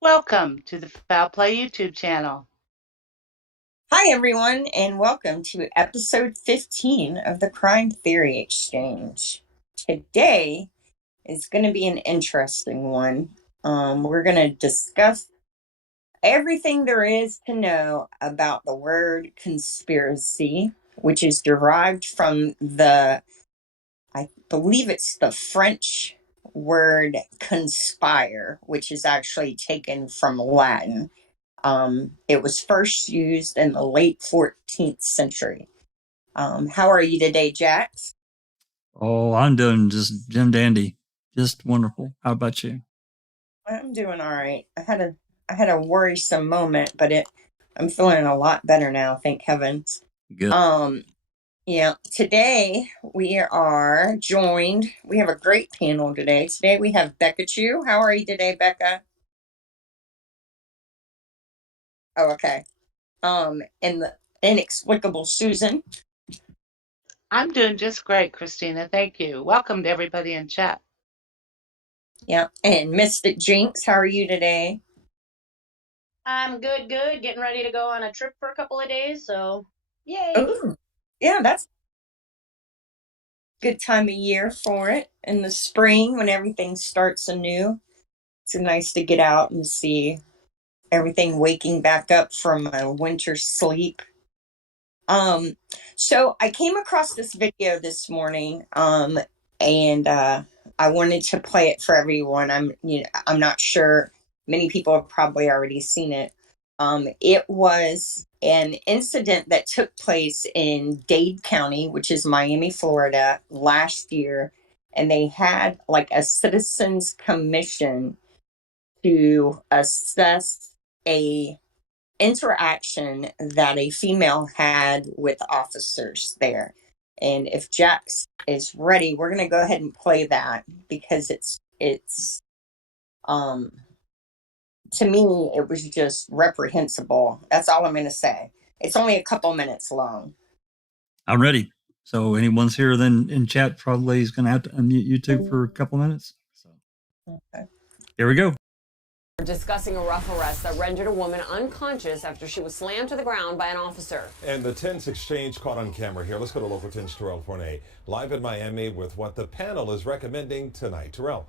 Welcome to the Foul Play YouTube channel. Hi, everyone, and welcome to episode 15 of the Crime Theory Exchange. Today is going to be an interesting one. We're going to discuss everything there is to know about the word conspiracy, which is derived from I believe it's the French word conspire, which is actually taken from Latin. It was first used in the late 14th century. How are you today, Jax? Oh, I'm doing just Jim Dandy. Just wonderful. How about you? I'm doing all right. I had a worrisome moment, but I'm feeling a lot better now, thank heavens. Good. Yeah, today we are joined. We have a great panel today. Today we have Becca Chu. How are you today, Becca? Oh, okay. And the inexplicable Susan. I'm doing just great, Christina. Thank you. Welcome to everybody in chat. Yeah, and Mystic Jinx. How are you today? I'm good. Getting ready to go on a trip for a couple of days, so yay. Oh, yeah, that's a good time of year for it. In the spring, when everything starts anew, it's nice to get out and see everything waking back up from a winter sleep. So I came across this video this morning, and I wanted to play it for everyone. I'm not sure many people have probably already seen it. It was an incident that took place in Dade County, which is Miami, Florida, last year, and they had like a citizens commission to assess a interaction that a female had with officers there. And if Jax is ready, we're going to go ahead and play that because it's to me, it was just reprehensible. That's all I'm going to say. It's only a couple minutes long. I'm ready. So anyone's here then in chat probably is going to have to unmute YouTube for a couple minutes. So Okay. Here we go. We're discussing a rough arrest that rendered a woman unconscious after she was slammed to the ground by an officer. And the tense exchange caught on camera here. Let's go to local 10's Terrell Forney, live in Miami with what the panel is recommending tonight. Terrell.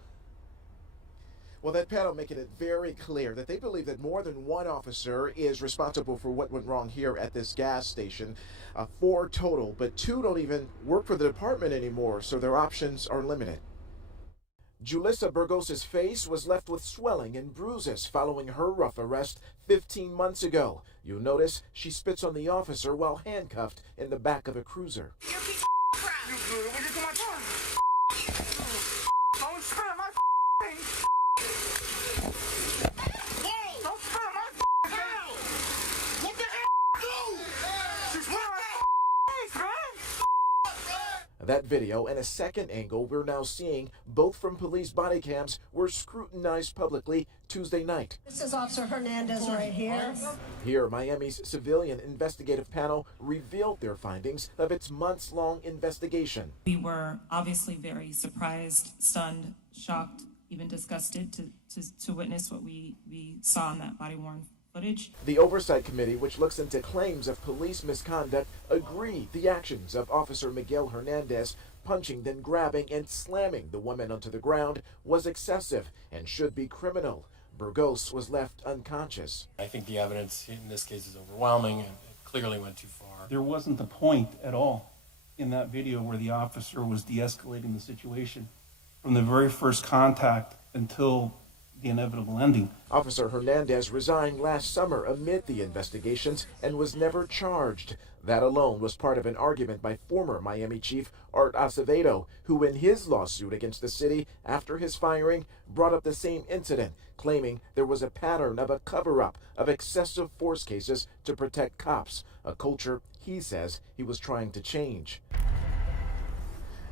Well, that panel making it very clear that they believe that more than one officer is responsible for what went wrong here at this gas station. 4 total, but 2 don't even work for the department anymore, so their options are limited. Julissa Burgos' face was left with swelling and bruises following her rough arrest 15 months ago. You'll notice she spits on the officer while handcuffed in the back of a cruiser. That video and a second angle we're now seeing, both from police body cams, were scrutinized publicly Tuesday night. This is Officer Hernandez right here. Here, Miami's civilian investigative panel revealed their findings of its months-long investigation. We were obviously very surprised, stunned, shocked, even disgusted to witness what we saw in that body-worn footage. The Oversight Committee, which looks into claims of police misconduct, agreed the actions of Officer Miguel Hernandez punching, then grabbing and slamming the woman onto the ground was excessive and should be criminal. Burgos was left unconscious. I think the evidence in this case is overwhelming and it clearly went too far. There wasn't a point at all in that video where the officer was de-escalating the situation from the very first contact until the inevitable ending. Officer Hernandez resigned last summer amid the investigations and was never charged. That alone was part of an argument by former Miami Chief Art Acevedo, who in his lawsuit against the city after his firing brought up the same incident, claiming there was a pattern of a cover-up of excessive force cases to protect cops, a culture he says he was trying to change.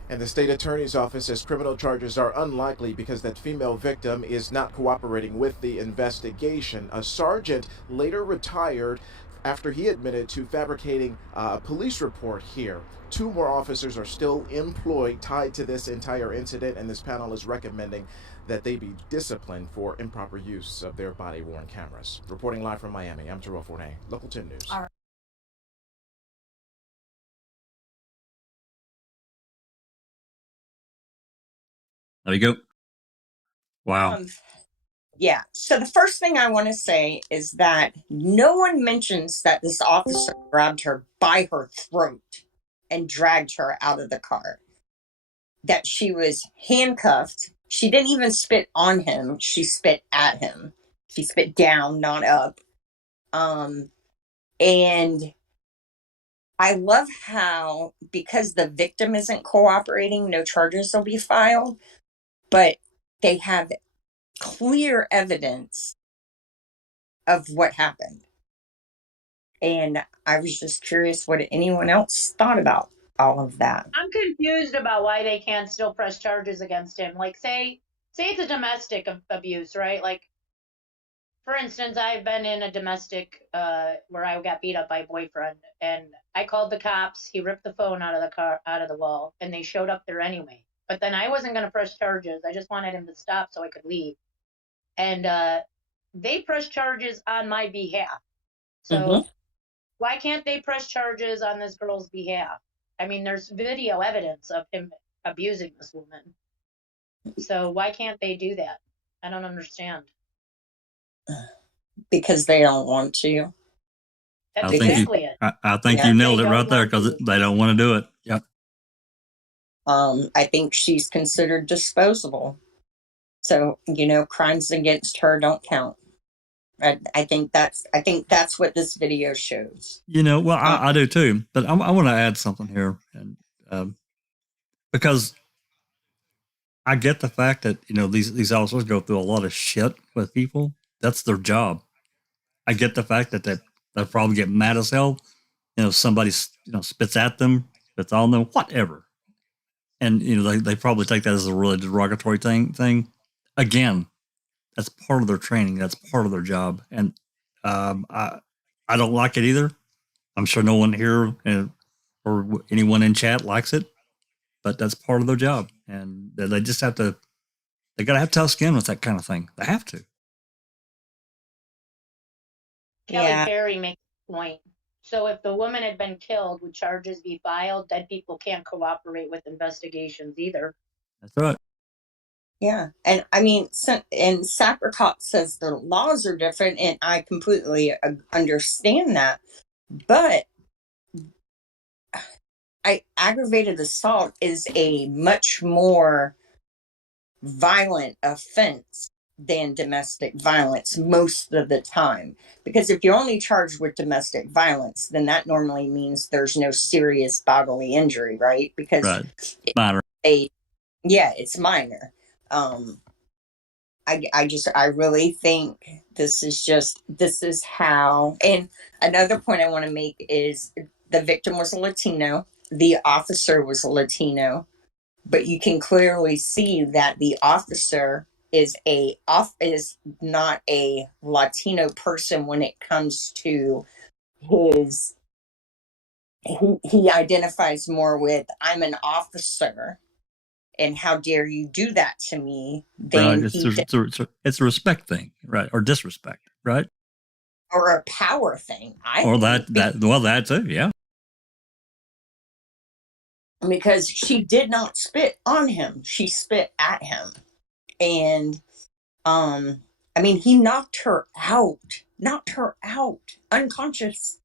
And the state attorney's office says criminal charges are unlikely because that female victim is not cooperating with the investigation. A sergeant later retired after he admitted to fabricating a police report here. 2 more officers are still employed tied to this entire incident, and this panel is recommending that they be disciplined for improper use of their body-worn cameras. Reporting live from Miami, I'm Terrell Forney, Local 10 News. All right. There you go. Wow. Yeah. So the first thing I want to say is that no one mentions that this officer grabbed her by her throat and dragged her out of the car. That she was handcuffed. She didn't even spit on him. She spit at him. She spit down, not up. And I love how, because the victim isn't cooperating, no charges will be filed, but they have clear evidence of what happened. And I was just curious what anyone else thought about all of that. I'm confused about why they can't still press charges against him. Like, say it's a domestic abuse, right? Like, for instance, I've been in a domestic where I got beat up by a boyfriend, and I called the cops. He ripped the phone out of the wall, and they showed up there anyway. But then I wasn't going to press charges. I just wanted him to stop so I could leave. And they pressed charges on my behalf. So why can't they press charges on this girl's behalf? I mean, there's video evidence of him abusing this woman. So why can't they do that? I don't understand. Because they don't want to. That's exactly it. I think you nailed it right there, because they don't want to do it. Yep. I think she's considered disposable. So, crimes against her don't count. I think that's what this video shows. Well, I do too, but I want to add something here, and because I get the fact that these officers go through a lot of shit with people. That's their job. I get the fact that they probably get mad as hell. Somebody spits at them, spits on them, whatever, and they probably take that as a really derogatory thing. Again, that's part of their training. That's part of their job, and I don't like it either. I'm sure no one here or anyone in chat likes it, but that's part of their job, and they just have to. They gotta have tough skin with that kind of thing. They have to. Kelly Perry makes a point. So if the woman had been killed, would charges be filed? Dead people can't cooperate with investigations either. That's right. Yeah. And I mean, and Sapricot says the laws are different, and I completely understand that. But aggravated assault is a much more violent offense than domestic violence most of the time. Because if you're only charged with domestic violence, then that normally means there's no serious bodily injury, right? Because minor. It's minor. I really think this is how. And another point I want to make is the victim was a Latino, the officer was a Latino, but you can clearly see that the officer is not a Latino person when it comes to his. He identifies more with, I'm an officer, and how dare you do that to me? Then it's a respect thing, right? Or disrespect, right? Or a power thing. That too, yeah. Because she did not spit on him; she spit at him, and I mean, he knocked her out, unconscious.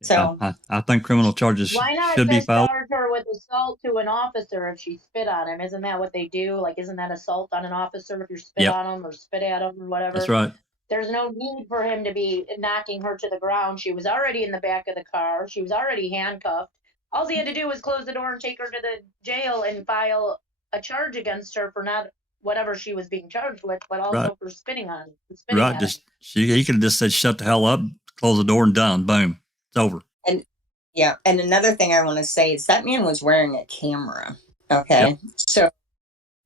So I think criminal charges should be filed. Why not charge her with assault to an officer if she spit on him? Isn't that what they do? Like, isn't that assault on an officer if you spit on him or spit at him or whatever? That's right. There's no need for him to be knocking her to the ground. She was already in the back of the car. She was already handcuffed. All he had to do was close the door and take her to the jail and file a charge against her for not whatever she was being charged with, but also for spitting on him. He could have just said, shut the hell up, close the door, and done. Boom. It's over. And another thing I want to say is that man was wearing a camera. Okay. Yep. So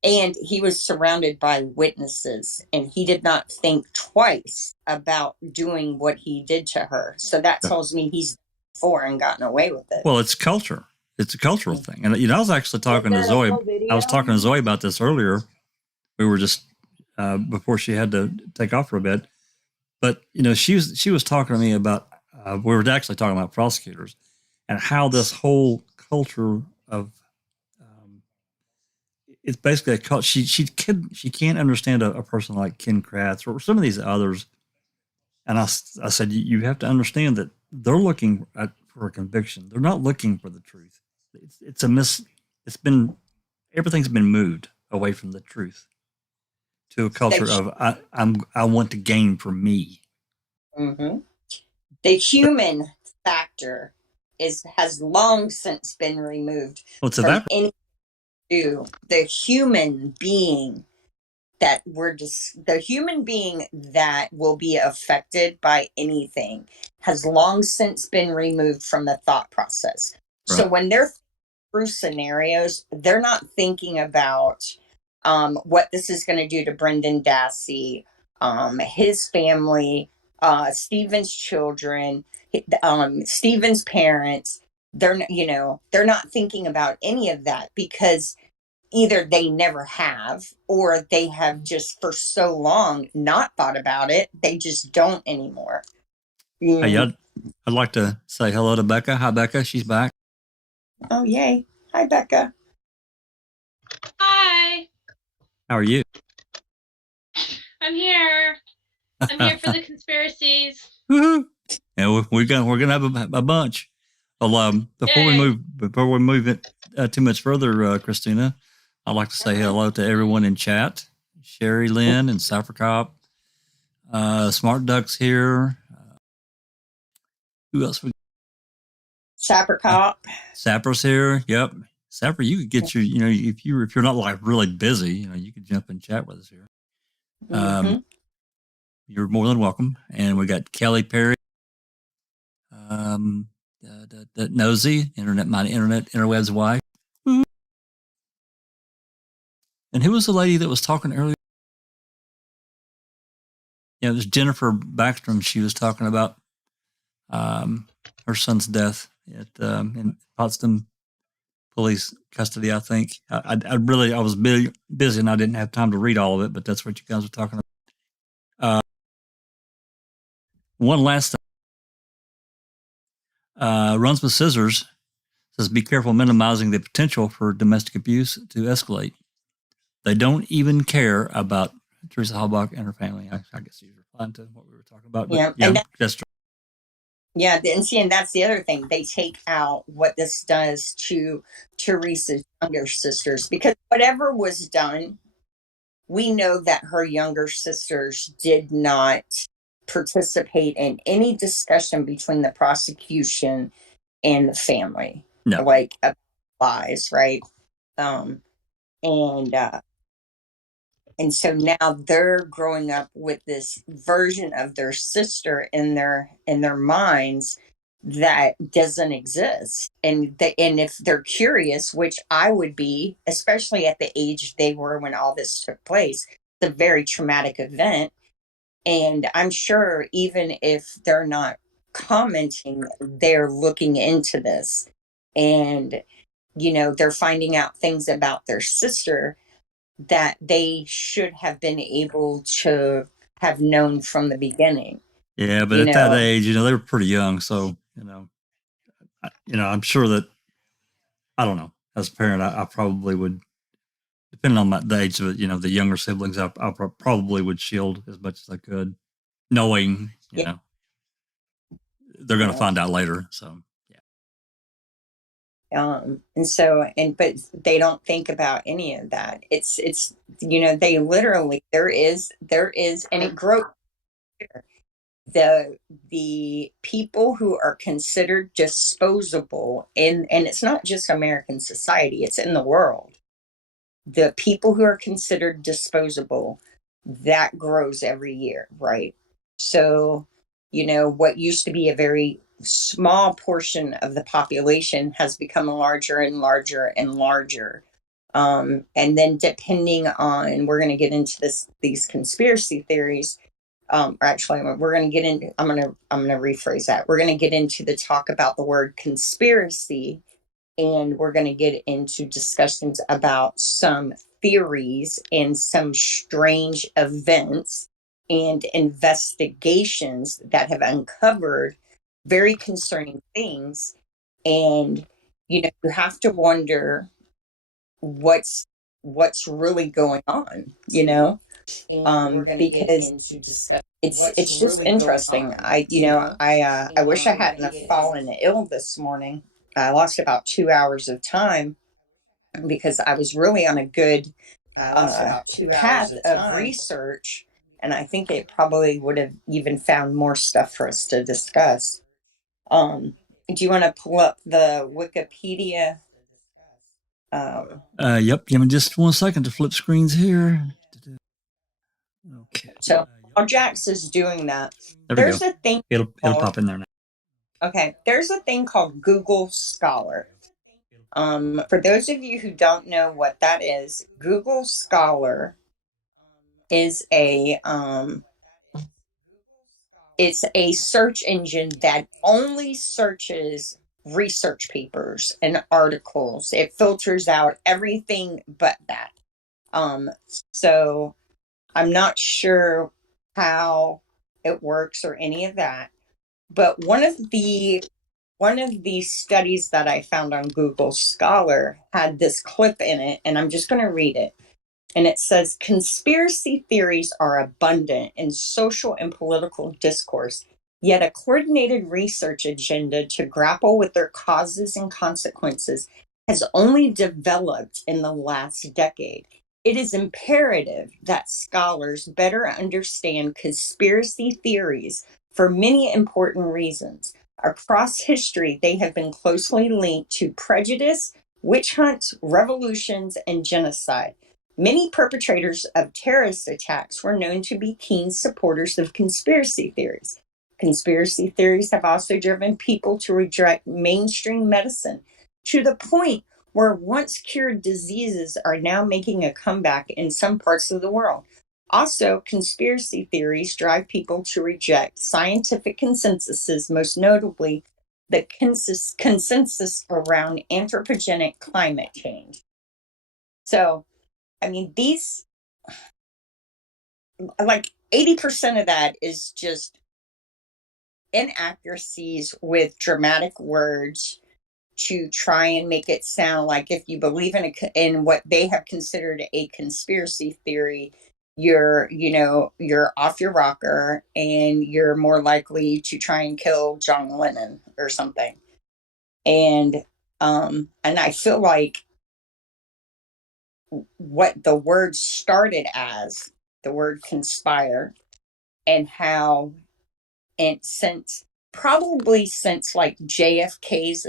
And he was surrounded by witnesses, and he did not think twice about doing what he did to her. So that tells me he's before and gotten away with it. Well, it's culture. It's a cultural thing. And, you know, I was actually talking to Zoe. I was talking to Zoe about this earlier. We were just, before she had to take off for a bit. But, you know, she was talking to me about, we were actually talking about prosecutors and how this whole culture of, it's basically a culture. She can't understand a person like Ken Kratz or some of these others. And I said, you have to understand that they're looking for a conviction. They're not looking for the truth. Everything's been moved away from the truth to a culture of I want to gain for me. Mm-hmm. The human factor has long since been removed from any to the human being that the human being that will be affected by anything has long since been removed from the thought process. Right. So when they're through scenarios, they're not thinking about what this is going to do to Brendan Dassey, his family, Stephen's children, Stephen's parents. They're not thinking about any of that because either they never have, or they have just for so long not thought about it. They just don't anymore. Hey, I'd like to say hello to Becca. Hi, Becca. She's back. Oh, yay. Hi, Becca. Hi. How are you? I'm here. I'm here for the conspiracies. Woohoo! Yeah, we're gonna have a bunch. Well, before we move it too much further, Christina, I'd like to say hello to everyone in chat. Sherry Lynn and Cypher Cop. Smart Duck's here. Who else? Sapper Cop. Sapper's here. Yep. Sapper, you could get your, if you're not like really busy, you could jump in chat with us here. You're more than welcome. And we got Kelly Perry. Nosy, my interweb's wife. And who was the lady that was talking earlier? Yeah, it was Jennifer Backstrom. She was talking about her son's death in Potsdam police custody, I think. I was busy and I didn't have time to read all of it, but that's what you guys were talking about. One last thing. Runs with Scissors says, be careful minimizing the potential for domestic abuse to escalate. They don't even care about Teresa Halbach and her family. I guess you're replying to what we were talking about. But that's true. Yeah, and that's the other thing. They take out what this does to Teresa's younger sisters, because whatever was done, we know that her younger sisters did not participate in any discussion between the prosecution and the family. No. Like lies, right? And so now they're growing up with this version of their sister in their minds that doesn't exist. And if they're curious, which I would be, especially at the age they were when all this took place, it's a very traumatic event. And I'm sure even if they're not commenting, they're looking into this. And, they're finding out things about their sister that they should have been able to have known from the beginning. Yeah, but at that age, they were pretty young. So, I'm sure that, I don't know, as a parent, I probably would, depending on the age of it, the younger siblings, I probably would shield as much as I could, knowing, they're going to find out later. So, but they don't think about any of that. It's they literally, there is, and it grows. The people who are considered disposable and it's not just American society, it's in the world. The people who are considered disposable, that grows every year, right? So, what used to be a very small portion of the population has become larger and larger and larger. And then depending on, we're going to get into these conspiracy theories. Or actually, we're going to get into, I'm going to rephrase that. We're going to get into the talk about the word conspiracy, and we're going to get into discussions about some theories and some strange events and investigations that have uncovered very concerning things. And, you have to wonder what's really going on, because it's just interesting. I wish I hadn't have fallen ill this morning. I lost about 2 hours of time because I was really on a good path of research, and I think it probably would have even found more stuff for us to discuss. Do you want to pull up the Wikipedia? Yep. Give me just 1 second to flip screens here. Okay. So while Jax is doing that, there's a thing. It'll pop in there now. Okay, there's a thing called Google Scholar. For those of you who don't know what that is, Google Scholar is it's a search engine that only searches research papers and articles. It filters out everything but that. So I'm not sure how it works or any of that, but one of the studies that I found on Google Scholar had this clip in it, and I'm just going to read it. And it says, conspiracy theories are abundant in social and political discourse, yet a coordinated research agenda to grapple with their causes and consequences has only developed in the last decade. It is imperative that scholars better understand conspiracy theories for many important reasons. Across history, they have been closely linked to prejudice, witch hunts, revolutions, and genocide. Many perpetrators of terrorist attacks were known to be keen supporters of conspiracy theories. Conspiracy theories have also driven people to reject mainstream medicine to the point where once cured diseases are now making a comeback in some parts of the world. Also, conspiracy theories drive people to reject scientific consensuses, most notably the consensus around anthropogenic climate change. So, I mean, these, like 80% of that is just inaccuracies with dramatic words to try and make it sound like if you believe in what they have considered a conspiracy theory, you're off your rocker and you're more likely to try and kill John Lennon or something. And I feel like what the word started as, the word conspire, and how, and probably since like JFK's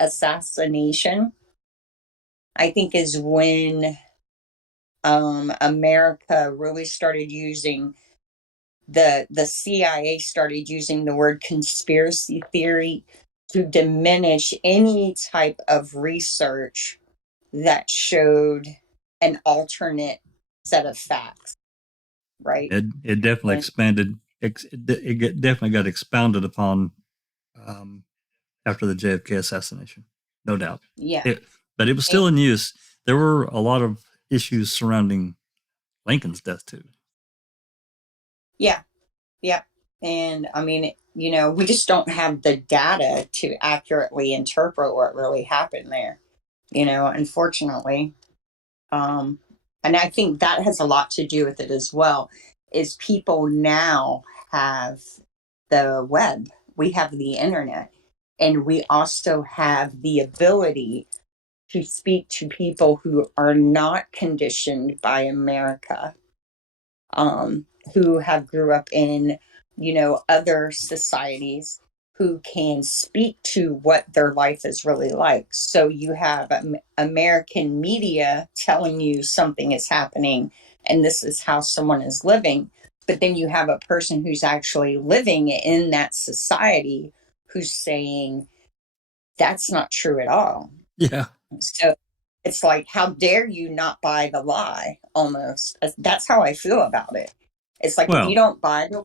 assassination, I think is when America really started using the CIA started using the word conspiracy theory to diminish any type of research that showed an alternate set of facts, right? It definitely expanded. It definitely got expounded upon after the JFK assassination, no doubt. Yeah. But it was still in use. There were a lot of issues surrounding Lincoln's death too. Yeah. And I mean, we just don't have the data to accurately interpret what really happened there, unfortunately. And I think that has a lot to do with it as well, is people now have the web, we have the internet, and we also have the ability to speak to people who are not conditioned by America, who have grew up in, other societies, who can speak to what their life is really like. So you have American media telling you something is happening and this is how someone is living. But then you have a person who's actually living in that society who's saying that's not true at all. Yeah. So it's like, how dare you not buy the lie? Almost, that's how I feel about it. It's like, if you don't buy the,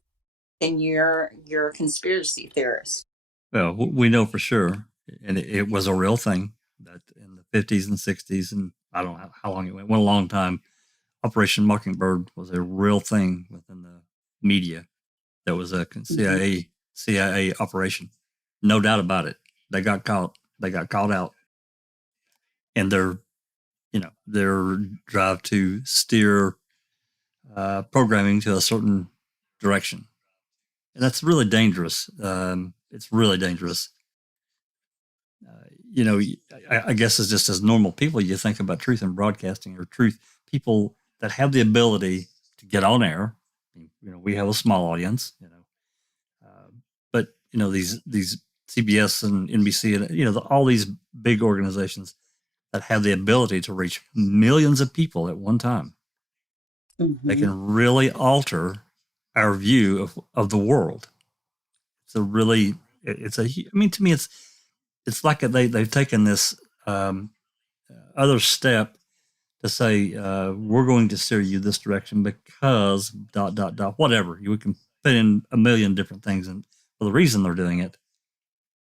then you're a conspiracy theorist. Well, we know for sure, and it was a real thing that in the 50s and 60s, and I don't know how long it went a long time. Operation Mockingbird was a real thing within the media. There was a CIA operation, no doubt about it. They got caught. They got caught out, and their drive to steer programming to a certain direction, and that's really dangerous. It's really dangerous. I guess it's just as normal people, you think about truth in broadcasting, or truth people that have the ability to get on air. We have a small audience, but these CBS and NBC and all these big organizations that have the ability to reach millions of people at one time. Mm-hmm. They can really alter our view of the world. To me, it's like they've taken this other step to say, we're going to steer you this direction because ... whatever. You can put in a million different things and for the reason they're doing it.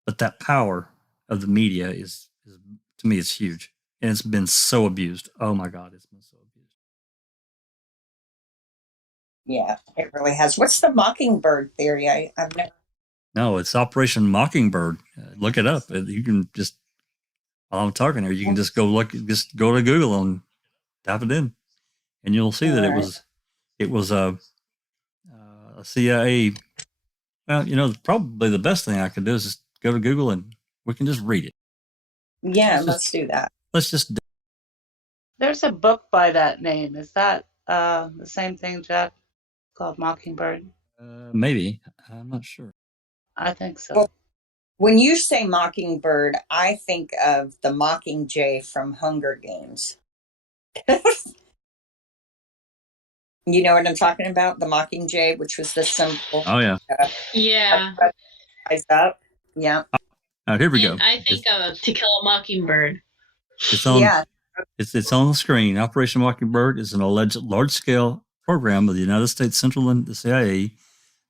But that power of the media is to me, it's huge. And it's been so abused. Oh my God, it's been so abused. Yeah, it really has. What's the Mockingbird theory? I've never. No, it's Operation Mockingbird. Look it up. You can just, while I'm talking here, you can just go to Google and type it in, and you'll see that it was a CIA. Well, probably the best thing I could do is just go to Google and we can just read it. Yeah, let's do that. Let's just. There's a book by that name. Is that the same thing, Jack? Called Mockingbird? Maybe. I'm not sure. I think so. Well, when you say Mockingbird, I think of the Mockingjay from Hunger Games. You know what I'm talking about? The Mockingjay, which was the symbol. Oh, yeah. Yeah. Rise up. Yeah. Here we go. I think of To Kill a Mockingbird. It's on. Yeah. It's on the screen. Operation Mockingbird is an alleged large-scale program of the United States Central and the CIA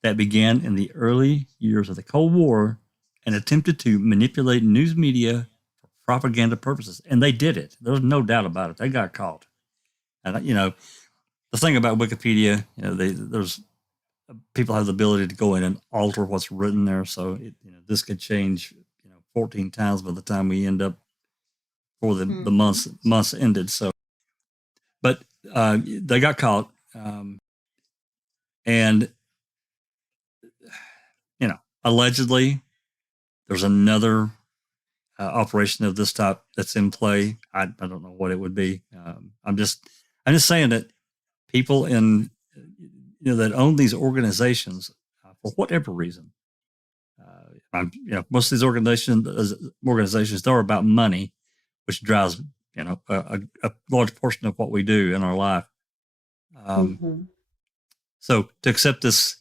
that began in the early years of the Cold War and attempted to manipulate news media for propaganda purposes. And they did it. There's no doubt about it. They got caught. And, the thing about Wikipedia, there's people have the ability to go in and alter what's written there. So, this could change, 14 times by the time we end up before the months ended. So, but they got caught. And allegedly, there's another operation of this type that's in play. I don't know what it would be. I'm just saying that people in that own these organizations for whatever reason. Most of these organizations are about money, which drives a large portion of what we do in our life. So to accept this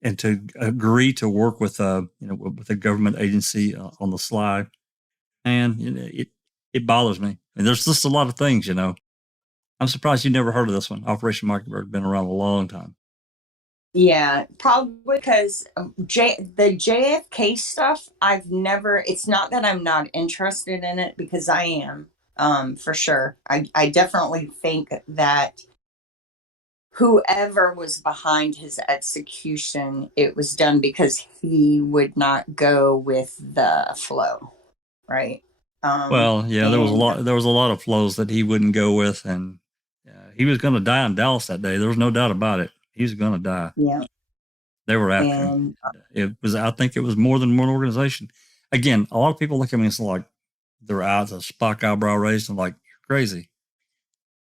and to agree to work with with a government agency on the sly, and it bothers me. And there's just a lot of things, I'm surprised you never heard of this one. Operation Mockingbird been around a long time. Yeah, probably because the JFK stuff, it's not that I'm not interested in it, because I am, for sure. I definitely think that whoever was behind his execution, it was done because he would not go with the flow, right? Well, yeah, there was a lot of flows that he wouldn't go with, and he was going to die in Dallas that day. There was no doubt about it. He was going to die. Yeah, they were after him. I think it was more than one organization. Again, a lot of people look at me and say, like, their eyes, a Spock eyebrow raised, and like, you're crazy.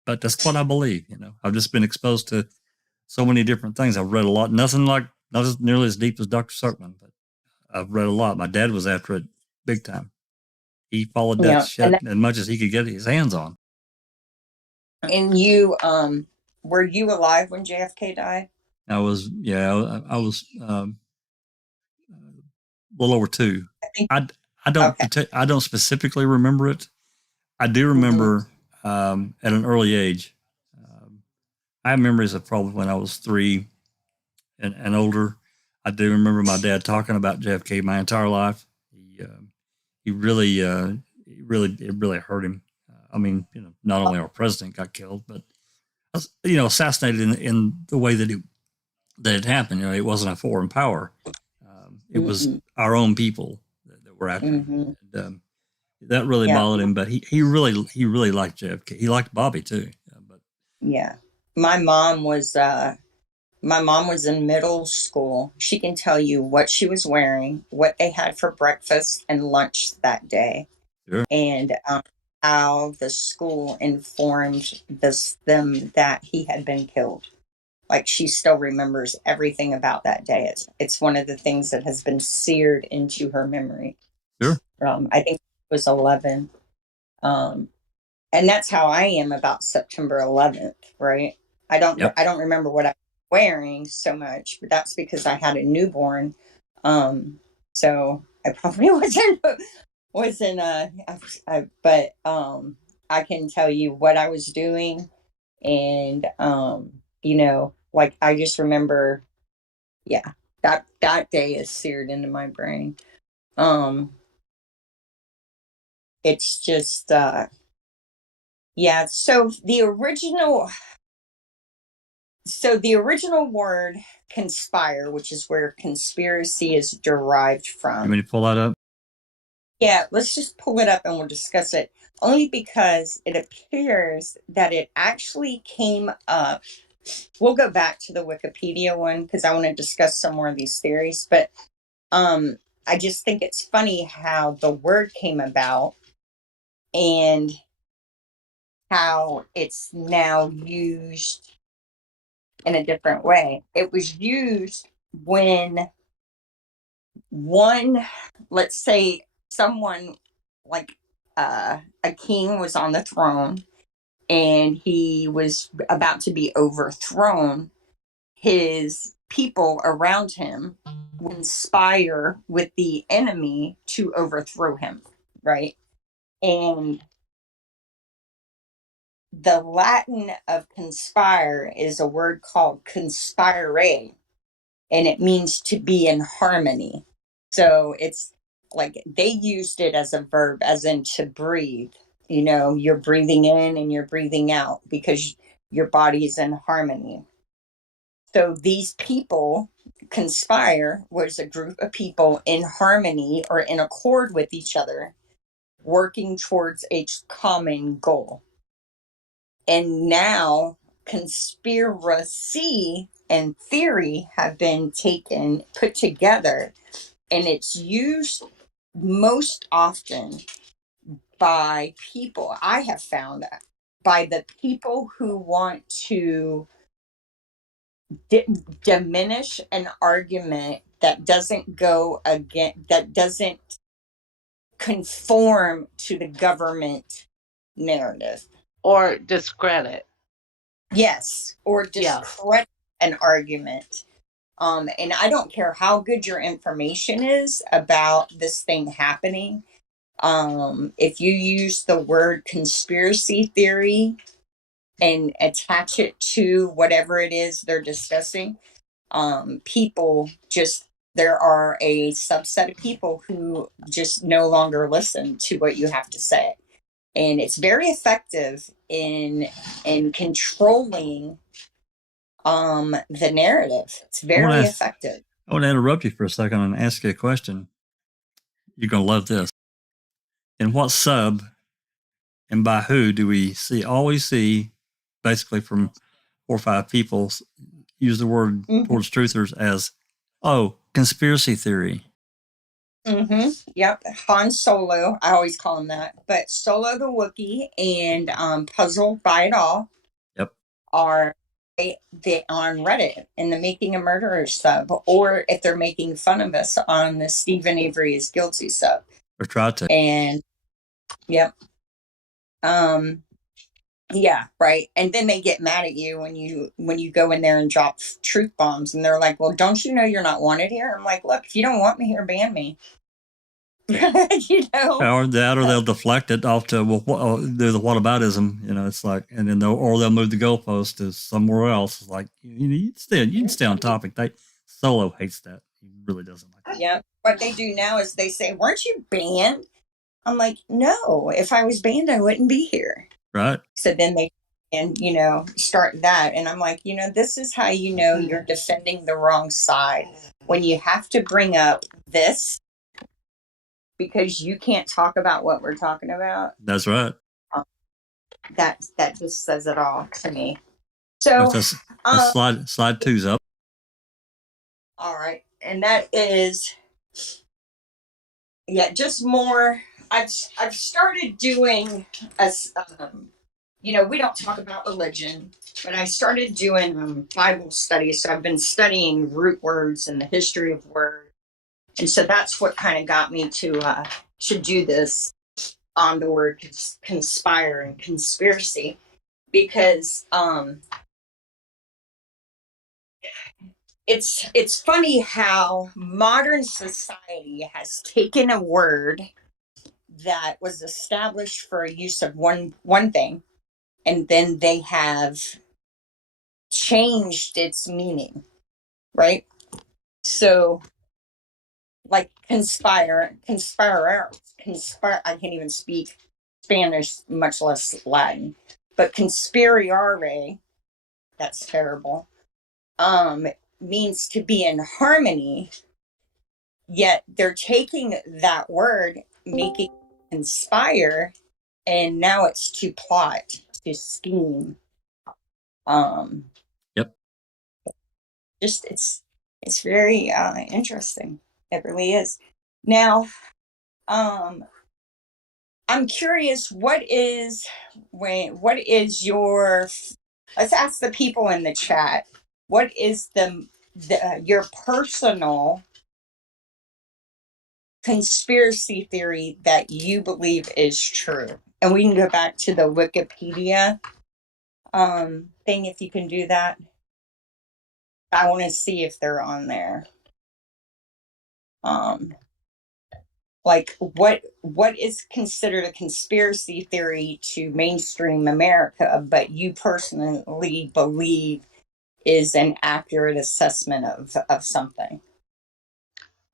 But that's what I believe. I've just been exposed to so many different things. I've read a lot. Not as nearly as deep as Dr. Silkman, but I've read a lot. My dad was after it big time. He followed that shit as much as he could get his hands on. And you, were you alive when JFK died? I was a little over 2. I don't specifically remember it, I do remember at an early age, I have memories of probably when I was 3 and older. I do remember my dad talking about JFK my entire life. He really, it really hurt him. I mean, not only our president got killed, but assassinated in the way that it happened. It wasn't a foreign power. It was our own people that were after him. And, that really bothered him, but he really liked JFK. He liked Bobby too. Yeah. My mom was in middle school. She can tell you what she was wearing, what they had for breakfast and lunch that day. Sure. And how the school informed them that he had been killed. Like, she still remembers everything about that day. It's one of the things that has been seared into her memory. Sure. I think it was 11. And that's how I am about September 11th, right? I don't remember what I was wearing so much, but that's because I had a newborn. So I probably wasn't but I can tell you what I was doing, and like, I just remember, that day is seared into my brain. It's just so the original word conspire, which is where conspiracy is derived from. You want me to pull that up? Yeah, let's just pull it up and we'll discuss it. Only because it appears that it actually came up. We'll go back to the Wikipedia one because I want to discuss some more of these theories. But I just think it's funny how the word came about and how it's now used in a different way. It was used when let's say someone like a king was on the throne and he was about to be overthrown. His people around him would conspire with the enemy to overthrow him, right? And the Latin of conspire is a word called conspire, and it means to be in harmony. So it's like they used it as a verb, as in to breathe. You're breathing in and you're breathing out because your body is in harmony. So these people, conspire was a group of people in harmony or in accord with each other, working towards a common goal. And now conspiracy and theory have been put together, and it's used most often by people, I have found, by the people who want to diminish an argument that doesn't conform to the government narrative. Or discredit. Yes, or discredit an argument. And I don't care how good your information is about this thing happening. If you use the word conspiracy theory and attach it to whatever it is they're discussing, there are a subset of people who just no longer listen to what you have to say. And it's very effective in controlling the narrative. It's very effective. I want to interrupt you for a second and ask you a question. You're going to love this. In what sub and by who do we always see, basically from 4 or 5 people, use the word towards truthers as, conspiracy theory? Yep. Han Solo, I always call him that, but Solo the Wookiee and Puzzled by It All are they on Reddit in the Making a Murderer sub, or if they're making fun of us on the Stephen Avery is Guilty sub. Or try to. And yeah, right. And then they get mad at you when you go in there and drop truth bombs, and they're like, well, don't you know you're not wanted here? I'm like, look, if you don't want me here, ban me. You know, Or that, or they'll deflect it off to do the whataboutism. It's like, and then they'll move the goalpost to somewhere else. It's like you can stay on topic. Solo hates that. He really doesn't like that. Yeah. What they do now is they say, "Weren't you banned?" I'm like, "No. If I was banned, I wouldn't be here." Right. So then they start that, and I'm like, this is how you're defending the wrong side when you have to bring up this because you can't talk about what we're talking about. That's right. That just says it all to me. So slide 2's up. All right, and that is just more. I've started doing we don't talk about religion, but I started doing Bible studies. So I've been studying root words and the history of words. And so that's what kind of got me to do this on the word conspire and conspiracy, because it's funny how modern society has taken a word that was established for a use of one thing, and then they have changed its meaning, right? So, like conspire, I can't even speak Spanish, much less Latin. But conspirare, that's terrible, means to be in harmony, yet they're taking that word, making it conspire, and now it's to plot, to scheme. Yep. Just it's very interesting. It really is. Now, I'm curious, what is your, let's ask the people in the chat, what is your personal conspiracy theory that you believe is true? And we can go back to the Wikipedia thing if you can do that. I want to see if they're on there. Like what is considered a conspiracy theory to mainstream America, but you personally believe is an accurate assessment of something?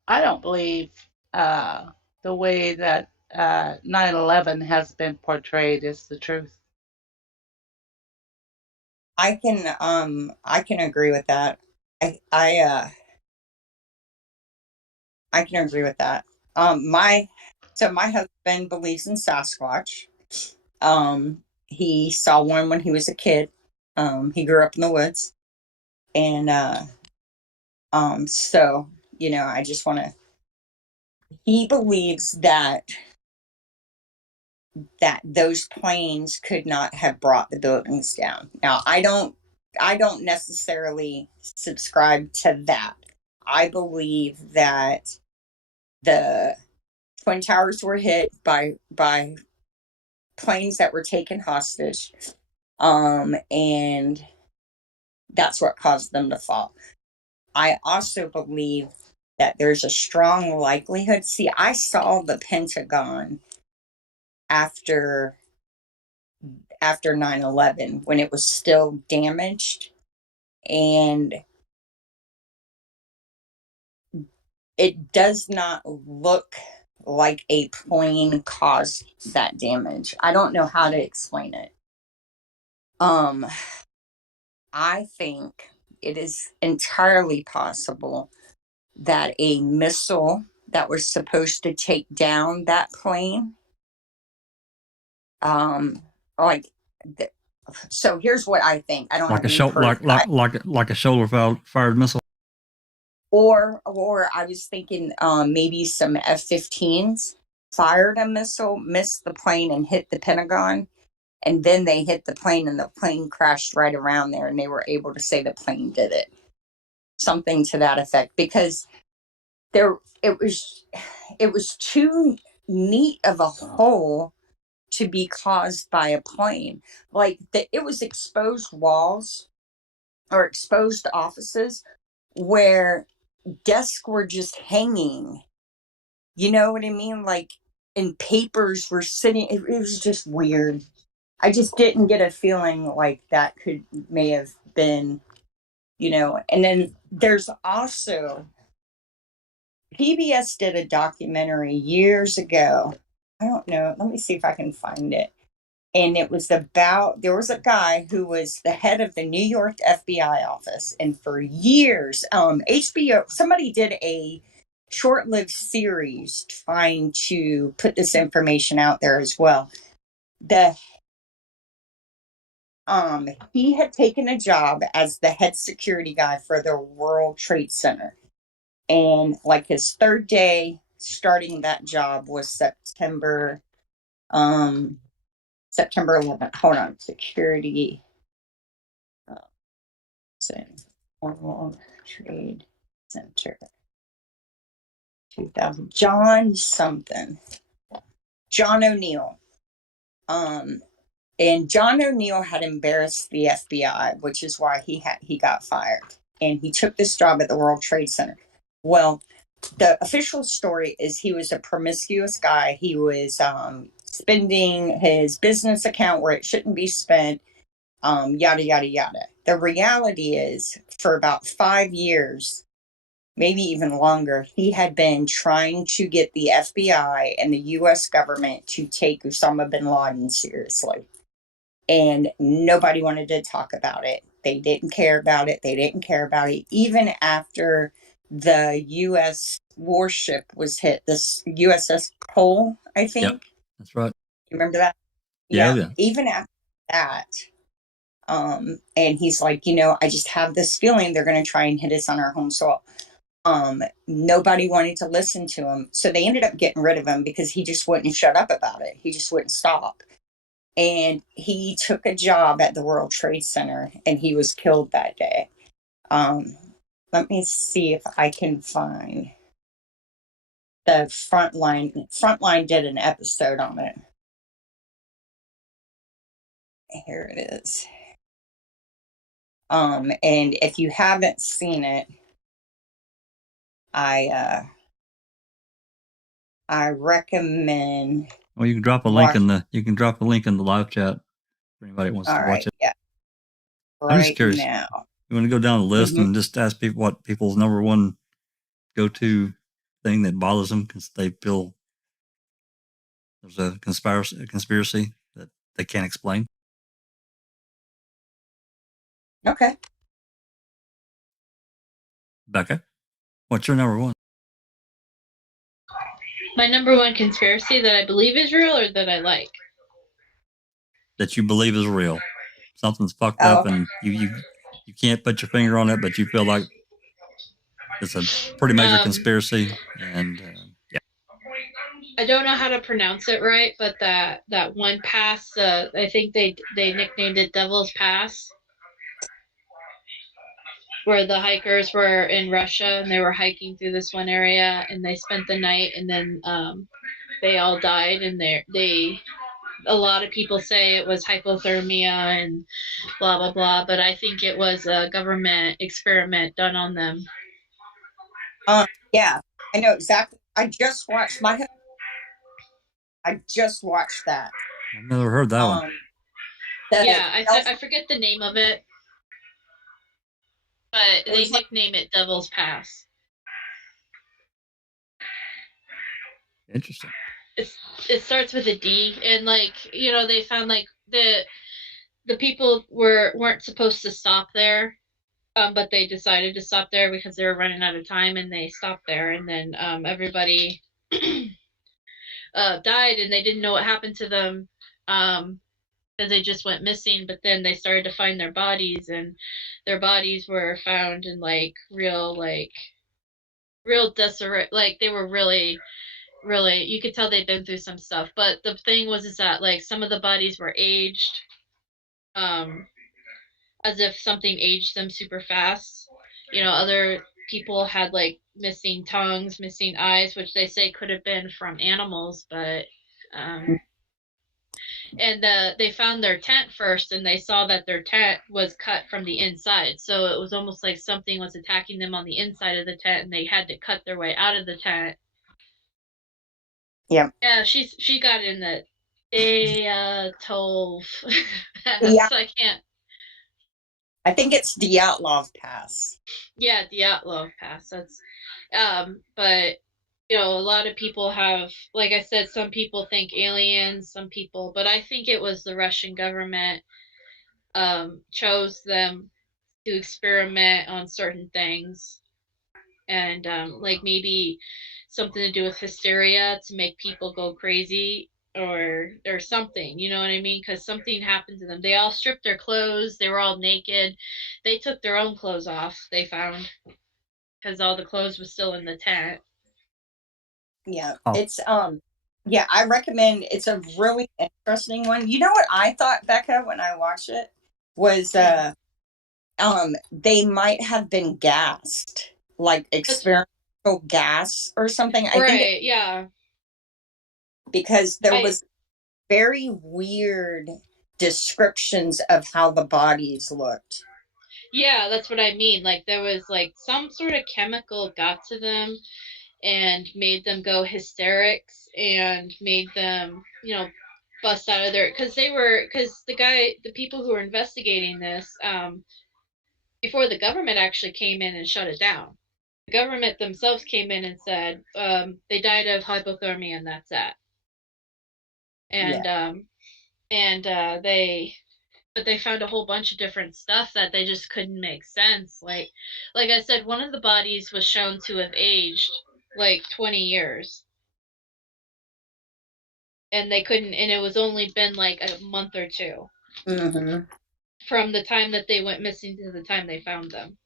I don't believe the way that 9/11 has been portrayed is the truth. I can agree with that. I can agree with that. My husband believes in Sasquatch. He saw one when he was a kid. He grew up in the woods, and so I just want to. He believes that those planes could not have brought the buildings down. Now, I don't necessarily subscribe to that. I believe that the Twin Towers were hit by planes that were taken hostage, and that's what caused them to fall. I also believe that there's a strong likelihood. See, I saw the Pentagon after 9/11 when it was still damaged, and it does not look like a plane caused that damage. I don't know how to explain it. I think it is entirely possible that a missile that was supposed to take down that plane, so here's what I think. I don't like have like a shoulder fired missile. Or I was thinking maybe some F-15s fired a missile, missed the plane, and hit the Pentagon. And then they hit the plane, and the plane crashed right around there, and they were able to say the plane did it. Something to that effect. Because it was too neat of a hole to be caused by a plane. Like, it was exposed walls or exposed offices where desks were just hanging, You know what I mean? Like, and papers were sitting, it was just weird. I just didn't get a feeling like that may have been, and then there's also, PBS did a documentary years ago. I don't know. Let me see if I can find it. And it was about, there was a guy who was the head of the New York FBI office. And for years, HBO, somebody did a short-lived series trying to put this information out there as well. He had taken a job as the head security guy for the World Trade Center. And like his third day starting that job was September 11th. Hold on, security. World Trade Center. 2000. John O'Neill. And John O'Neill had embarrassed the FBI, which is why he got fired. And he took this job at the World Trade Center. Well, the official story is he was a promiscuous guy. He was spending his business account where it shouldn't be spent, yada, yada, yada. The reality is, for about 5 years, maybe even longer, he had been trying to get the FBI and the U.S. government to take Osama bin Laden seriously. And nobody wanted to talk about it. They didn't care about it. Even after the U.S. warship was hit, this USS Cole, I think. Yep, that's right. You remember that? Yeah. Even after that, and he's like, I just have this feeling they're going to try and hit us on our home soil. Nobody wanted to listen to him. So they ended up getting rid of him because he just wouldn't shut up about it. He just wouldn't stop. And he took a job at the World Trade Center and he was killed that day. Let me see if I can find the Frontline. Frontline did an episode on it. Here it is. And if you haven't seen it, I recommend. Well, you can drop a link in the live chat for anybody who wants to watch it. Yeah. I'm just curious. Now. You want to go down the list and just ask people what people's number one go-to thing that bothers them because they feel there's a conspiracy that they can't explain. Okay. Becca, what's your number one? My number one conspiracy that I believe is real or that I like? That you believe is real. Something's fucked up and you can't put your finger on it, but you feel like it's a pretty major conspiracy. And yeah. I don't know how to pronounce it right, but that one pass, I think they nicknamed it Devil's Pass, where the hikers were in Russia and they were hiking through this one area and they spent the night and then they all died and a lot of people say it was hypothermia and blah blah blah, but I think it was a government experiment done on them. Yeah, I know exactly. I just watched that. I've never heard that one. I forget the name of it, but they nickname it Devil's Pass. Interesting. It starts with a D, and they found like the people weren't supposed to stop there, but they decided to stop there because they were running out of time, and they stopped there, and then everybody died, and they didn't know what happened to them. Because they just went missing, but then they started to find their bodies, and their bodies were found in real disarray. Like they were really, you could tell they'd been through some stuff. But the thing was that some of the bodies were aged, as if something aged them super fast. Other people had missing tongues, missing eyes, which they say could have been from animals, but and they found their tent first, and they saw that their tent was cut from the inside. So it was almost like something was attacking them on the inside of the tent, and they had to cut their way out of the tent. Yeah. Yeah, she got in the Dyatlov Yeah. pass. I can't. I think it's Dyatlov Pass. Yeah, Dyatlov pass. That's but you know, a lot of people have, like I said, some people think aliens, some people, but I think it was the Russian government chose them to experiment on certain things, and like maybe something to do with hysteria to make people go crazy or something, you know what I mean? Because something happened to them. They all stripped their clothes. They were all naked. They took their own clothes off. They found, because all the clothes was still in the tent. Yeah. Oh. It's yeah, I recommend. It's a really interesting one. You know what I thought, Becca, when I watched it was they might have been gassed, like experimental gas or something. I think Right, yeah. because there was very weird descriptions of how the bodies looked. Yeah, that's what I mean. Like there was like some sort of chemical got to them and made them go hysterics and made them, you know, bust out of their, because the people who were investigating this before the government actually came in and shut it down. The government themselves came in and said they died of hypothermia and that's that. And but they found a whole bunch of different stuff that they just couldn't make sense. Like I said, one of the bodies was shown to have aged like 20 years. And they couldn't, and it was only been like a month or two from the time that they went missing to the time they found them.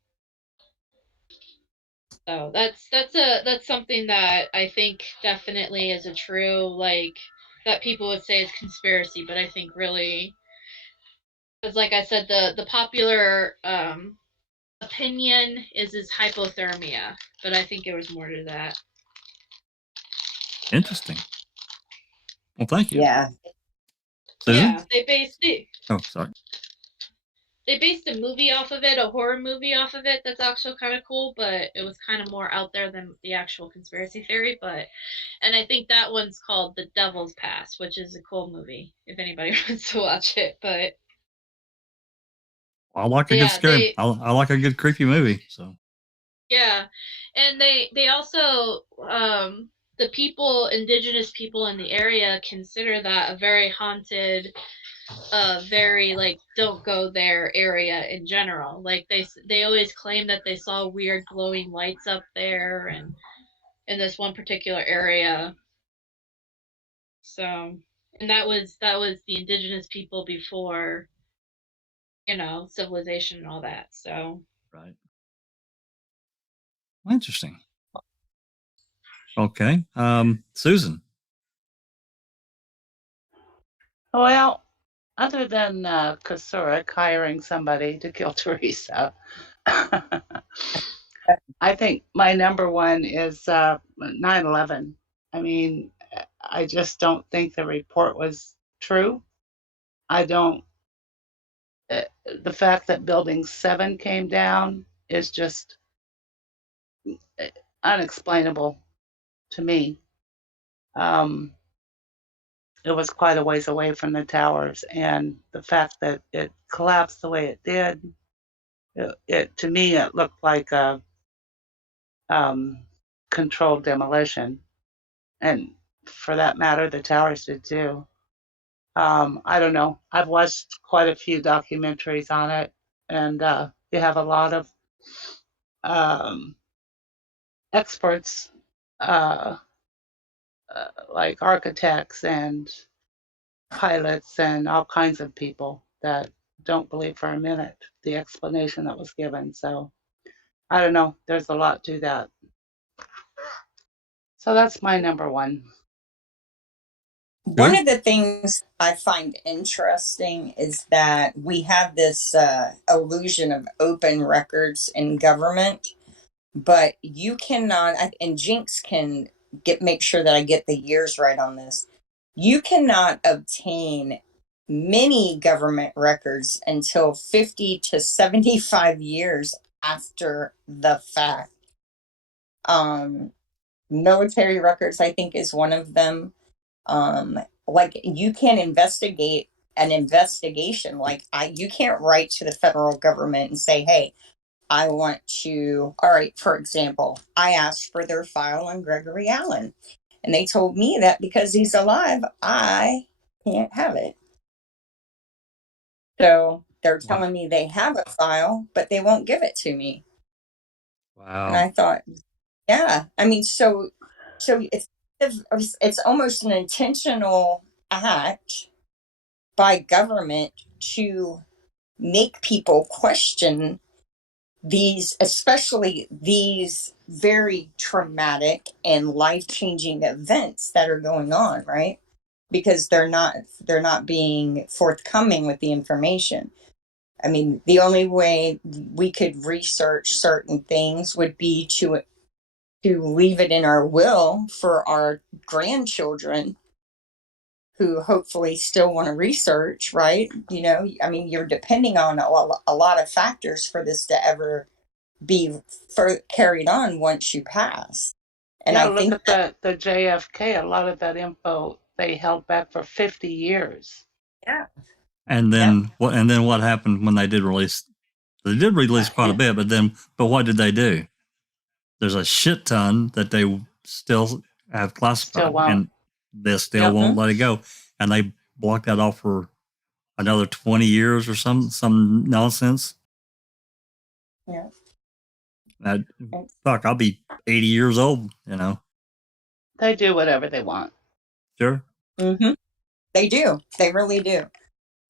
So that's something that I think definitely is a true, like, that people would say is conspiracy, but I think really, because like I said, the popular opinion is hypothermia, but I think there was more to that. Interesting. Well, thank you. Yeah. Susan? Yeah, they based it. Oh, sorry. They based a movie off of it, a horror movie off of it. That's actually kind of cool, but it was kind of more out there than the actual conspiracy theory. And I think that one's called The Devil's Pass, which is a cool movie if anybody wants to watch it. But I like a good scary. I like a good creepy movie. So yeah, and they also the indigenous people in the area consider that a very haunted, very like don't go there area in general. Like they always claim that they saw weird glowing lights up there and in this one particular area. So, and that was the indigenous people before, you know, civilization and all that. So right. Interesting. Okay. Susan. Well, other than Kasurik hiring somebody to kill Teresa, I think my number one is 9/11. I mean, I just don't think the report was true. I don't. The fact that Building 7 came down is just unexplainable to me. It was quite a ways away from the towers, and the fact that it collapsed the way it did, it to me it looked like a controlled demolition, and for that matter, the towers did too. I don't know. I've watched quite a few documentaries on it, and you have a lot of experts, uh, like architects and pilots and all kinds of people that don't believe for a minute the explanation that was given. So I don't know. There's a lot to that. So that's my number one. One of the things I find interesting is that we have this illusion of open records in government, but you cannot, and Jinx can make sure that I get the years right on this. You cannot obtain many government records until 50 to 75 years after the fact. military records, I think, is one of them. Like, you can't investigate an investigation. Like, you can't write to the federal government and say, hey, I want to, all right, for example, I asked for their file on Gregory Allen, and they told me that because he's alive, I can't have it. So they're telling me they have a file, but they won't give it to me. Wow. And I thought, yeah, I mean, so it's almost an intentional act by government to make people question these, especially these very traumatic and life-changing events that are going on, right? Because they're not being forthcoming with the information. I mean, the only way we could research certain things would be to leave it in our will for our grandchildren who hopefully still want to research, right? You know, I mean, you're depending on a lot of factors for this to ever be carried on once you pass. And yeah, I think look at the JFK. A lot of that info they held back for 50 years. Yeah. And then what happened when they did release? They did release quite a bit, but what did they do? There's a shit ton that they still have classified, and they still won't let it go. And they blocked that off for another 20 years or some nonsense. Yeah. Fuck, I'll be 80 years old, you know. They do whatever they want. Sure. Mm-hmm. They do. They really do.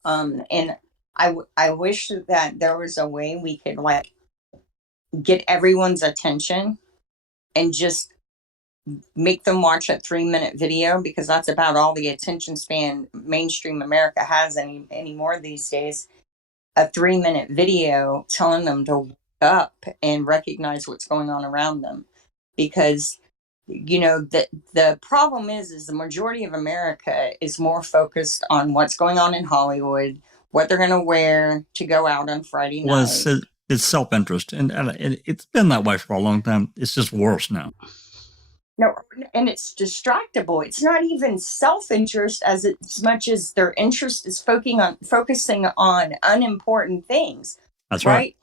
And I wish that there was a way we could like get everyone's attention and just make them watch a 3-minute video, because that's about all the attention span mainstream America has anymore these days. A 3-minute video telling them to wake up and recognize what's going on around them. Because, you know, the problem is the majority of America is more focused on what's going on in Hollywood, what they're going to wear to go out on Friday night. Well, it's self-interest, and it's been that way for a long time. It's just worse now. No, and it's distractible. It's not even self-interest as much as their interest is focusing on unimportant things. That's right.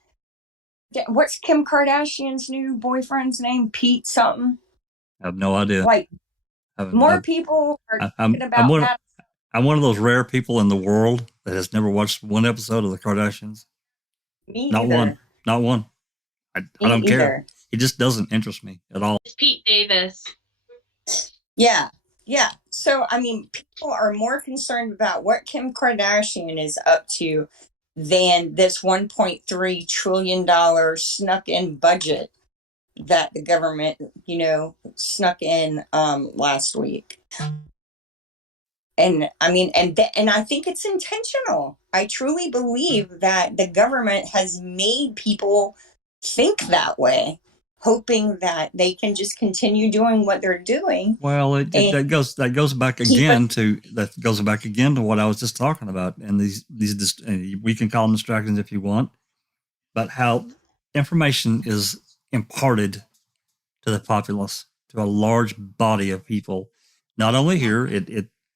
What's Kim Kardashian's new boyfriend's name? Pete something? I have no idea. Like, people are talking about that. I'm one of those rare people in the world that has never watched one episode of the Kardashians. Me Not either. one. Not one. I don't care. It just doesn't interest me at all. It's Pete Davis. Yeah. So, I mean, people are more concerned about what Kim Kardashian is up to than this $1.3 trillion snuck-in budget that the government, you know, snuck in last week. And I mean, and I think it's intentional. I truly believe that the government has made people think that way, hoping that they can just continue doing what they're doing. Well, that goes back again to what I was just talking about, and these we can call them distractions if you want, but how information is imparted to the populace, to a large body of people, not only here.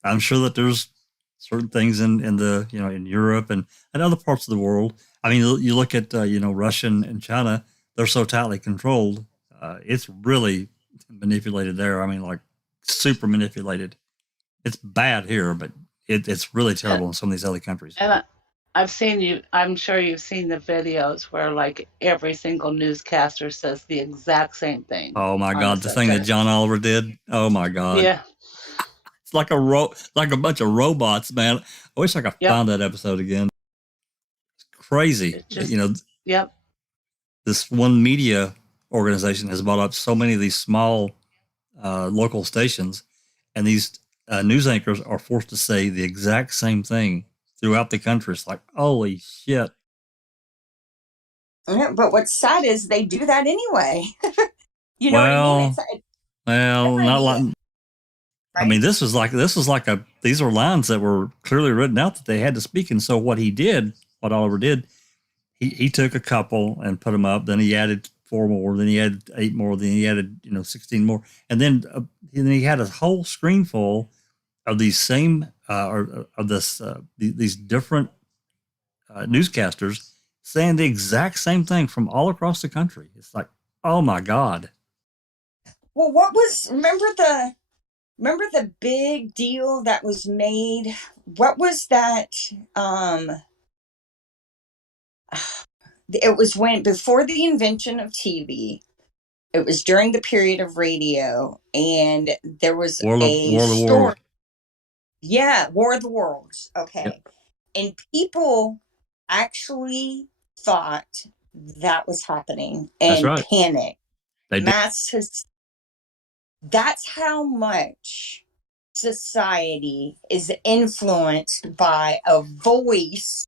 I'm sure that there's certain things in the in Europe and other parts of the world. I mean, you look at Russia and China; they're so tightly controlled. It's really manipulated there. I mean, like super manipulated. It's bad here, but it's really terrible in some of these other countries. And I'm sure you've seen the videos where like every single newscaster says the exact same thing. Oh my God, the thing that John Oliver did. Oh my God. Yeah. It's like a bunch of robots, man. I wish I could find that episode again. It's crazy. Yep. This one media organization has bought up so many of these small local stations, and these news anchors are forced to say the exact same thing throughout the country. It's like, holy shit. Yeah, but what's sad is they do that anyway. You know what I mean? Well, not like. Right? I mean, these are lines that were clearly written out that they had to speak. And so what Oliver did, he took a couple and put them up. Then he added 4 more, then he had 8 more, then he added 16 more, and then he had a whole screen full of these same these different newscasters saying the exact same thing from all across the country. It's like, oh my God. Well, remember the big deal that was made? What was that? It was before the invention of TV. It was during the period of radio, and there was War of the story. Worlds. Yeah, War of the Worlds. Okay. Yep. And people actually thought that was happening and That's right. panicked. They did. That's how much society is influenced by a voice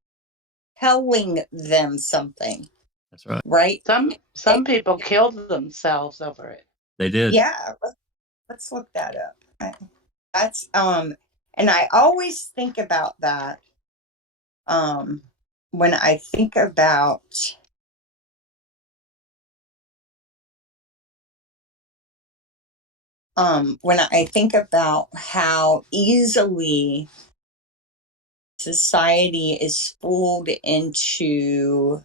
telling them something. That's right. Right? Some people killed themselves over it. They did. Yeah. Let's look that up. That's and I always think about that when I think about how easily society is fooled into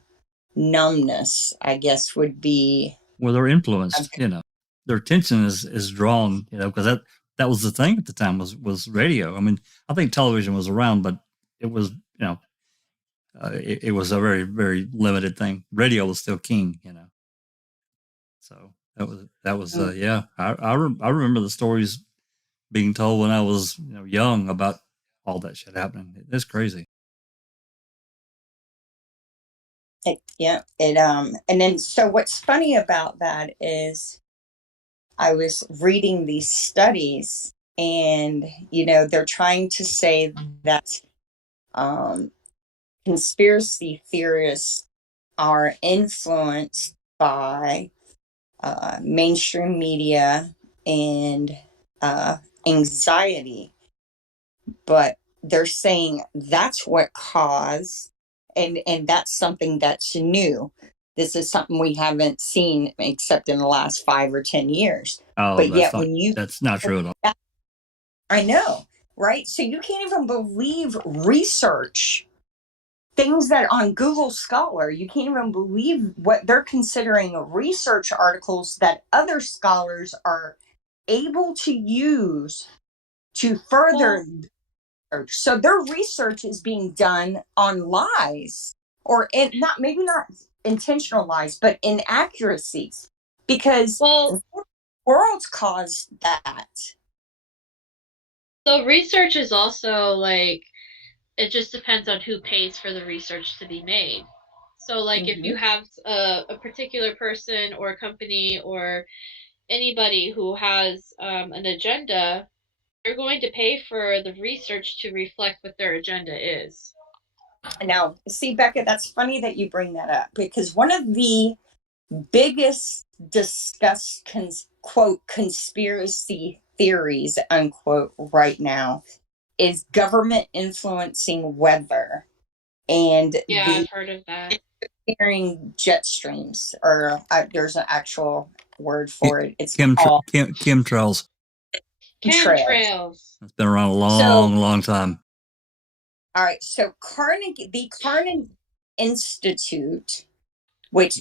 numbness, I guess would be. Well, they're influenced, their attention is drawn, because that was the thing at the time was radio. I mean, I think television was around, but it was, it was a very, very limited thing. Radio was still king, So that was yeah. I remember the stories being told when I was young about all that shit happening. It's crazy. And then so what's funny about that is I was reading these studies, and they're trying to say that conspiracy theorists are influenced by mainstream media and anxiety, but they're saying that's what caused, and that's something that's new. This is something we haven't seen except in the last 5 or 10 years. Oh, but yet that's not true at all. I know, right? So you can't even believe research, things that on Google Scholar, you can't even believe what they're considering research articles that other scholars are able to use to further research. So their research is being done on lies, or maybe not intentional lies, but inaccuracies, because worlds caused that. So research is also like, it just depends on who pays for the research to be made. So like if you have a particular person or company or anybody who has an agenda, they're going to pay for the research to reflect what their agenda is. Now, see, Becca, that's funny that you bring that up, because one of the biggest discussed quote conspiracy theories unquote right now is government influencing weather, and I've heard of that. Hearing jet streams, or there's an actual word for it. It's chemtrails. Chemtrails. It's been around a long time. All right, so the Carnegie Institute, which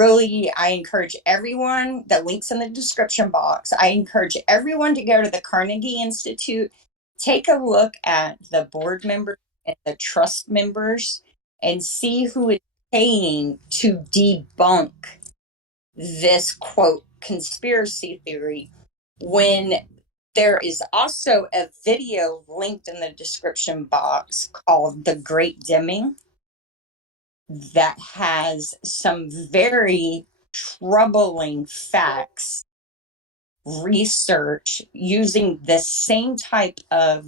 I encourage everyone, the link's in the description box. I encourage everyone to go to the Carnegie Institute, take a look at the board members and the trust members, and see who is paying to debunk this quote conspiracy theory, when there is also a video linked in the description box called The Great Dimming that has some very troubling facts, research using the same type of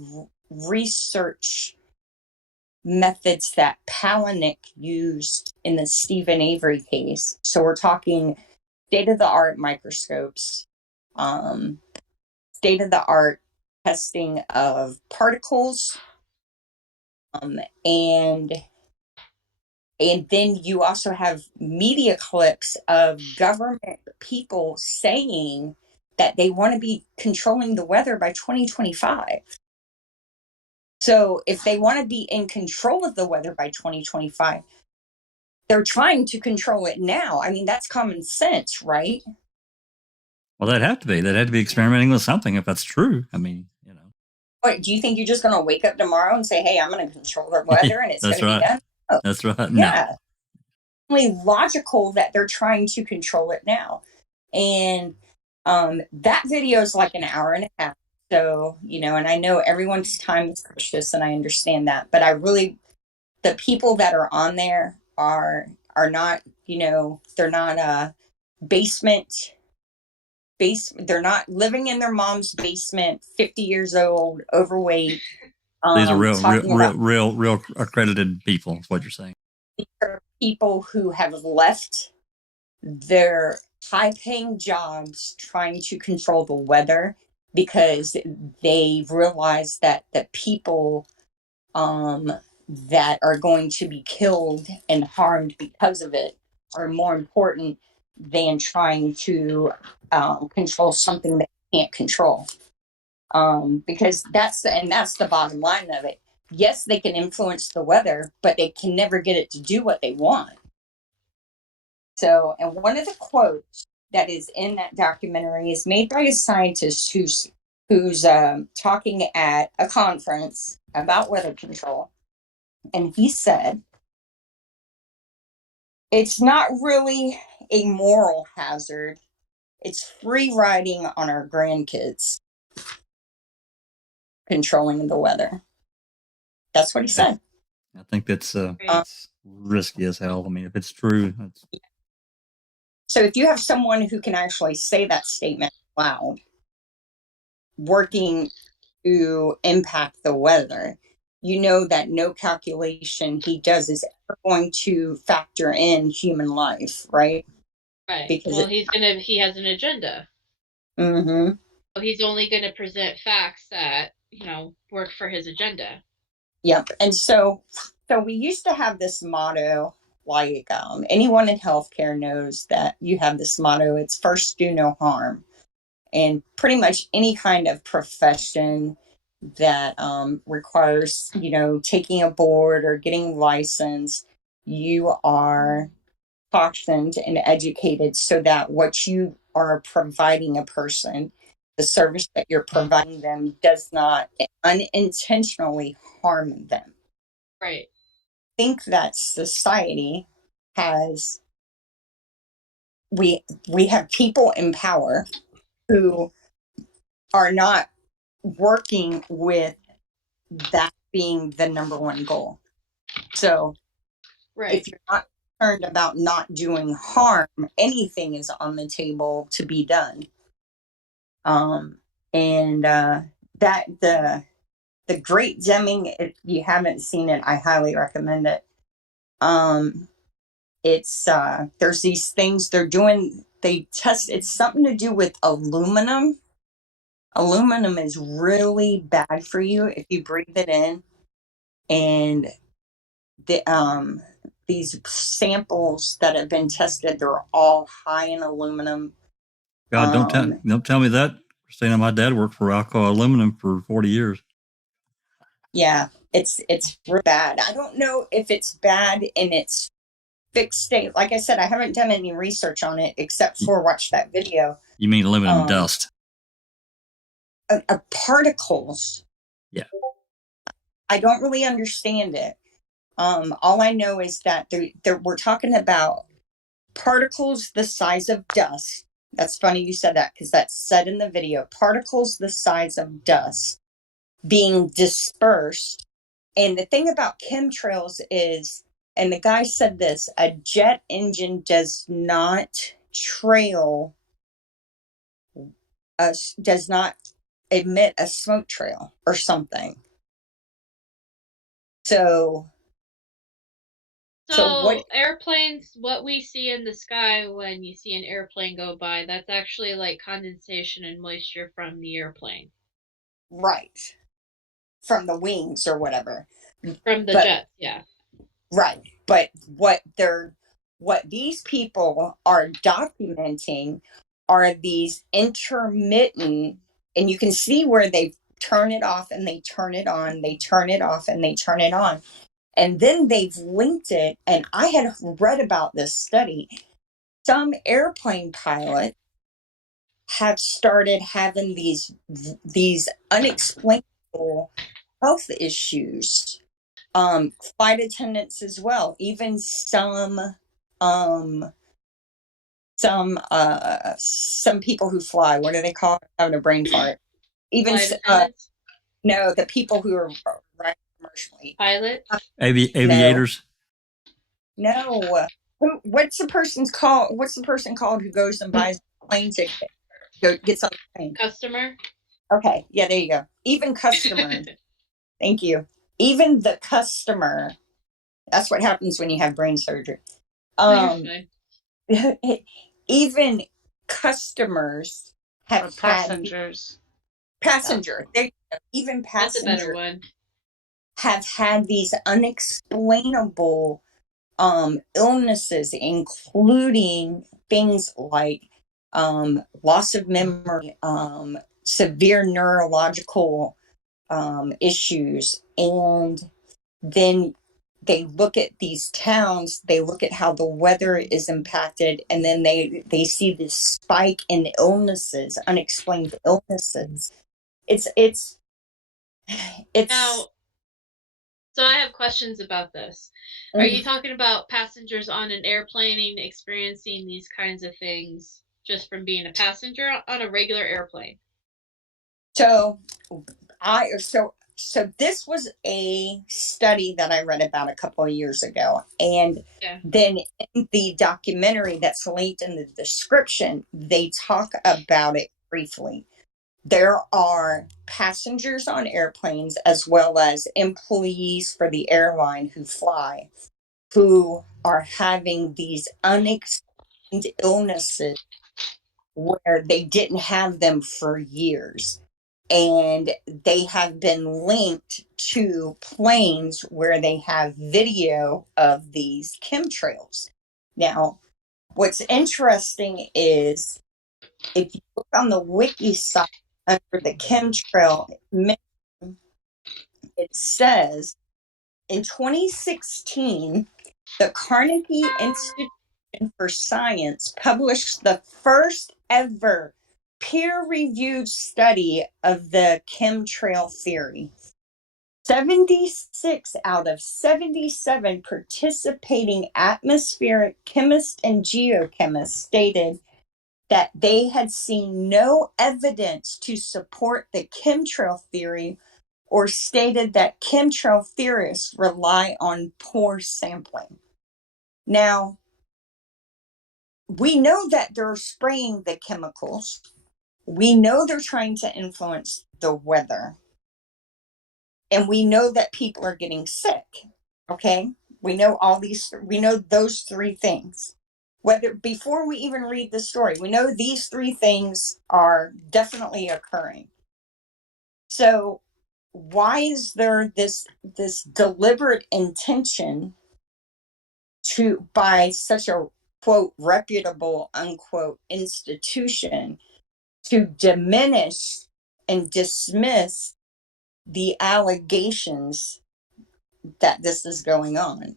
research methods that Palahniuk used in the Stephen Avery case. So we're talking state-of-the-art microscopes, state-of-the-art testing of particles, and And then you also have media clips of government people saying that they want to be controlling the weather by 2025. So if they want to be in control of the weather by 2025, they're trying to control it now. I mean, that's common sense, right? Well, that'd have to be. They'd have to be experimenting with something if that's true. I mean, you know. What, do you think you're just going to wake up tomorrow and say, hey, I'm going to control the weather and it's going to be done? Oh, That's right. yeah. Only logical that they're trying to control it now. And that video is like an hour and a half. So, you know, and I know everyone's time is precious and I understand that. But the people that are on there are not, you know, they're not they're not living in their mom's basement, 50 years old, overweight. These are real accredited people, is what you're saying. These are people who have left their high-paying jobs trying to control the weather because they realize that the people that are going to be killed and harmed because of it are more important than trying to control something that you can't control. Because that's the bottom line of it. Yes, they can influence the weather, but they can never get it to do what they want. So, and one of the quotes that is in that documentary is made by a scientist who's talking at a conference about weather control. And he said, it's not really a moral hazard. It's free riding on our grandkids controlling the weather. That's what he said. I think that's risky as hell. I mean, if it's true. So if you have someone who can actually say that statement loud, working to impact the weather, you know that no calculation he does is ever going to factor in human life, right? Right. Because well, he has an agenda. Mm-hmm. So he's only going to present facts that, you know, work for his agenda. Yep. And so we used to have this motto, like anyone in healthcare knows that you have this motto, it's first do no harm. And pretty much any kind of profession that requires, you know, taking a board or getting licensed, you are cautioned and educated so that what you are providing a person, the service that you're providing them, does not unintentionally harm them. Right. I think that society has, we have people in power who are not working with that being the number one goal. So if you're not concerned about not doing harm, anything is on the table to be done. That the Great Deming, if you haven't seen it, I highly recommend it. It's there's these things they're doing, they test, it's something to do with aluminum. Aluminum is really bad for you if you breathe it in. And these samples that have been tested, they're all high in aluminum. God, don't tell me that. Christina, my dad worked for Alcoa Aluminum for 40 years. Yeah, it's real bad. I don't know if it's bad in its fixed state. Like I said, I haven't done any research on it except for watch that video. You mean aluminum dust? Particles. Yeah. I don't really understand it. All I know is that we're talking about particles the size of dust. That's funny you said that because that's said in the video. Particles the size of dust being dispersed. And the thing about chemtrails is, and the guy said this, a jet engine does not emit a smoke trail or something. So what airplanes, what we see in the sky when you see an airplane go by, that's actually like condensation and moisture from the airplane. Right. From the wings or whatever. From the jets, yeah. Right. But what these people are documenting are these intermittent, and you can see where they turn it off and they turn it on, they turn it off and they turn it on. And then they've linked it, and I had read about this study. Some airplane pilots have started having these unexplainable health issues. Flight attendants as well, even some people who fly, what do they call it? Having a brain fart. Even Flight attendants? no, the people who are riding commercially. Pilot? Aviators? No. What's the person called who goes and buys a plane ticket? Gets on the plane. Customer? Okay, yeah, there you go. Even customer. Thank you. Even the customer. That's what happens when you have brain surgery. Even customers have passengers. Even That's a better passengers one. have had these unexplainable illnesses, including things like loss of memory, severe neurological issues. And then they look at these towns, they look at how the weather is impacted, and then they see this spike in illnesses, unexplained illnesses. It's Now, so I have questions about this. Are you talking about passengers on an airplane experiencing these kinds of things just from being a passenger on a regular airplane? So this was a study that I read about a couple of years ago. And then in the documentary that's linked in the description, they talk about it briefly. There are passengers on airplanes as well as employees for the airline who fly, who are having these unexplained illnesses where they didn't have them for years. And they have been linked to planes where they have video of these chemtrails. Now, what's interesting is if you look on the wiki site under the chemtrail, it says in 2016, the Carnegie Institution for Science published the first ever peer-reviewed study of the chemtrail theory. 76 out of 77 participating atmospheric chemists and geochemists stated that they had seen no evidence to support the chemtrail theory, or stated that chemtrail theorists rely on poor sampling. Now, we know that they're spraying the chemicals. We know they're trying to influence the weather. And we know that people are getting sick. Okay? We know those three things. Before we even read the story, we know these three things are definitely occurring. So why is there this deliberate intention by such a quote reputable unquote institution to diminish and dismiss the allegations that this is going on?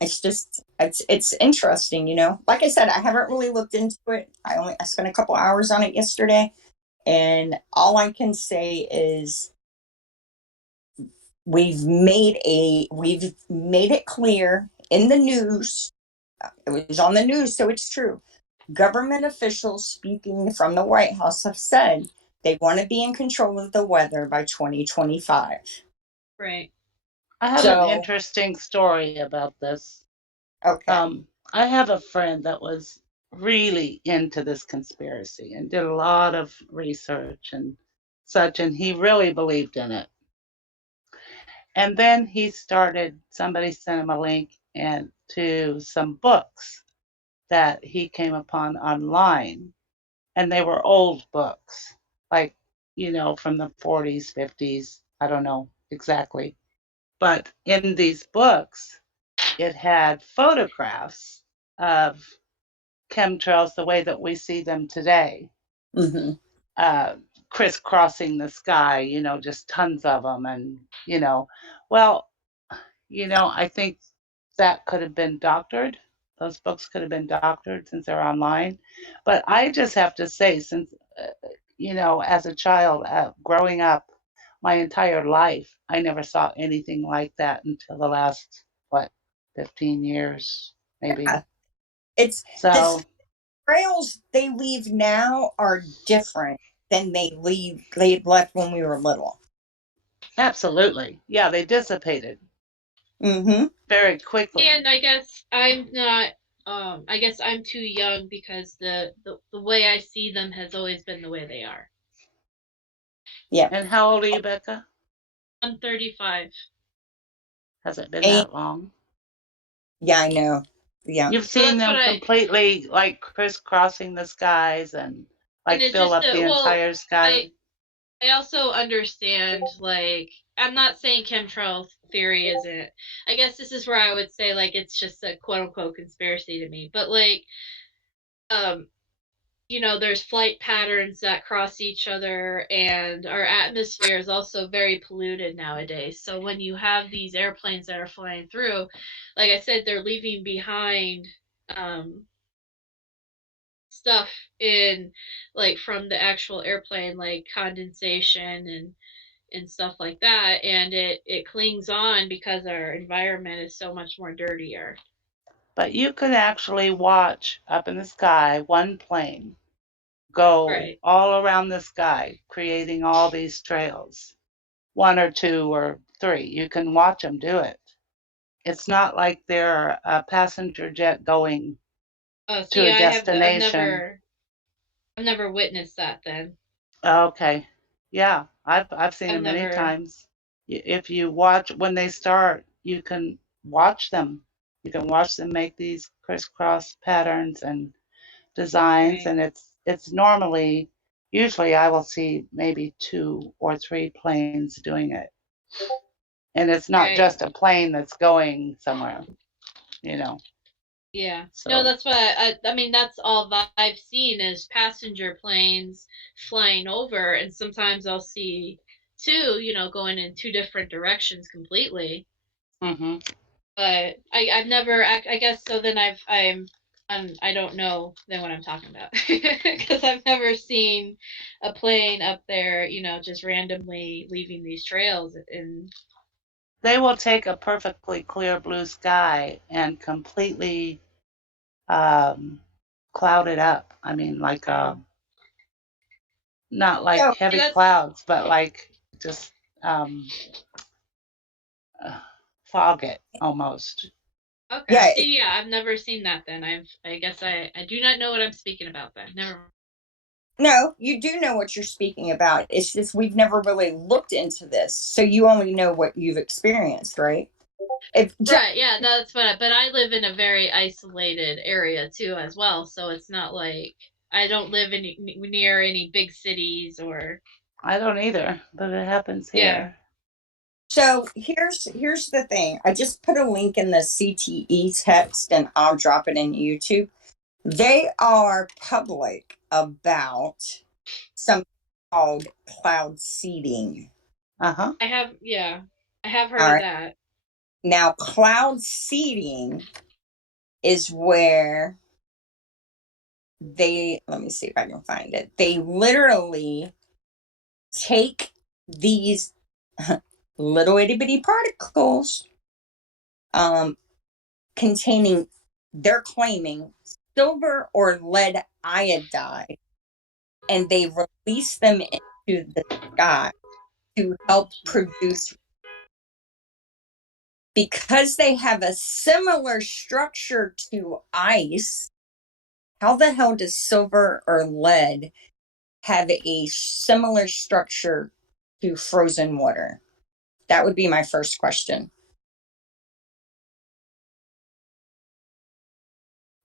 It's interesting. Like I said, I haven't really looked into it. I spent a couple hours on it yesterday, and all I can say is we've made it clear in the news. It was on the news, so it's true. Government officials speaking from the White House have said they want to be in control of the weather by 2025. Right. I have an interesting story about this. Okay. I have a friend that was really into this conspiracy and did a lot of research and such, and he really believed in it. And then somebody sent him a link to some books that he came upon online. And they were old books, like, from the 40s, 50s, I don't know exactly. But in these books, it had photographs of chemtrails the way that we see them today, crisscrossing the sky, you know, just tons of them. And, you know, well, you know, I think that could have been doctored. Those books could have been doctored since they're online. But I just have to say, since, you know, as a child growing up, my entire life, I never saw anything like that until the last, what, 15 years, maybe. Yeah. It's so the trails they leave now are different than they left when we were little. Absolutely. Yeah, they dissipated very quickly. And I guess I'm not. I guess I'm too young because the way I see them has always been the way they are. Yeah. And how old are you, Becca? I'm 35. Has it been that long? Yeah, I know. Yeah. You've seen them completely like crisscrossing the skies and like and fill up the entire sky. I also understand, like, I'm not saying chemtrail theory isn't. I guess this is where I would say, like, it's just a quote unquote conspiracy to me. But, like, you know, there's flight patterns that cross each other, and our atmosphere is also very polluted nowadays. So when you have these airplanes that are flying through, like I said, they're leaving behind stuff in, like, from the actual airplane, like condensation and stuff like that, and it clings on because our environment is so much more dirtier. But you could actually watch up in the sky one plane go all around the sky, creating all these trails, one or two or three. You can watch them do it. It's not like they're a passenger jet going to a destination. I've never witnessed that then. Okay. Yeah, I've seen them many times. If you watch when they start, you can watch them. You can watch them make these crisscross patterns and designs, and it's normally, usually I will see maybe 2 or 3 planes doing it. And it's not just a plane that's going somewhere, you know. Yeah. So. No, that's what I mean, that's all that I've seen is passenger planes flying over, and sometimes I'll see 2, you know, going in 2 different directions completely. But I've never, I guess, so then I don't know then what I'm talking about because I've never seen a plane up there, you know, just randomly leaving these trails. And they will take a perfectly clear blue sky and completely cloud it up. I mean, like not like heavy clouds, but like just fog it almost. Okay. Yeah. See, yeah, I've never seen that then. I guess I do not know what I'm speaking about then. Never. No, you do know what you're speaking about. It's just we've never really looked into this. So you only know what you've experienced, right? Right, yeah, that's what but I live in a very isolated area too as well, so it's not like I don't live near any big cities or. I don't either, but it happens here. Yeah. So here's the thing. I just put a link in the CTE text and I'll drop it in YouTube. They are public about something called cloud seeding. I have heard of that. Now, cloud seeding is where let me see if I can find it. They literally take these little itty bitty particles containing, they're claiming, silver or lead iodide, and they release them into the sky to help produce, because they have a similar structure to ice. How the hell does silver or lead have a similar structure to frozen water? That would be my first question.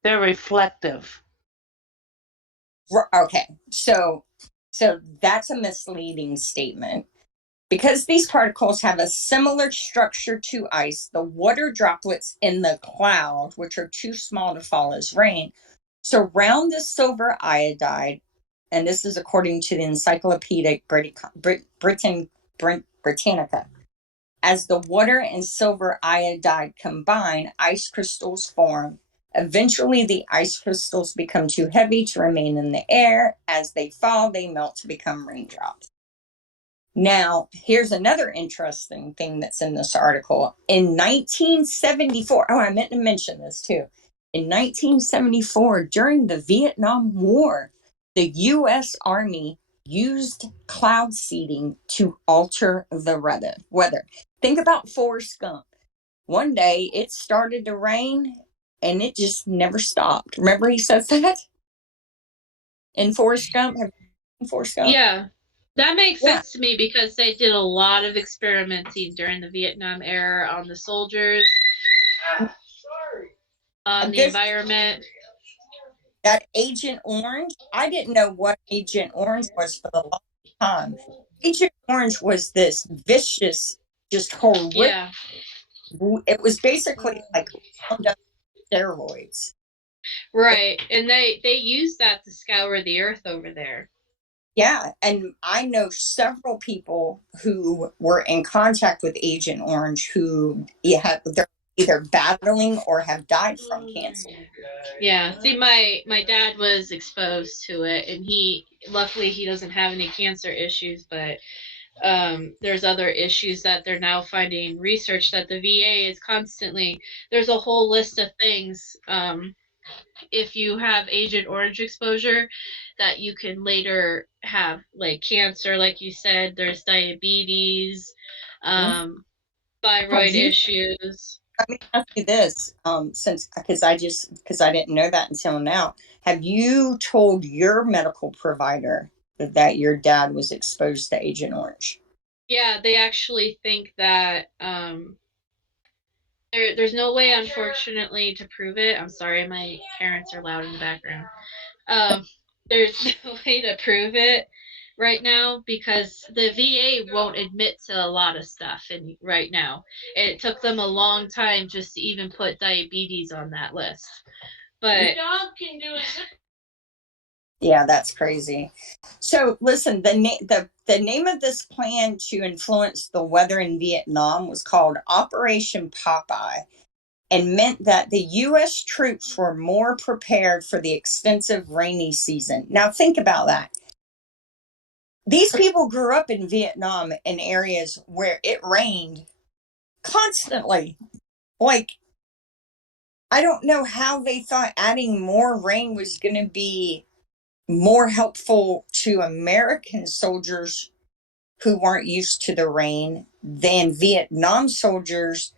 They're reflective. Okay, so that's a misleading statement. Because these particles have a similar structure to ice, the water droplets in the cloud, which are too small to fall as rain, surround the silver iodide, and this is according to the Encyclopedia Britannica. As the water and silver iodide combine, ice crystals form. Eventually, the ice crystals become too heavy to remain in the air. As they fall, they melt to become raindrops. Now, here's another interesting thing that's in this article. In 1974, I meant to mention this too. In 1974, during the Vietnam War, the U.S. Army used cloud seeding to alter the weather. Think about Forrest Gump. One day it started to rain and it just never stopped. Remember he says that in Forrest Gump? Have you seen Forrest Gump? Yeah. That makes sense to me because they did a lot of experimenting during the Vietnam era on the soldiers, on the environment. That Agent Orange, I didn't know what Agent Orange was for the longest time. Agent Orange was this vicious, just horrific. Yeah. It was basically like steroids. Right. And they use that to scour the earth over there. Yeah, and I know several people who were in contact with Agent Orange who they're either battling or have died from cancer. Yeah, see, my dad was exposed to it, and luckily he doesn't have any cancer issues, but there's other issues that they're now finding research that the VA is constantly, there's a whole list of things, if you have Agent Orange exposure, that you can later have, like cancer, like you said, there's diabetes, thyroid issues. Let me ask you this, because I didn't know that until now. Have you told your medical provider that your dad was exposed to Agent Orange? Yeah, they actually think that there's no way, unfortunately, to prove it. I'm sorry, my parents are loud in the background. There's no way to prove it right now because the VA won't admit to a lot of stuff right now. It took them a long time just to even put diabetes on that list. But the dog can do it. Yeah, that's crazy. So listen, the name of this plan to influence the weather in Vietnam was called Operation Popeye, and meant that the U.S. troops were more prepared for the extensive rainy season. Now think about that. These people grew up in Vietnam in areas where it rained constantly. Like, I don't know how they thought adding more rain was going to be more helpful to American soldiers who weren't used to the rain than Vietnam soldiers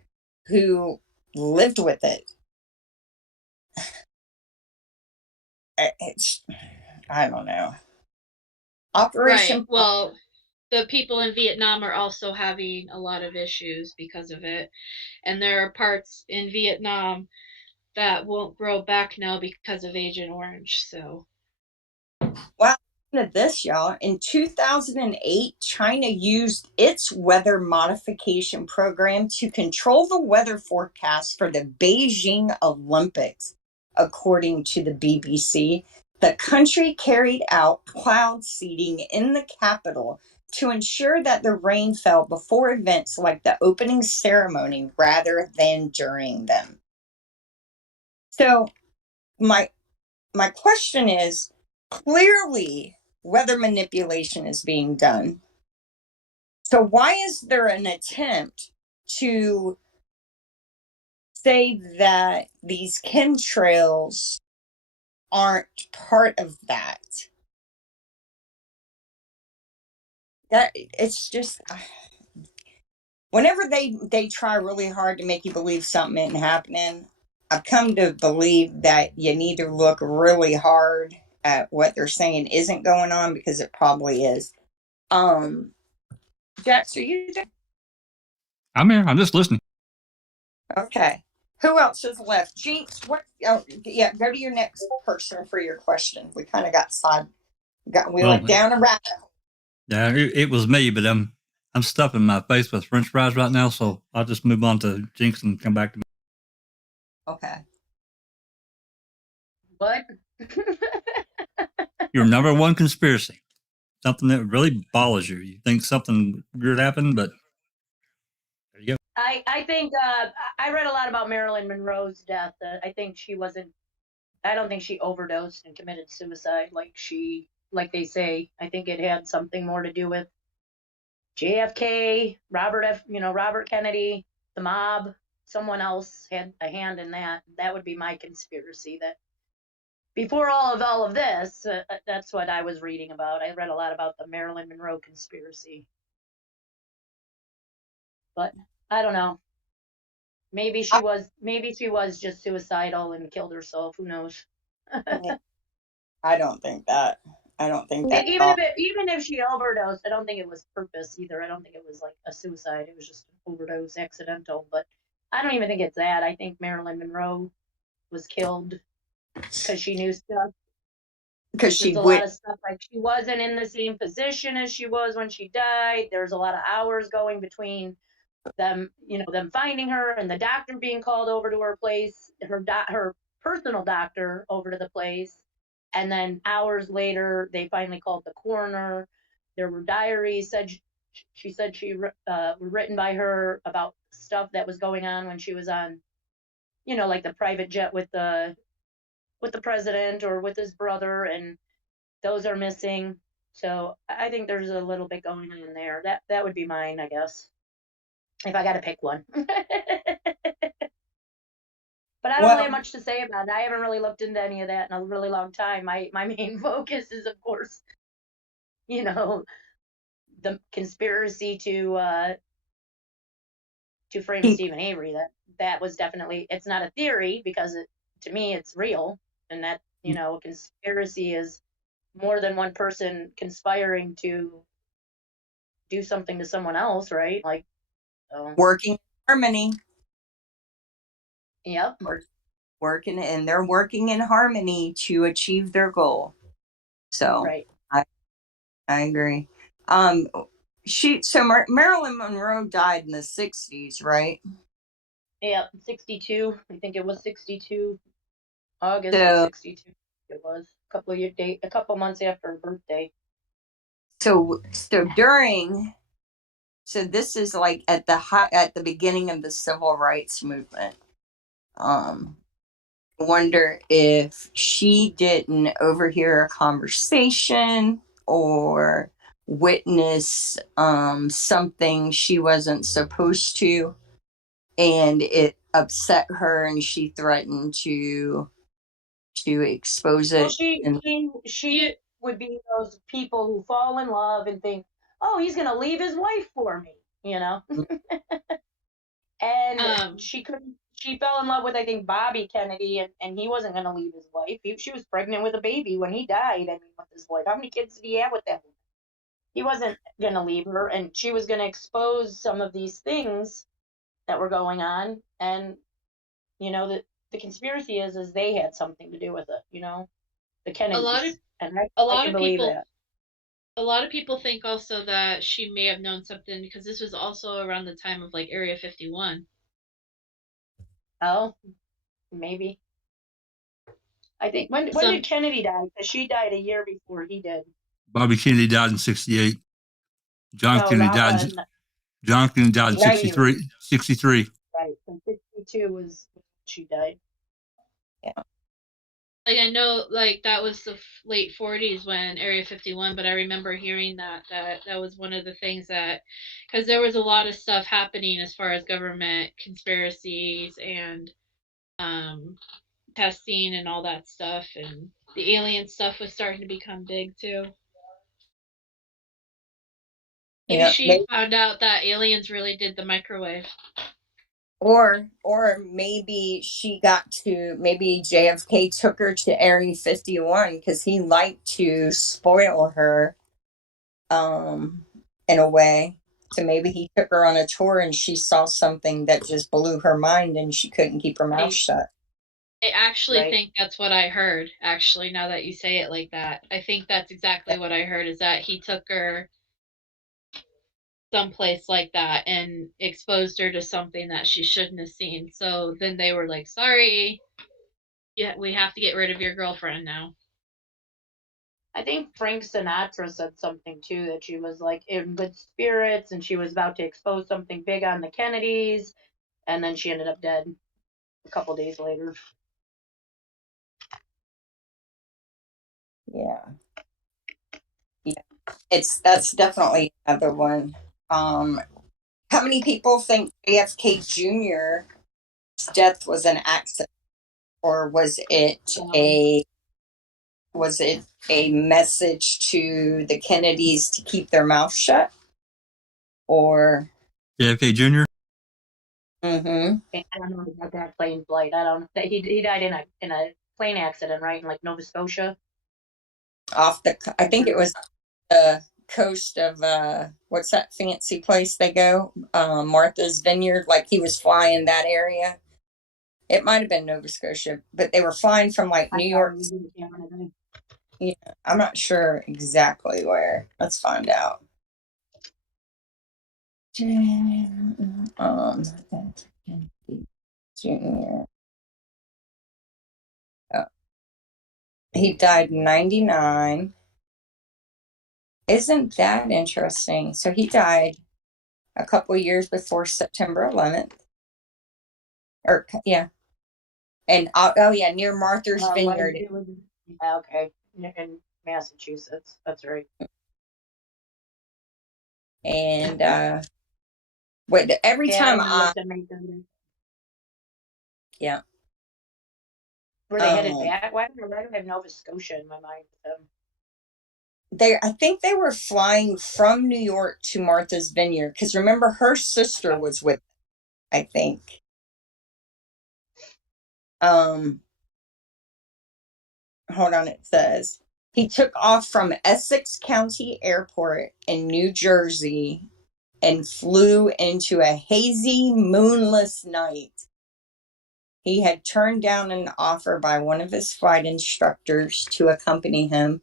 who lived with it. I don't know. Operation. Right. Well, the people in Vietnam are also having a lot of issues because of it. And there are parts in Vietnam that won't grow back now because of Agent Orange. So, wow, listen to this, y'all. In 2008, China used its weather modification program to control the weather forecast for the Beijing Olympics. According to the BBC, the country carried out cloud seeding in the capital to ensure that the rain fell before events like the opening ceremony rather than during them. So my question is, clearly weather manipulation is being done. So why is there an attempt to say that these chemtrails aren't part of that? That it's just, whenever they try really hard to make you believe something isn't happening, I've come to believe that you need to look really hard at what they're saying isn't going on, because it probably is. Jax, are you there? I'm here. I'm just listening. Okay. Who else is left? Jinx, what? Oh, yeah, go to your next person for your question. We kind of got we went down a rabbit hole. Yeah, it was me, but I'm stuffing my face with French fries right now, so I'll just move on to Jinx and come back to me. Okay. What? Your number one conspiracy. Something that really bothers you. You think something weird happened, but there you go. I think I read a lot about Marilyn Monroe's death. I think she wasn't. I don't think she overdosed and committed suicide like they say. I think it had something more to do with JFK, Robert Kennedy, the mob. Someone else had a hand in that. That would be my conspiracy. That before all of this, that's what I was reading about. I read a lot about the Marilyn Monroe conspiracy, but I don't know. Maybe she was just suicidal and killed herself. Who knows? I don't think that. I don't think that at all. Even if she overdosed, I don't think it was purpose either. I don't think it was like a suicide. It was just an overdose, accidental. But I don't even think it's that. I think Marilyn Monroe was killed because she knew stuff. Because she There's a lot of stuff like she wasn't in the same position as she was when she died. There's a lot of hours going between them, them finding her and the doctor being called over to her place, her personal doctor over to the place, and then hours later they finally called the coroner. There were diaries she said were written by her about stuff that was going on when she was on, like the private jet with the president or with his brother, and those are missing. So I think there's a little bit going on there. That would be mine, I guess, if I got to pick one. But I don't really have much to say about it. I haven't really looked into any of that in a really long time. My main focus is, of course, the conspiracy to frame Stephen Avery. That was definitely, it's not a theory because to me it's real, and that a conspiracy is more than one person conspiring to do something to someone else, right? Like working in harmony. Yep. And they're working in harmony to achieve their goal. So right. I agree. Marilyn Monroe died in the 60s, right? Yeah, 62. I think it was 62. August of 62. It was a couple months after her birthday. So this is like at the beginning of the civil rights movement. I wonder if she didn't overhear a conversation or witness something she wasn't supposed to, and it upset her, and she threatened to expose it. Well, she would be those people who fall in love and think, oh, he's gonna leave his wife for me, and she couldn't. She fell in love with, I think, Bobby Kennedy, and he wasn't gonna leave his wife. She was pregnant with a baby when he died. I mean, with his wife, how many kids did he have with that woman? He wasn't gonna leave her, and she was gonna expose some of these things that were going on, and the conspiracy is they had something to do with it, the Kennedys. A lot of believe people that. A lot of people think also that she may have known something because this was also around the time of like Area 51. Oh, maybe. I think when did Kennedy die? Because she died a year before he did. Bobby Kennedy died in 68. John Kennedy died in 63. 63. Right. So 62 was when she died. Yeah. Like I know, like that was the late 40s when Area 51, but I remember hearing that was one of the things that, because there was a lot of stuff happening as far as government conspiracies and testing and all that stuff, and the alien stuff was starting to become big too. Maybe she found out that aliens really did the microwave. Or maybe maybe JFK took her to Area 51 because he liked to spoil her in a way. So maybe he took her on a tour and she saw something that just blew her mind and she couldn't keep her mouth shut. I actually think that's what I heard, actually, now that you say it like that. I think that's exactly what I heard, is that he took her someplace like that and exposed her to something that she shouldn't have seen. So then they were like, sorry, yeah, we have to get rid of your girlfriend now. I think Frank Sinatra said something too, that she was like in good spirits and she was about to expose something big on the Kennedys, and then she ended up dead a couple days later. Yeah. That's definitely another one. How many people think Jfk Jr.'s death was an accident, or was it a message to the Kennedys to keep their mouth shut? Or JFK Jr. Mm-hmm. I don't know about that plane flight. I don't. He died in a plane accident, right, in like Nova Scotia. I think it was the coast of what's that fancy place they go? Martha's Vineyard. Like he was flying that area. It might have been Nova Scotia, but they were flying from like New York. Yeah, I'm not sure exactly where. Let's find out. Junior. He died in 99. Isn't that interesting? So he died a couple years before September 11th. Or yeah. And oh yeah, near Martha's Vineyard. Yeah, okay. In Massachusetts. That's right. And every time yeah. Were they headed back? Why do I have Nova Scotia in my mind with them? I think they were flying from New York to Martha's Vineyard, because remember her sister was with, I think. Hold on, it says he took off from Essex County Airport in New Jersey and flew into a hazy, moonless night. He had turned down an offer by one of his flight instructors to accompany him,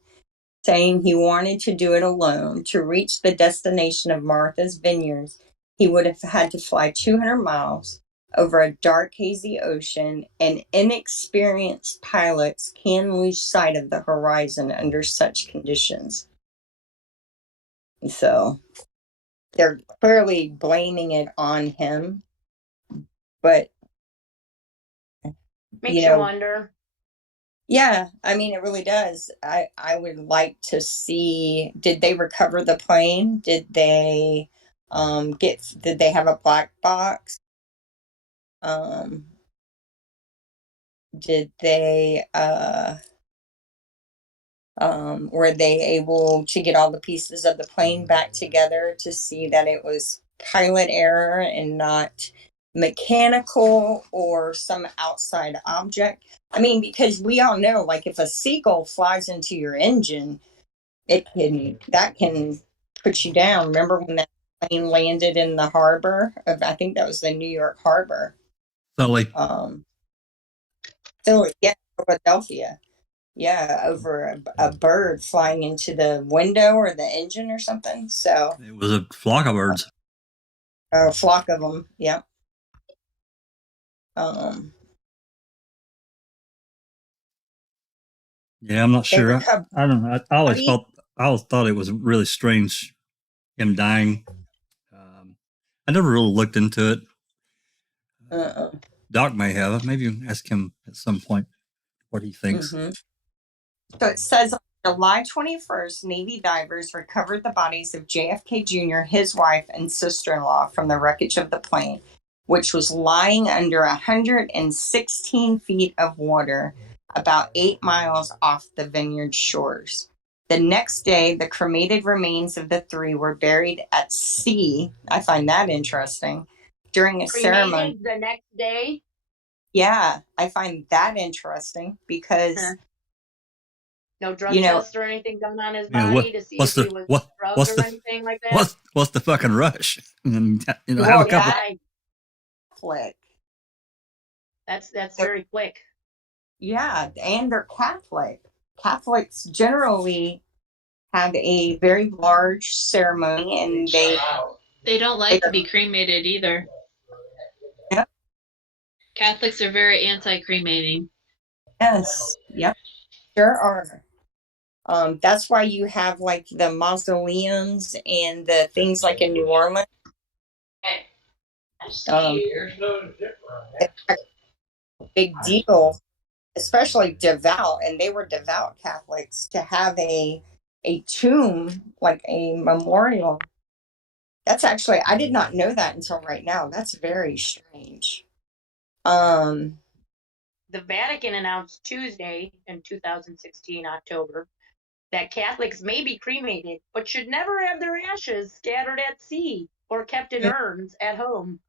saying he wanted to do it alone. To reach the destination of Martha's Vineyards, he would have had to fly 200 miles over a dark, hazy ocean, and inexperienced pilots can lose sight of the horizon under such conditions. So they're clearly blaming it on him, but makes you wonder. Yeah, I mean, it really does. I would like to see, did they recover the plane? Did they did they have a black box? Did they were they able to get all the pieces of the plane back together to see that it was pilot error and not mechanical or some outside object? I mean, because we all know, like, if a seagull flies into your engine, that can put you down. Remember when that plane landed in the harbor of, I think that was the New York harbor. Philly. Philly, yeah, Philadelphia. Yeah, over a bird flying into the window or the engine or something. So it was a flock of birds. A flock of them, yeah. Yeah, I'm not sure. I don't know. I always thought it was really strange, him dying. I never really looked into it. Doc may have. Maybe you can ask him at some point what he thinks. Mm-hmm. So it says on July 21st, Navy divers recovered the bodies of JFK Jr., his wife, and sister-in-law from the wreckage of the plane, which was lying under 116 feet of water, about 8 miles off the vineyard shores. The next day, the cremated remains of the three were buried at sea. I find that interesting. During a ceremony. The next day? Yeah, I find that interesting because... No drug test or anything done on his body to see if he was drugged or anything like that? What's the fucking rush? And, have a couple... Catholic. That's very quick. Yeah, and they're Catholic. Catholics generally have a very large ceremony, and They don't like to be cremated either. Yep. Catholics are very anti-cremating. Yes. Yep. Sure are. That's why you have like the mausoleums and the things like in New Orleans. It's a big deal, especially devout, and they were devout Catholics, to have a tomb, like a memorial. That's actually, I did not know that until right now. That's very strange. The Vatican announced Tuesday in 2016, October, that Catholics may be cremated, but should never have their ashes scattered at sea or kept in urns at home.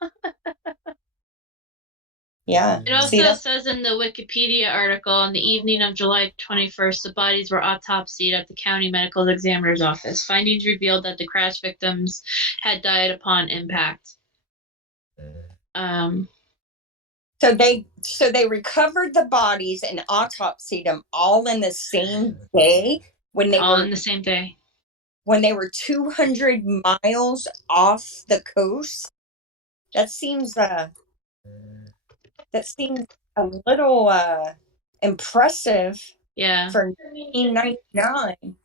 Yeah. It also says in the Wikipedia article, on the evening of July 21st, the bodies were autopsied at the county medical examiner's office. Findings revealed that the crash victims had died upon impact. So they recovered the bodies and autopsied them all in the same day when they were in the same day. When they were 200 miles off the coast. That seems a little impressive. Yeah. For 1999.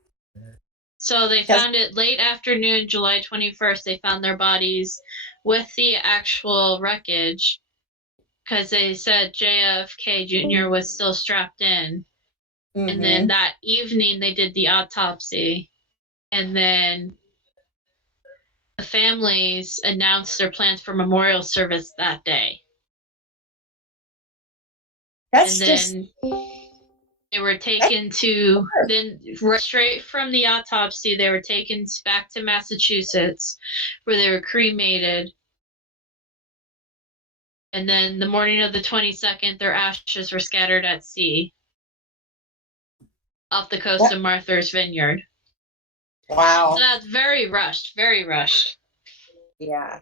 So they found it late afternoon, July 21st. They found their bodies with the actual wreckage, because they said JFK Jr. was still strapped in. Mm-hmm. And then that evening they did the autopsy, and then the families announced their plans for memorial service that day. That's and then they were taken to, then straight from the autopsy, they were taken back to Massachusetts, where they were cremated. And then the morning of the 22nd, their ashes were scattered at sea off the coast of Martha's Vineyard. Wow. So that's very rushed, very rushed. Yeah.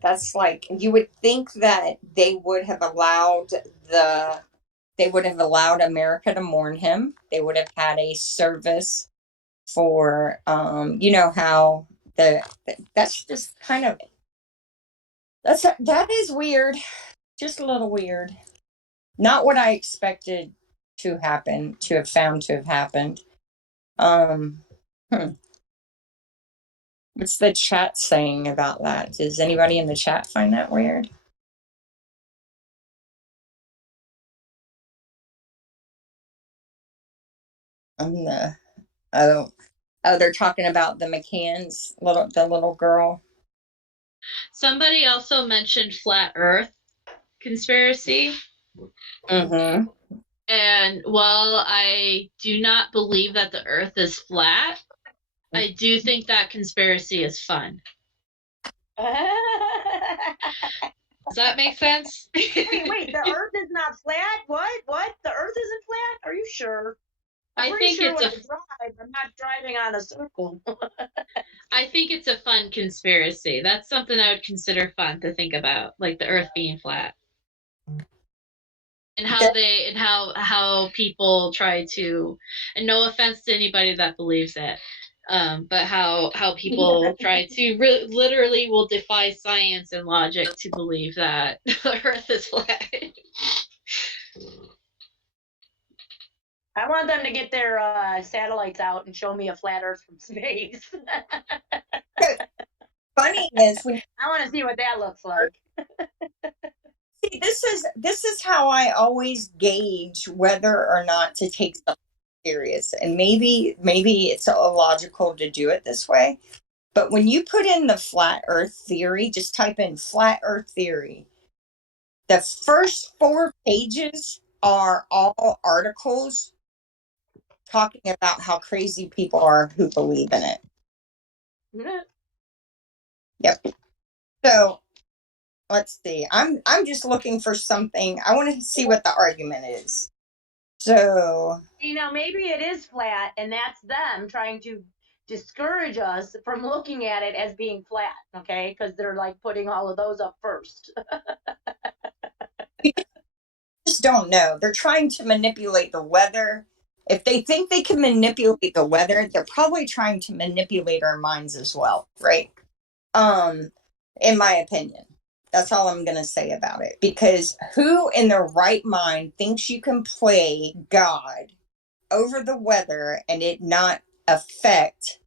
That's like, you would think that they would have allowed America to mourn him. They would have had a service for, you know how that's just kind of, that is weird. Just a little weird. Not what I expected to have happened. What's the chat saying about that? Does anybody in the chat find that weird? They're talking about the McCann's the little girl. Somebody also mentioned flat Earth conspiracy. Mm-hmm. And while I do not believe that the Earth is flat, I do think that conspiracy is fun. Does that make sense? wait, the Earth is not flat? What? The Earth isn't flat? Are you sure? I'm pretty sure when I drive, I'm not driving on a circle. I think it's a fun conspiracy. That's something I would consider fun to think about, like the Earth being flat. And how people try to, and no offense to anybody that believes it, but how people try to literally will defy science and logic to believe that the Earth is flat. I want them to get their satellites out and show me a flat Earth from space. Funny is, I want to see what that looks like. See, this is how I always gauge whether or not to take something serious. And maybe it's illogical to do it this way. But when you put in the flat Earth theory, just type in flat Earth theory. The first 4 pages are all articles talking about how crazy people are who believe in it. Mm-hmm. Yep. So let's see. I'm just looking for something. I want to see what the argument is. So, maybe it is flat, and that's them trying to discourage us from looking at it as being flat, okay? Because they're like putting all of those up first. Just don't know. They're trying to manipulate the weather. If they think they can manipulate the weather, they're probably trying to manipulate our minds as well, right? in my opinion. That's all I'm going to say about it. Because who in their right mind thinks you can play God over the weather and it not affect?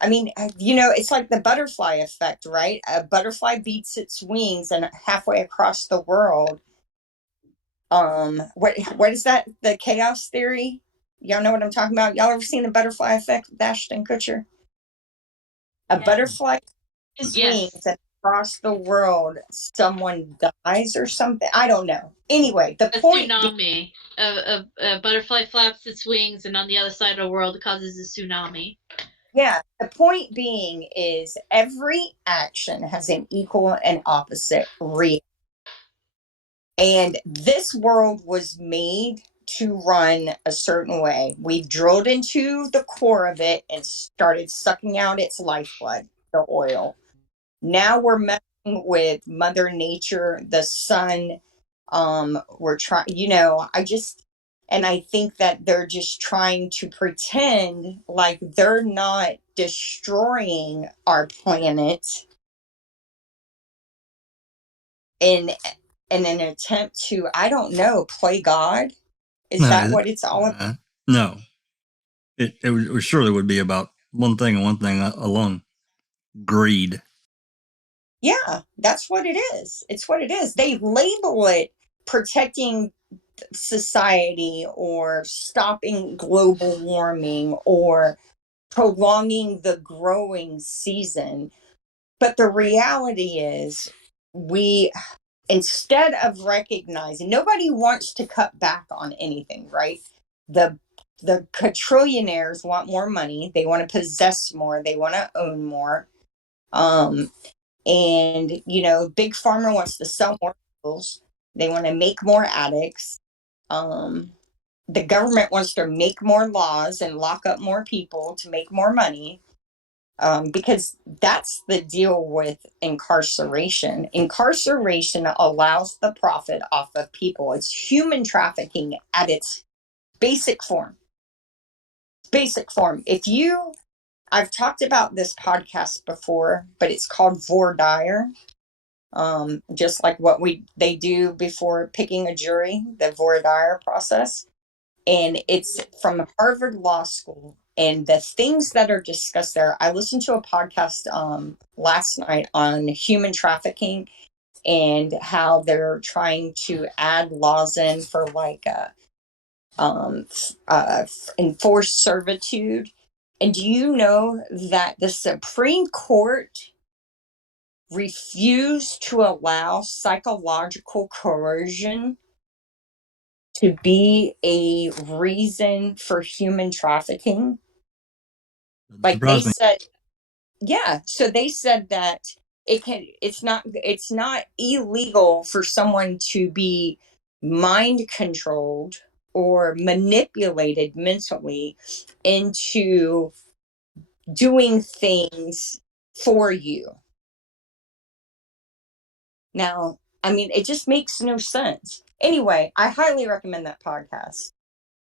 I mean, it's like the butterfly effect, right? A butterfly beats its wings and halfway across the world. What is that? The chaos theory? Y'all know what I'm talking about? Y'all ever seen the butterfly effect with Ashton Kutcher? A butterfly beats its wings and across the world someone dies or something. I don't know. Anyway, the point tsunami. A butterfly flaps its wings, and on the other side of the world, it causes a tsunami. Yeah, the point being is every action has an equal and opposite reaction. And this world was made to run a certain way. We've drilled into the core of it and started sucking out its lifeblood, the oil. Now we're messing with Mother Nature, the sun. We're trying, I think that they're just trying to pretend like they're not destroying our planet in an attempt to, I don't know, play God. Is that what it's all about? No. It surely would be about one thing and one thing alone: greed. Yeah, that's what it is. It's what it is. They label it protecting society or stopping global warming or prolonging the growing season. But the reality is, instead of recognizing, nobody wants to cut back on anything, right? The quadrillionaires want more money. They want to possess more. They want to own more. And Big Pharma wants to sell more pills. They want to make more addicts. The government wants to make more laws and lock up more people to make more money. Because that's the deal with incarceration. Incarceration allows the profit off of people. It's human trafficking at its basic form. I've talked about this podcast before, but it's called Voir dire. Just like what they do before picking a jury, the voir dire process. And it's from Harvard Law School. And the things that are discussed there, I listened to a podcast last night on human trafficking and how they're trying to add laws in for enforced servitude. And do you know that the Supreme Court refused to allow psychological coercion to be a reason for human trafficking? Like they said, yeah. So they said that it's not illegal for someone to be mind controlled or manipulated mentally into doing things for you. Now, I mean, it just makes no sense. Anyway, I highly recommend that podcast.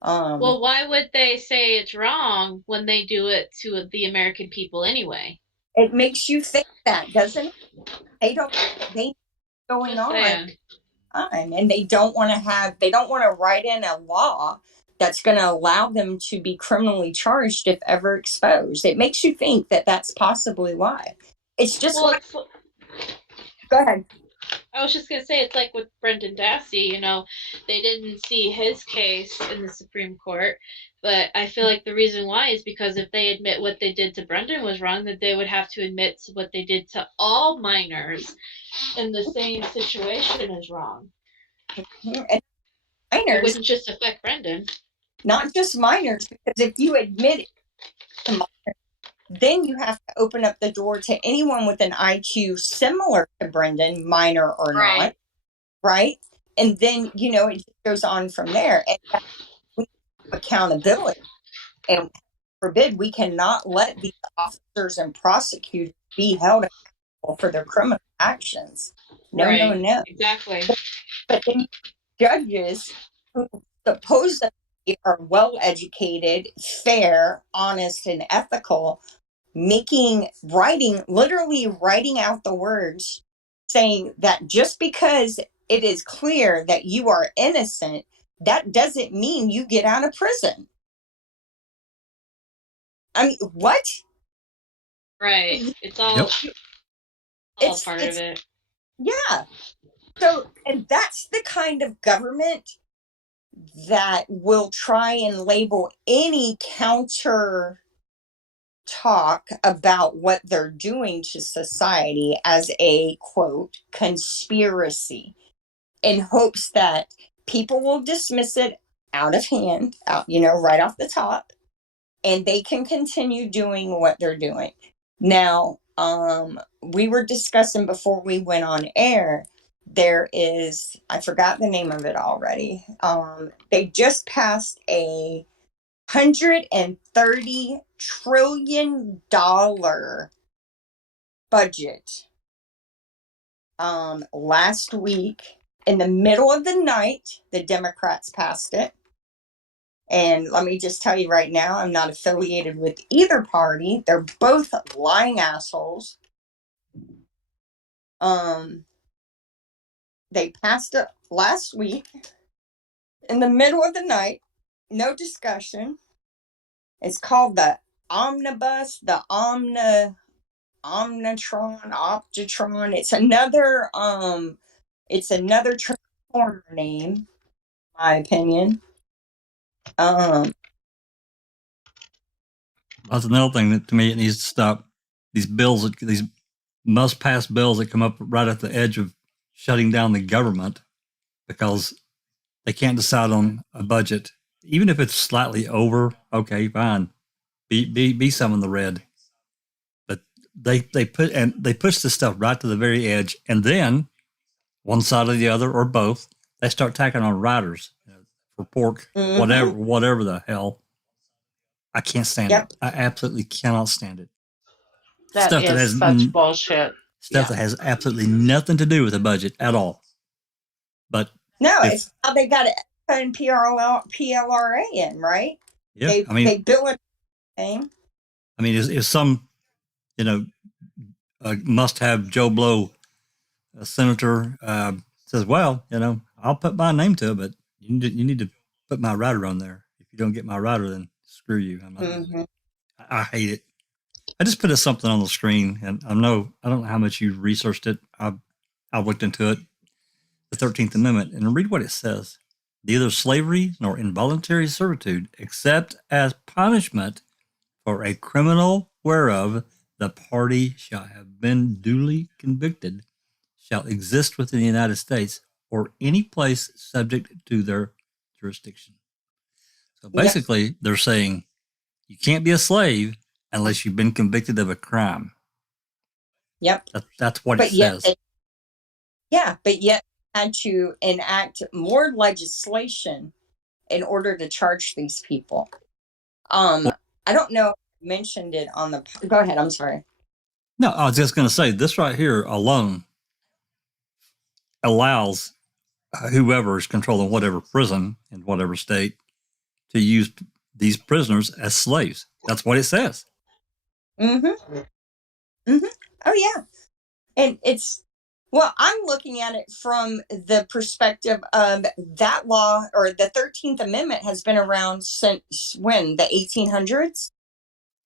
Well, why would they say it's wrong when they do it to the American people anyway? It makes you think that, doesn't it? They know going on, and they don't want to write in a law that's going to allow them to be criminally charged if ever exposed. It makes you think that that's possibly why. It's just go ahead. I was just going to say, it's like with Brendan Dassey, they didn't see his case in the Supreme Court, but I feel like the reason why is because if they admit what they did to Brendan was wrong, that they would have to admit what they did to all minors in the same situation is wrong. And minors, it wouldn't just affect Brendan. Not just minors, because if you admit it to minors, then you have to open up the door to anyone with an IQ similar to Brendan, minor or not, right? And then, it just goes on from there. And that's accountability. And forbid, we cannot let these officers and prosecutors be held accountable for their criminal actions. No. Exactly. But then judges who supposedly are well educated, fair, honest, and ethical literally writing out the words, saying that just because it is clear that you are innocent, that doesn't mean you get out of prison. I mean, what? Right. It's all, It's part of it. Yeah. So, and that's the kind of government that will try and label any counter talk about what they're doing to society as a quote conspiracy, in hopes that people will dismiss it out of hand, right off the top, and they can continue doing what they're doing. Now, we were discussing before we went on air, there is, I forgot the name of it already. They just passed a $130 trillion budget last week. In the middle of the night, the Democrats passed it. And let me just tell you right now, I'm not affiliated with either party. They're both lying assholes. They passed it last week in the middle of the night. No discussion. It's called the Omnibus, the Optitron. It's another Transformer name, in my opinion. That's another thing that to me it needs to stop. These bills, these must-pass bills that come up right at the edge of shutting down the government because they can't decide on a budget, even if it's slightly over. Okay, fine, be some in the red. But they push this stuff right to the very edge, and then one side or the other or both, they start tacking on riders for pork, whatever the hell. I can't stand it. I absolutely cannot stand it. That is such bullshit. Stuff that has absolutely nothing to do with the budget at all. But no, it's how they got it putting PLRA in, right? Yeah, they bill it. I mean, is some, must-have Joe Blow, a senator, says, well, I'll put my name to it, but you need to put my rider on there. If you don't get my rider, then screw you. I'm not doing it. I hate it. I just put something on the screen, and I don't know how much you researched it. I've looked into it, the 13th Amendment, and read what it says. Neither slavery nor involuntary servitude, except as punishment for a criminal whereof the party shall have been duly convicted, shall exist within the United States or any place subject to their jurisdiction. So basically, they're saying you can't be a slave unless you've been convicted of a crime. Yep. That's what it says. But yet had to enact more legislation in order to charge these people. I don't know if I mentioned it on the... Go ahead, I'm sorry. No, I was just going to say, this right here alone allows whoever is controlling whatever prison in whatever state to use these prisoners as slaves. That's what it says. Oh, yeah. And it's... Well, I'm looking at it from the perspective of that law, or the 13th Amendment has been around since when? The 1800s?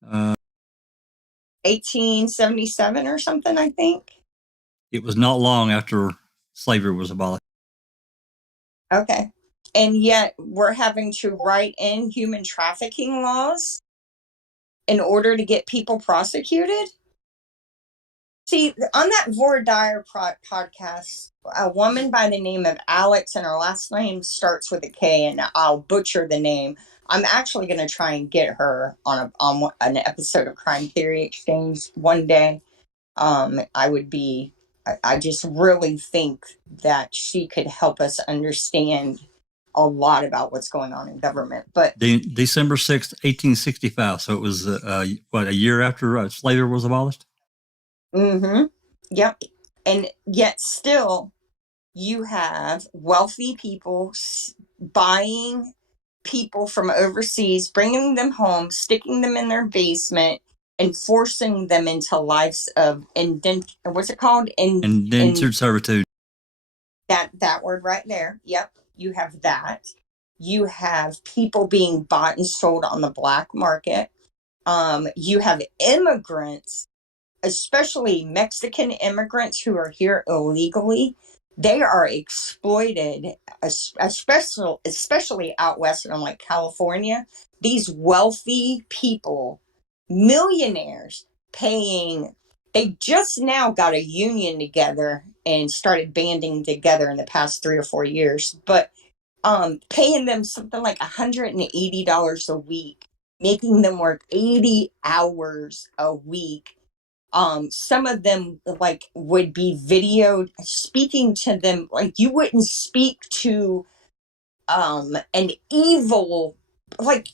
1877 or something, I think. It was not long after slavery was abolished. Okay. And yet we're having to write in human trafficking laws in order to get people prosecuted? See, on that Vora Dyer podcast, a woman by the name of Alex, and her last name starts with a K, and I'll butcher the name. I'm actually going to try and get her on an episode of Crime Theory Exchange one day. I just really think that she could help us understand a lot about what's going on in government. But December 6th, 1865. So it was, a year after slavery was abolished? Yep. And yet still you have wealthy people buying people from overseas, bringing them home, sticking them in their basement, and forcing them into lives of what's it called? Indentured servitude. That word right there. Yep. You have that. You have people being bought and sold on the black market. You have immigrants, especially Mexican immigrants who are here illegally. They are exploited, especially out west in like California. These wealthy people, millionaires, they just now got a union together and started banding together in the past 3 or 4 years, but paying them something like $180 a week, making them work 80 hours a week. Some of them like would be videoed speaking to them like you wouldn't speak to an evil, like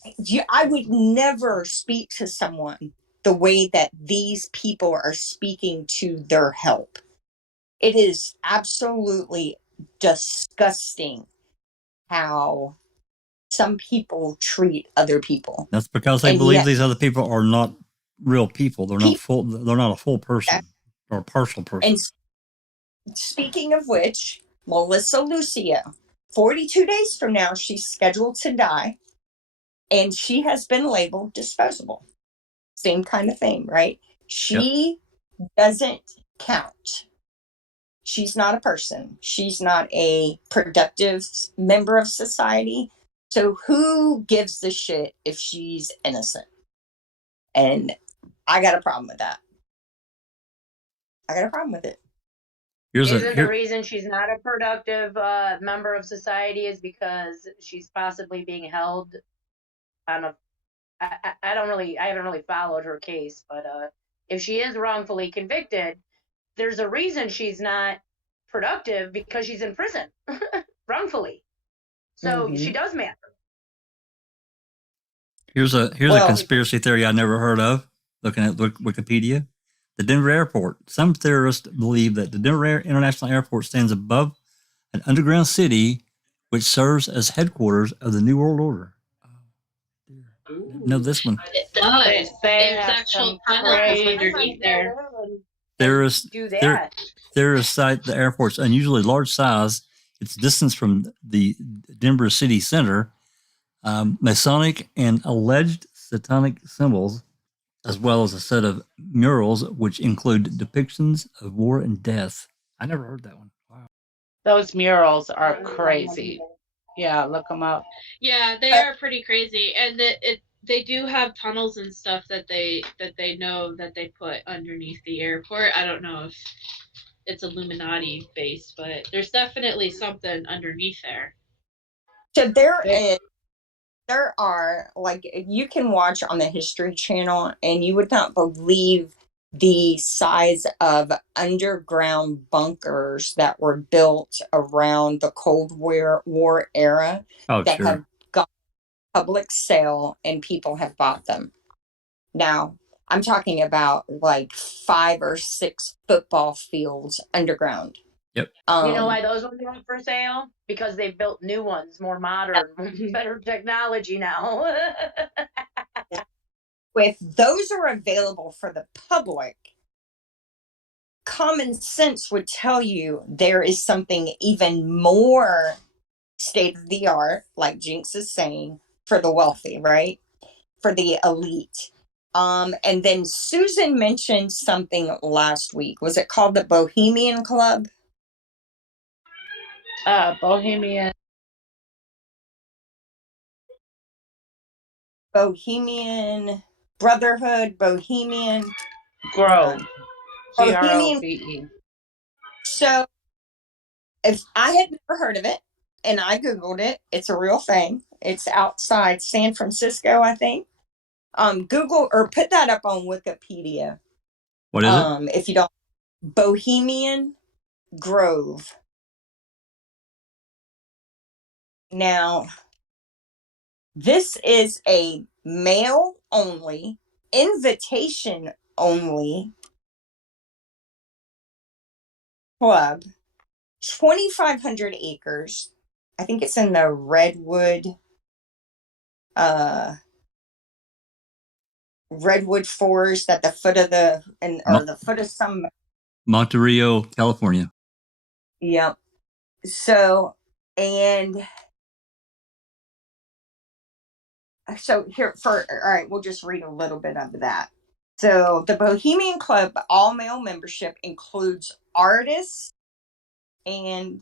I would never speak to someone the way that these people are speaking to their help. It is absolutely disgusting how some people treat other people. That's because they And believe yet these other people are not real people. They're not full. They're not a full person or a partial person. And speaking of which, Melissa Lucio, 42 days from now, she's scheduled to die, and she has been labeled disposable. Same kind of thing, right? She doesn't count. She's not a person. She's not a productive member of society. So who gives the shit if she's innocent? And I got a problem with that. I got a problem with it. The reason she's not a productive member of society is because she's possibly being held on a. I haven't really followed her case, but if she is wrongfully convicted, there's a reason she's not productive because she's in prison wrongfully. So she does matter. Here's a conspiracy theory I never heard of. Looking at Wikipedia, the Denver airport. Some theorists believe that the Denver International Airport stands above an underground city, which serves as headquarters of the New World Order. No, this one. It does. There's actual tunnels underneath there. Theorists cite the airport's unusually large size, its distance from the Denver city center, Masonic and alleged satanic symbols, as well as a set of murals which include depictions of war and death. I never heard that one. Wow. Those murals are crazy. Yeah, look them up. Yeah, they are pretty crazy, and they do have tunnels and stuff that they know that they put underneath the airport. I don't know if it's Illuminati based, but there's definitely something underneath there. So there are, like, you can watch on the History Channel and you would not believe the size of underground bunkers that were built around the Cold War era that have got public sale and people have bought them. Now, I'm talking about like 5 or 6 football fields underground. Yep. You know why those ones are up for sale? Because they built new ones, more modern, better technology now. If those are available for the public, common sense would tell you there is something even more state of the art, like Jinx is saying, for the wealthy, right? For the elite. And then Susan mentioned something last week. Was it called the Bohemian Club? Bohemian Brotherhood, Bohemian Grove. Bohemian. Grove. So if I had never heard of it and I Googled it, it's a real thing. It's outside San Francisco, I think. Google or put that up on Wikipedia. What is it? If you don't, Bohemian Grove. Now, this is a male only, invitation only club, 2,500 acres. I think it's in the Redwood redwood forest at the foot of the foot of some. Monterey, California. Yep. So, and so here all right, we'll just read a little bit of that. So the Bohemian Club all-male membership includes artists and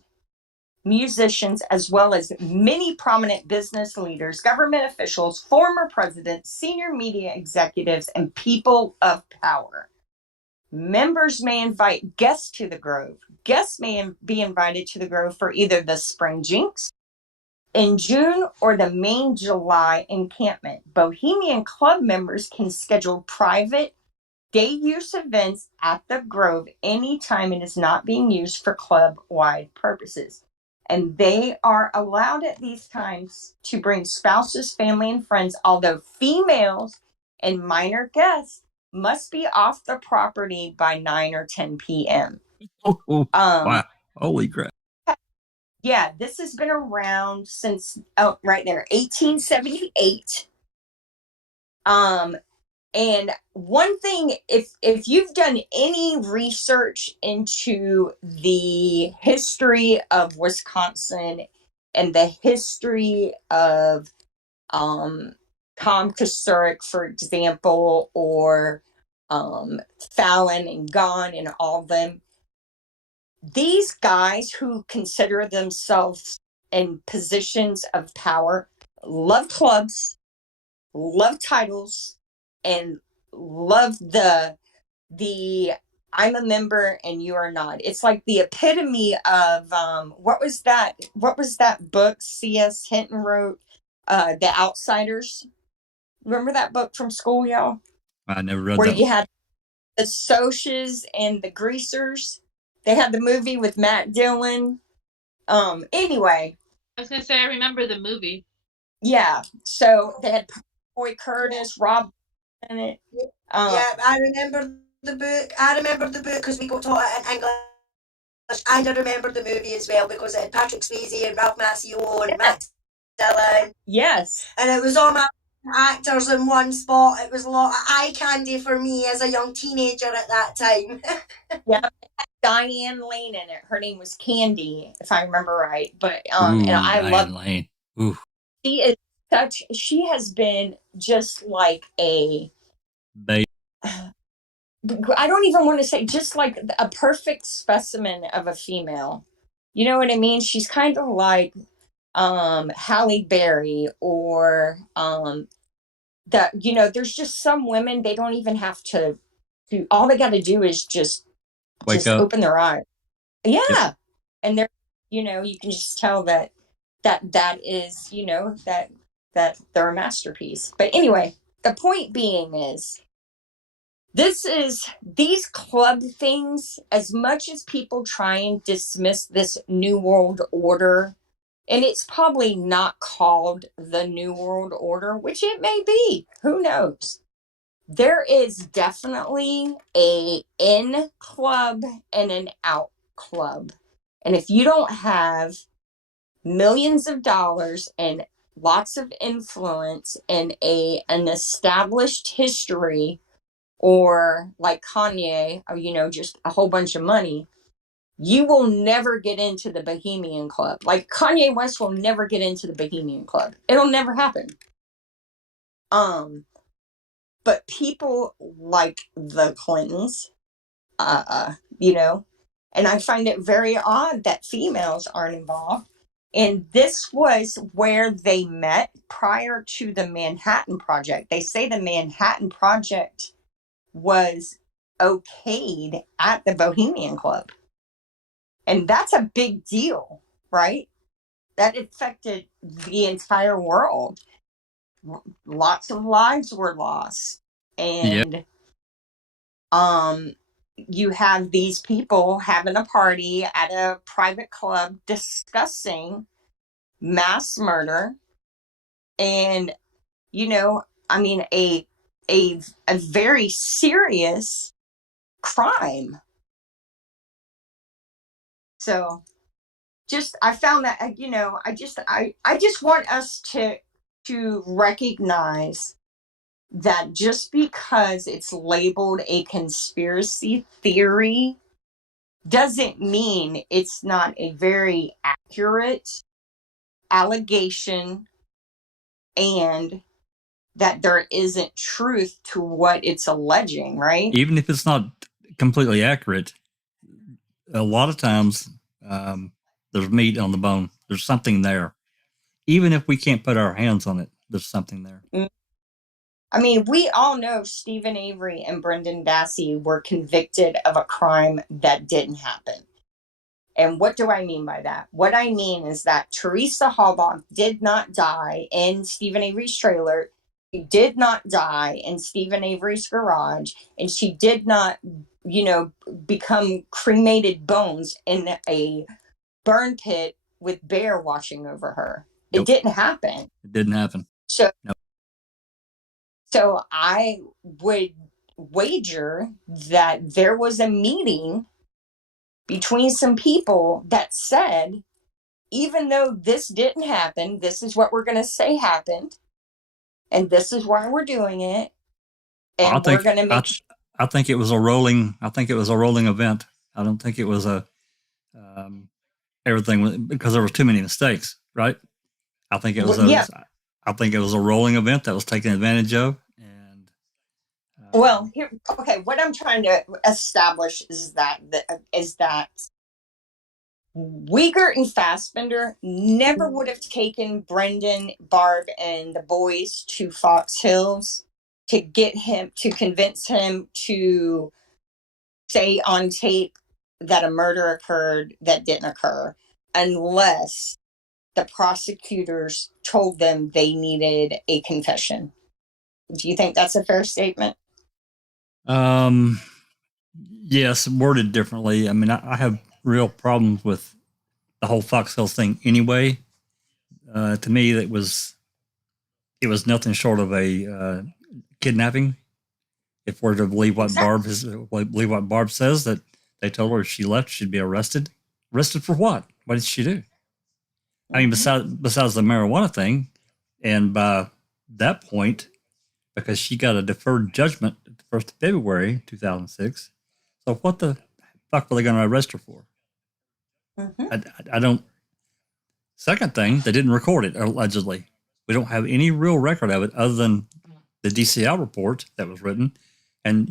musicians, as well as many prominent business leaders, government officials, former presidents, senior media executives, and people of power. Members may invite guests to the Grove. Guests may be invited to the Grove for either the Spring Jinx in June or the main July encampment. Bohemian Club members can schedule private day use events at the Grove anytime it is not being used for club-wide purposes. And they are allowed at these times to bring spouses, family, and friends, although females and minor guests must be off the property by 9 or 10 p.m. Wow. Holy crap. Yeah, this has been around since, right there, 1878. And one thing, if you've done any research into the history of Wisconsin and the history of Tom Kasurik, for example, or Fallon and Gahn and all of them, these guys who consider themselves in positions of power love clubs, love titles, and love the I'm a member and you are not. It's like the epitome of what was that book C.S. Hinton wrote, The Outsiders? Remember that book from school, y'all? I never read where that. You had the Socs and the Greasers. They had the movie with Matt Dillon. Anyway. I was gonna say I remember the movie. Yeah. So they had Boy Curtis, Rob in it. Yeah, I remember the book. I remember the book because we got taught it in English. And I remember the movie as well because it had Patrick Swayze and Ralph Macchio and Matt Dillon. Yes. And it was all my actors in one spot. It was a lot of eye candy for me as a young teenager at that time. Yeah. Diane Lane in it. Her name was Candy, if I remember right. But Ooh, and I Diane love Lane. Ooh. She has been just like I don't even want to say, just like a perfect specimen of a female. You know what I mean? She's kind of like Halle Berry, or that, there's just some women, they don't even have to do, all they got to do is just wake up, open their eyes. Yeah. Yep. And they're, you can just tell that is, that they're a masterpiece. But anyway, the point being is, these club things, as much as people try and dismiss this New World Order, and it's probably not called the New World Order, which it may be, who knows? There is definitely a in club and an out club. And if you don't have millions of dollars and lots of influence and an established history, or like Kanye, or, just a whole bunch of money, you will never get into the Bohemian Club. Like Kanye West will never get into the Bohemian Club. It'll never happen. But people like the Clintons, and I find it very odd that females aren't involved. And this was where they met prior to the Manhattan Project. They say the Manhattan Project was okayed at the Bohemian Club. And that's a big deal, right? That affected the entire world. Lots of lives were lost. And you have these people having a party at a private club discussing mass murder and, a very serious crime. So I found that, I just want us to recognize that just because it's labeled a conspiracy theory doesn't mean it's not a very accurate allegation, and that there isn't truth to what it's alleging, right? Even if it's not completely accurate, a lot of times there's meat on the bone. There's something there. Even if we can't put our hands on it, there's something there. I mean, we all know Stephen Avery and Brendan Dassey were convicted of a crime that didn't happen. And what do I mean by that? What I mean is that Teresa Halbach did not die in Stephen Avery's trailer. She did not die in Stephen Avery's garage. And she did not, become cremated bones in a burn pit with bear watching over her. It didn't happen. It didn't happen. So I would wager that there was a meeting between some people that said, even though this didn't happen, this is what we're going to say happened, and this is why we're doing it, and we're going to make sure. I think it was a rolling. I think it was a rolling event. I don't think it was a everything, because there was too many mistakes, right? I think it was. I think it was a rolling event that was taken advantage of. And what I'm trying to establish is that Wiegert and Fassbender never would have taken Brendan, Barb, and the boys to Fox Hills to convince him to say on tape that a murder occurred that didn't occur, unless the prosecutors told them they needed a confession. Do you think that's a fair statement? Yes, worded differently. I mean, I have real problems with the whole Fox Hills thing anyway. To me, it was nothing short of a kidnapping. If we're to believe what Barb says, that they told her if she left, she'd be arrested. Arrested for what? What did she do? I mean, besides the marijuana thing, and by that point, because she got a deferred judgment at the 1st of February 2006. So what the fuck were they going to arrest her for? I don't. Second thing, they didn't record it, allegedly. We don't have any real record of it other than the DCL report that was written. And,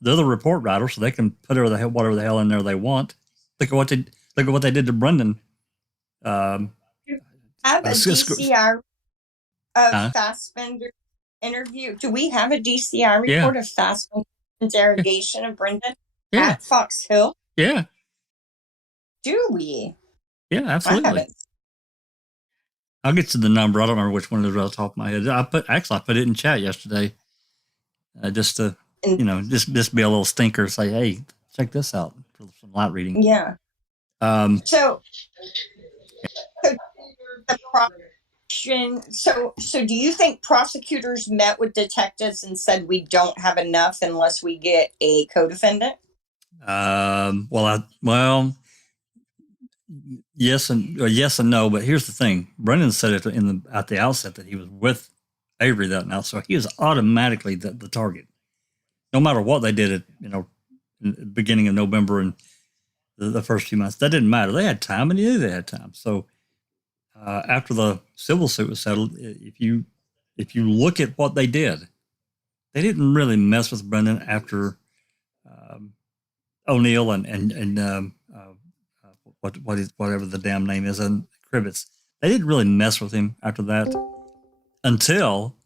they're the report writers, so they can put whatever the hell in there they want. Look at what they did to Brendan. I have a DCI of Fassbender interview. Do we have a DCI report of Fassbender's interrogation of Brendan at Fox Hill? Yeah. Do we? Yeah, absolutely. I'll get to the number. I don't remember which one it was off the top of my head. I put it in chat yesterday, just to just be a little stinker. Say, hey, check this out for some light reading. Yeah. So the prosecution. So do you think prosecutors met with detectives and said we don't have enough unless we get a co-defendant? Yes and no, but here's the thing. Brendan said it at the outset that he was with Avery that night, so he was automatically the target. No matter what they did in the beginning of November and the first few months, that didn't matter. They had time, and he knew they had time. So after the civil suit was settled, if you look at what they did, they didn't really mess with Brendan after O'Neill and whatever the damn name is, and Krivitz. They didn't really mess with him after that until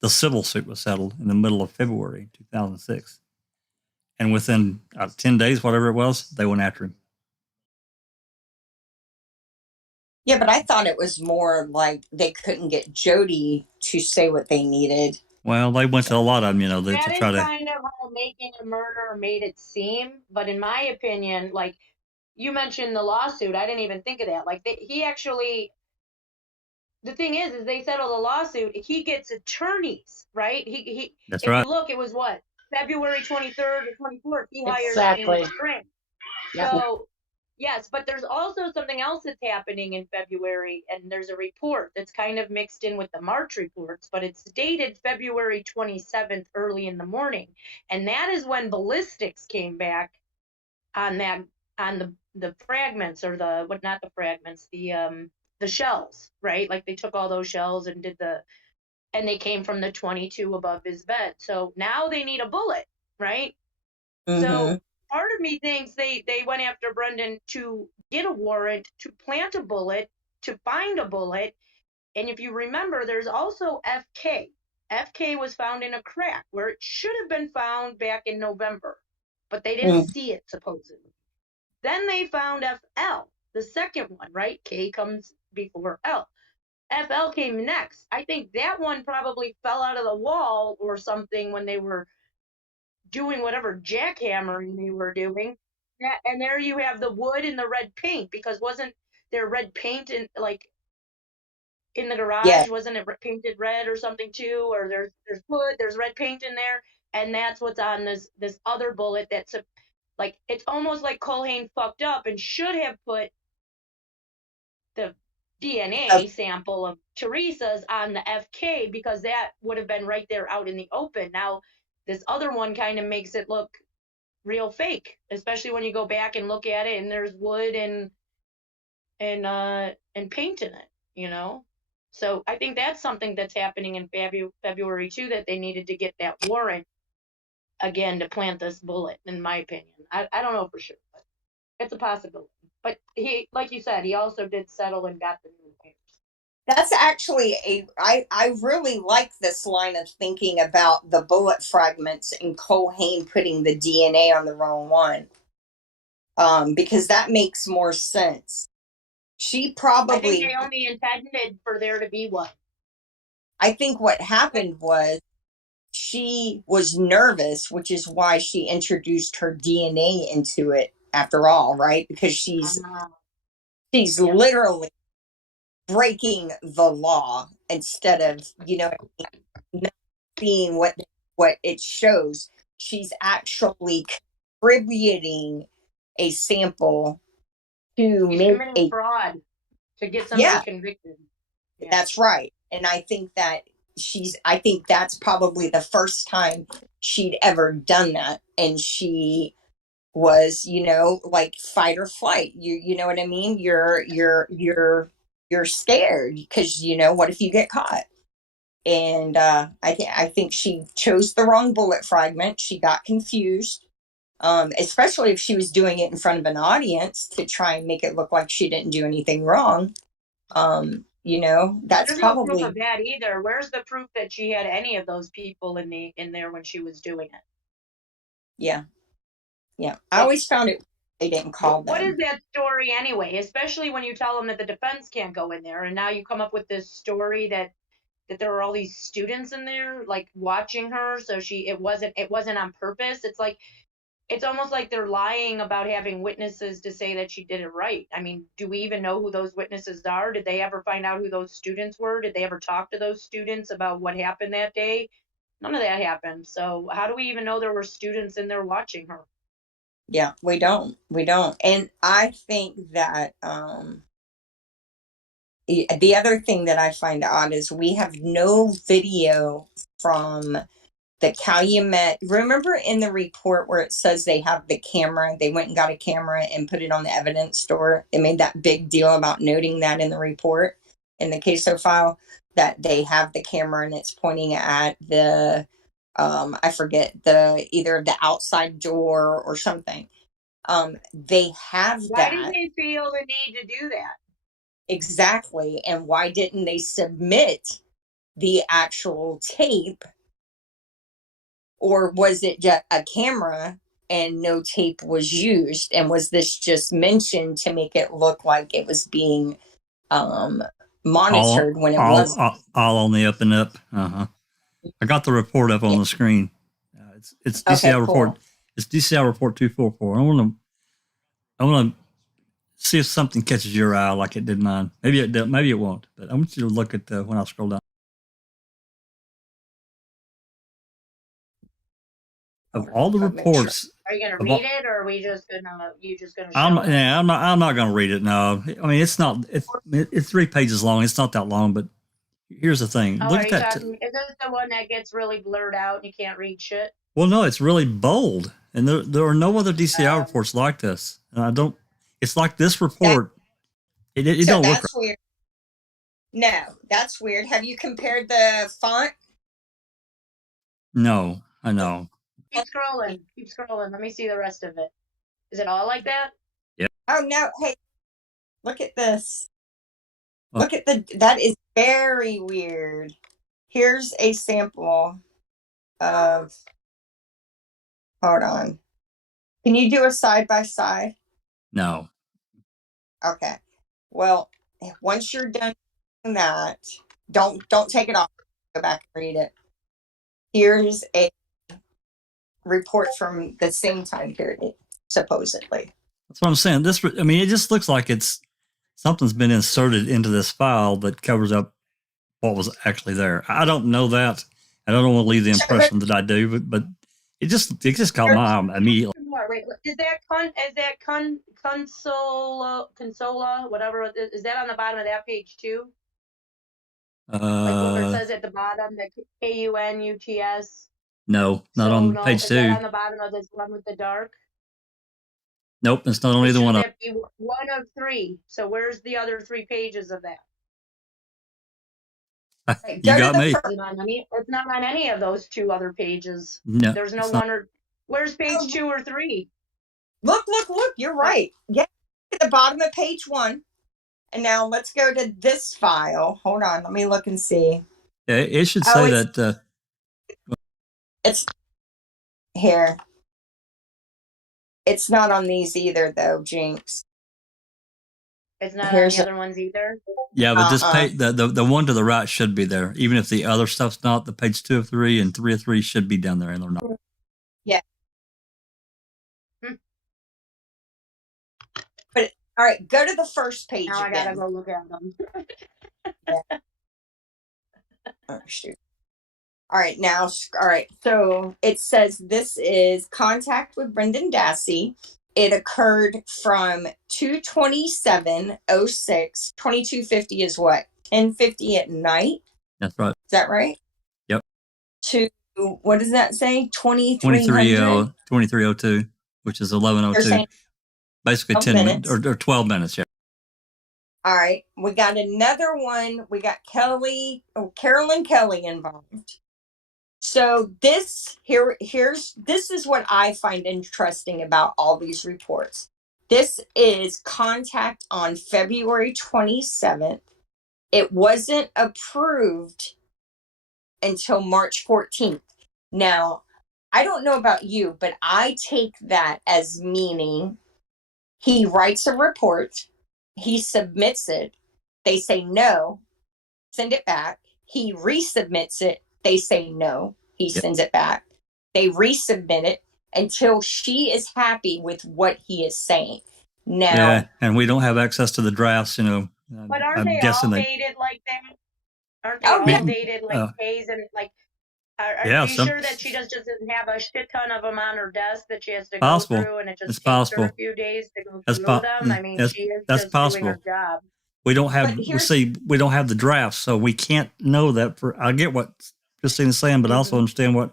the civil suit was settled in the middle of February 2006. And within 10 days, whatever it was, they went after him. Yeah, but I thought it was more like they couldn't get Jody to say what they needed. Well, they went to a lot of them, That is kind of how making a murder made it seem. But in my opinion, like you mentioned the lawsuit, I didn't even think of that. Like he actually, the thing is they settled the lawsuit. He gets attorneys, right? That's if right. You look, it was what, February 23rd or 24th. He hires exactly. an attorney. Yeah. So, Yes, but there's also something else that's happening in February, and there's a report that's kind of mixed in with the March reports, but it's dated February 27th, early in the morning, and that is when ballistics came back on the fragments, or the what, not the fragments, the shells, right? Like they took all those shells and and they came from the 22 above his bed. So now they need a bullet, right? Mm-hmm. So part of me thinks they went after Brendan to get a warrant, to plant a bullet, to find a bullet. And if you remember, there's also FK. FK was found in a crack where it should have been found back in November, but they didn't see it supposedly. Then they found FL, the second one, right? K comes before L. FL came next. I think that one probably fell out of the wall or something when they were doing whatever jackhammering they were doing. Yeah, and there you have the wood and the red paint, because wasn't there red paint in, like, in the Yeah. garage? Wasn't it painted red or something too? Or there's wood, there's red paint in there, and that's what's on this other bullet. That's like, it's almost like Culhane fucked up and should have put the DNA sample of Teresa's on the FK, because that would have been right there out in the open. Now this other one kind of makes it look real fake, especially when you go back and look at it and there's wood and paint in it, you know? So I think that's something that's happening in February too, that they needed to get that warrant again to plant this bullet, in my opinion. I don't know for sure, but it's a possibility. But he, like you said, he also did settle and got the new papers. That's actually I really like this line of thinking about the bullet fragments and Culhane putting the DNA on the wrong one. Because that makes more sense. She probably, I think they only intended for there to be one. I think what happened was she was nervous, which is why she introduced her DNA into it after all, right? Because she's literally breaking the law instead of, not seeing what it shows. She's actually contributing a sample to She's make committing fraud to get somebody convicted. Yeah. That's right. And I think that's probably the first time she'd ever done that. And she was, like fight or flight. You know what I mean? You're scared because, what if you get caught? And I think she chose the wrong bullet fragment. She got confused. Especially if she was doing it in front of an audience to try and make it look like she didn't do anything wrong. That's There's probably no proof of that either. Where's the proof that she had any of those people in there when she was doing it? Yeah. I always found it they didn't call them. What is that story anyway? Especially when you tell them that the defense can't go in there, and now you come up with this story that there were all these students in there, like, watching her, so it wasn't on purpose. It's like, it's almost like they're lying about having witnesses to say that she did it right. I mean, do we even know who those witnesses are? Did they ever find out who those students were? Did they ever talk to those students about what happened that day? None of that happened. So how do we even know there were students in there watching her? Yeah, we don't. And I think that the other thing that I find odd is we have no video from the Calumet. Remember in the report where it says they have the camera, they went and got a camera and put it on the evidence store. They made that big deal about noting that in the report, in the CASO file, that they have the camera and it's pointing at the, I forget, either the outside door or something. They have that. Why did they feel the need to do that? Exactly. And why didn't they submit the actual tape? Or was it just a camera and no tape was used? And was this just mentioned to make it look like it was being monitored when it wasn't? All on the up and up. I got the report up on the screen. It's DCI report. Cool. It's DCI report 244. I want to see if something catches your eye like it did mine. Maybe it won't. But I want you to look at when I scroll down. Of all the reports, Are you gonna read it, or are we just gonna show I'm it? yeah, I'm not gonna read it. No, I mean it's 3 pages long. It's not that long, but here's the thing. Oh, Look are at you that. talking? Is this the one that gets really blurred out and you can't read shit? Well, no, it's really bold, and there are no other DCI reports like this. And I don't. It's like this report. It So don't look right. that's weird. No, that's weird. Have you compared the font? No, I know. Keep scrolling. Keep scrolling. Let me see the rest of it. Is it all like that? Yeah. Oh no! Hey, look at this. Well, Look at that is very weird. Here's a sample of, hold on. Can you do a side by side? no. Okay. Well, once you're done doing that, don't take it off. Go back and read it. Here's a report from the same time period, supposedly. That's what I'm saying. I mean, it just looks like something's been inserted into this file that covers up what was actually there. I don't know that. I don't want to leave the impression that I do, but it just caught my eye immediately. Wait, is that consola, whatever it is that on the bottom of that page too? Like where it says at the bottom, the KUNUTS. No, not on page 2. Is that on the bottom of this one with the dark? Nope, it's not on either one of them. Be one of 3. So where's the other 3 pages of that? You got me. It's not on any of those 2 other pages. No, there's no one or. Where's page 2 or 3? Look! You're right. Yeah, at the bottom of page 1. And now let's go to this file. Hold on, let me look and see. Yeah, it should say that. It's here. It's not on these either, though, Jinx. It's not on the other ones either. Yeah, but this page, the one to the right should be there. Even if the other stuff's not, the page 2 of 3 and 3 of 3 should be down there, and they're not. Yeah. But all right, go to the first page. Now I gotta go look at them. Yeah. Oh shoot. All right, now, all right. So it says this is contact with Brendan Dassey. It occurred from 2/27/06. 2250 is what? 10:50 at night. That's right. Is that right? Yep. To what does that say? 2302, which is 1102. Basically 10 minutes or 12 minutes. Yeah. All right. We got another one. We got Carolyn Kelly involved. So this is what I find interesting about all these reports. This is contact on February 27th. It wasn't approved until March 14th. Now, I don't know about you, but I take that as meaning he writes a report, he submits it, they say no, send it back, he resubmits it, they say no, he sends it back. They resubmit it until she is happy with what he is saying. Now, yeah, and we don't have access to the drafts, you know. But aren't they all dated like that? Aren't they all dated like days and like? Are you sure that she just doesn't have a shit ton of them on her desk that she has to go through, and it just takes her a few days to go through them? I mean, she is just doing her job. We don't have we don't have the drafts, so we can't know that. I get what Christina's saying, but I also understand what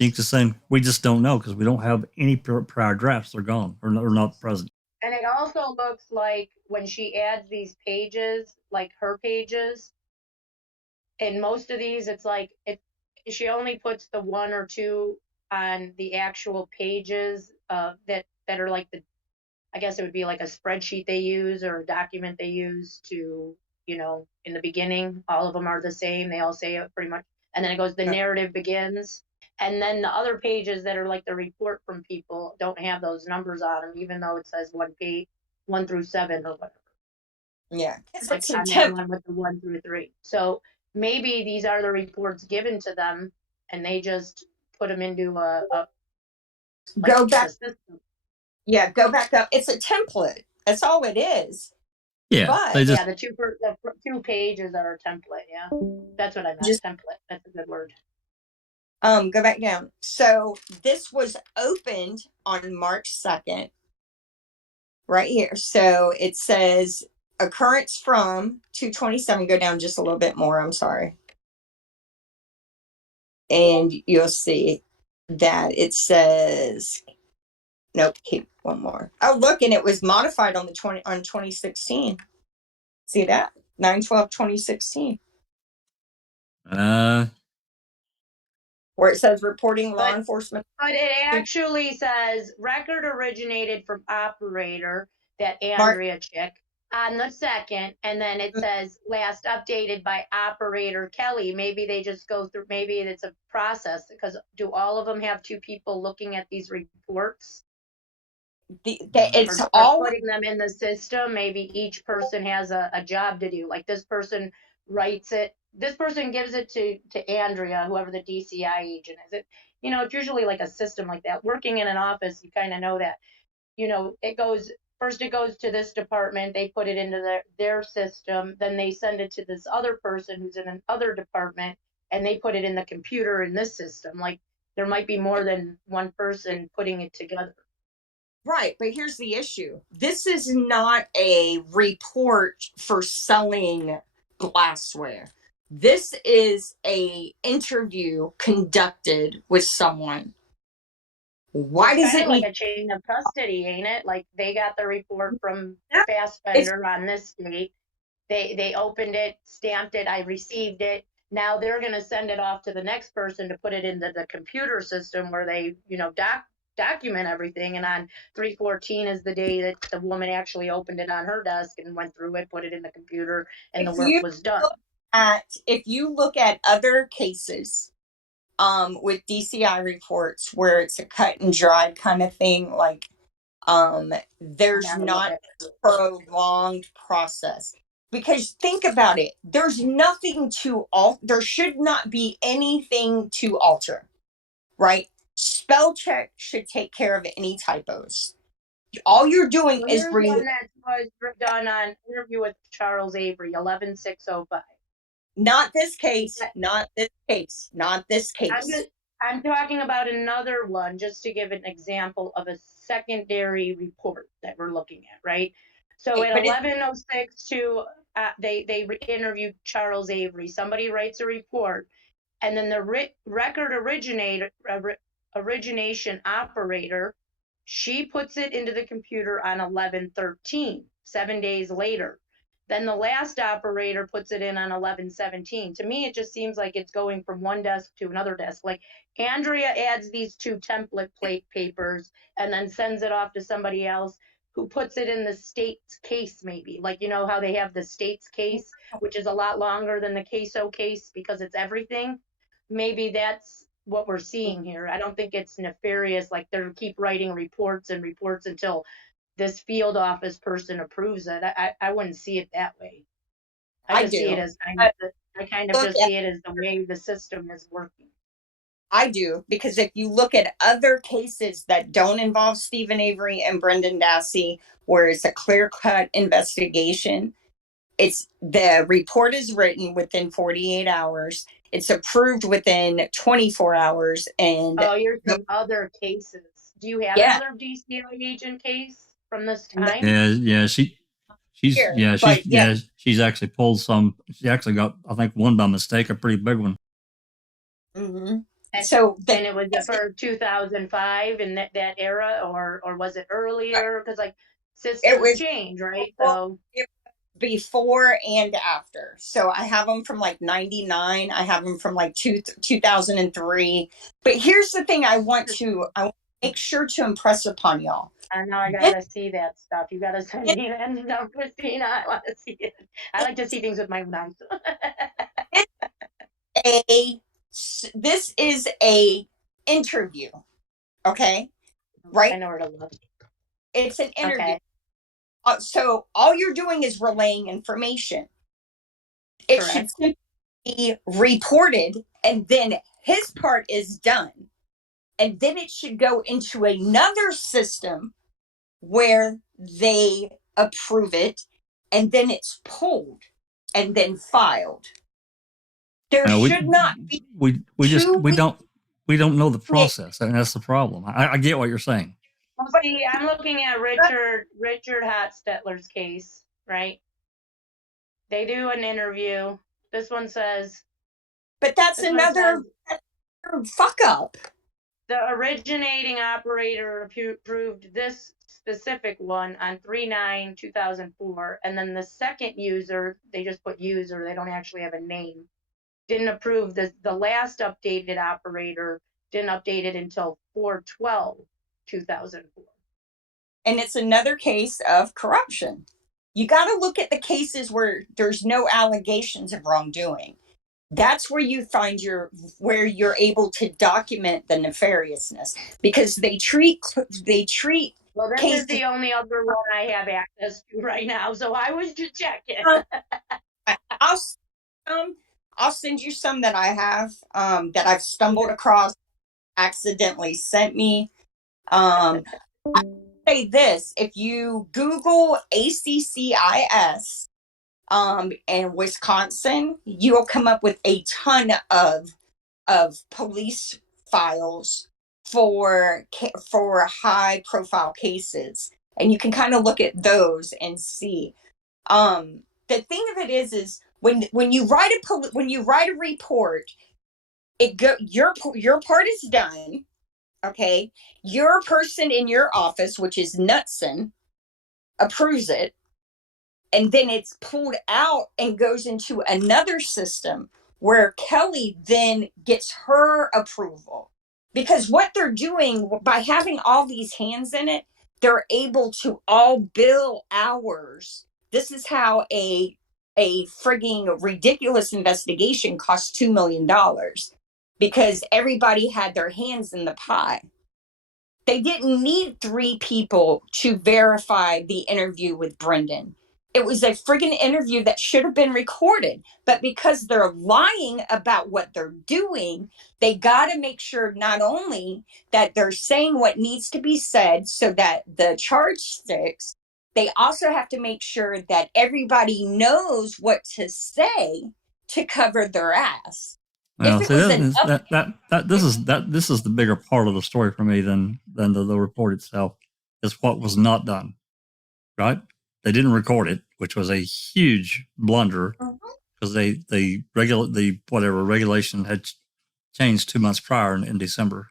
Jinx is saying. We just don't know because we don't have any prior drafts. They're gone or not present. And it also looks like when she adds these pages, like her pages, in most of these, it's like she only puts the 1 or 2 on the actual pages that are like I guess it would be like a spreadsheet they use or a document they use to, you know, in the beginning, all of them are the same. They all say it pretty much. And then it goes, the narrative begins. And then the other pages that are like the report from people don't have those numbers on them, even though it says 1 through 7 or whatever. Yeah. Like on that one with the 1 through 3. So maybe these are the reports given to them and they just put them into go back. Yeah, go back up. It's a template. That's all it is. Yeah, but, the 2 pages are a template. Yeah, that's what I meant. Template. That's a good word. Go back down. So this was opened on March 2nd, right here. So it says occurrence from 227. Go down just a little bit more. I'm sorry. And you'll see that it says, nope, keep one more. Oh, look, and it was modified on 2016. See that? 9/12/2016. Where it says reporting law enforcement. But it actually says record originated from operator, that Andrea chick, on the 2nd, and then it says last updated by operator Kelly. Maybe they just go through, maybe it's a process, because do all of them have 2 people looking at these reports? It's or all putting them in the system. Maybe each person has a job to do. Like this person writes it, this person gives it to Andrea, whoever the DCI agent is. It's usually like a system like that. Working in an office, you kind of know that. It goes to this department, they put it into their system, then they send it to this other person who's in another department, and they put it in the computer in this system. Like there might be more than one person putting it together. Right, but here's the issue. This is not a report for selling glassware. This is a interview conducted with someone. Why does it like need a chain of custody, ain't it? Like they got the report from Fassbender on this date. They opened it, stamped it, I received it. Now they're going to send it off to the next person to put it into the computer system where they, document everything. And on 3/14 is the day that the woman actually opened it on her desk and went through it, put it in the computer, and the work was done. If you look at other cases with DCI reports where it's a cut and dry kind of thing, like there's not a prolonged process. Because think about it, there's nothing to there should not be anything to alter, right? Spell check should take care of any typos. All you're doing is one that was done on interview with Charles Avery, 11/6/05. Not this case. Not this case. Not this case. I'm talking about another one, just to give an example of a secondary report that we're looking at, right? So at 11/06 they interviewed Charles Avery. Somebody writes a report, and then the record origination operator, she puts it into the computer on 11/13, 7 days later. Then the last operator puts it in on 11/17. To me, it just seems like it's going from one desk to another desk. Like Andrea adds these 2 template plate papers and then sends it off to somebody else who puts it in the state's case, maybe. Like, how they have the state's case, which is a lot longer than the queso case because it's everything. Maybe that's what we're seeing here. I don't think it's nefarious. Like they keep writing reports and reports until this field office person approves it. I wouldn't see it that way. I just see it as see it as the way the system is working. I do, because if you look at other cases that don't involve Stephen Avery and Brendan Dassey, where it's a clear-cut investigation, the report is written within 48 hours. It's approved within 24 hours. And you're saying other cases. Do you have another DCI agent case from this time? Yeah, she's actually pulled some. She actually got, I think, one by mistake, a pretty big one. Mm-hmm. And it was for 2005 in that era, or was it earlier? Because systems change, right? So it was before and after. So I have them from 99. I have them from 2003. But here's the thing I want to make sure to impress upon y'all. I know I gotta see that stuff. You gotta send me that stuff, Christina. I want to see it. I like to see things with my own eyes. This is a interview, okay? Right? I know where to look. It's an interview. Okay. So all you're doing is relaying information. It should be reported, and then his part is done. And then it should go into another system where they approve it, and then it's pulled and then filed. There should not be. We don't. we don't know the process, and that's the problem. I get what you're saying. See, I'm looking at Richard Hotstetler's case, right? They do an interview. This one says, but that's another fuck up. The originating operator approved this specific one on 3/9/2004, and then the second user, they just put user, they don't actually have a name, didn't approve the last updated operator, didn't update it until 4/12/2004. And it's another case of corruption. You got to look at the cases where there's no allegations of wrongdoing. That's where you find where you're able to document the nefariousness, because they treat well, this cases. Is the only other one I have access to right now, so I was just checking. I'll send you some that I have that I've stumbled across, accidentally sent me. I say this: if you Google ACCIS in Wisconsin, you'll come up with a ton of police files for high profile cases, and you can kind of look at those and see. The thing of it is when you write a report, your part is done. Okay, your person in your office, which is Knutson, approves it, and then it's pulled out and goes into another system where Kelly then gets her approval. Because what they're doing by having all these hands in it, they're able to all bill hours. This is how a frigging ridiculous investigation cost $2 million, because everybody had their hands in the pie. They didn't need 3 people to verify the interview with Brendan. It was a friggin' interview that should have been recorded. But because they're lying about what they're doing, they got to make sure not only that they're saying what needs to be said so that the charge sticks, they also have to make sure that everybody knows what to say to cover their ass. Well, see, this is the bigger part of the story for me than the report itself. Is what was not done, right? They didn't record it, which was a huge blunder, because the regulation had changed 2 months prior in December,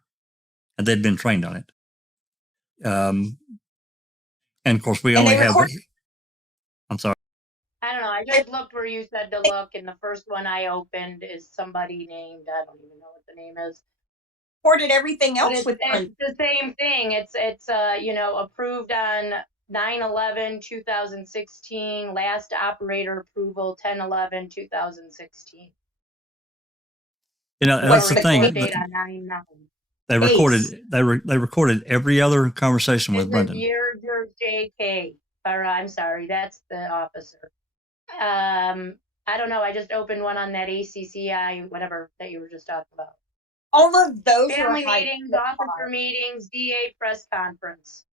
and they'd been trained on it. And of course, we only have. I'm sorry. I don't know. I just looked where you said to look, and the first one I opened is somebody named, I don't even know what the name is. Recorded everything else with it's the same thing. It's approved on 9/11/2016. Last operator approval 10/11/2016. That's the thing. Date on 9/9. They recorded every other conversation with Brendan. You're Jfk. Or I'm sorry, that's the officer. I don't know. I just opened one on that ACCI, whatever that you were just talking about. All of those family meetings, officer meetings, DA press conference.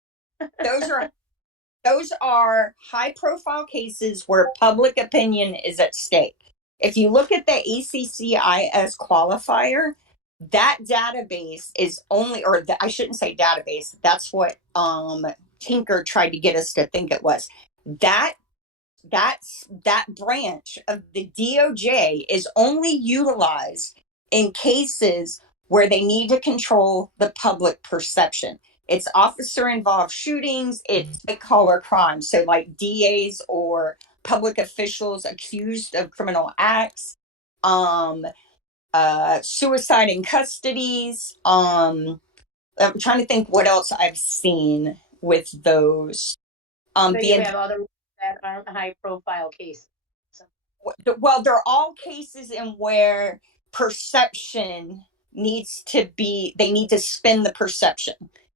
Those are high profile cases where public opinion is at stake. If you look at the ACCIS qualifier, that database is only, I shouldn't say database. That's what Tinker tried to get us to think it was. That branch of the DOJ is only utilized in cases where they need to control the public perception. It's officer involved shootings, it's white collar crime. So like DAs or public officials accused of criminal acts, suicide in custodies. I'm trying to think what else I've seen with those. So you have other that aren't high profile cases. Well, they're all cases in where perception needs to be, they need to spin the perception.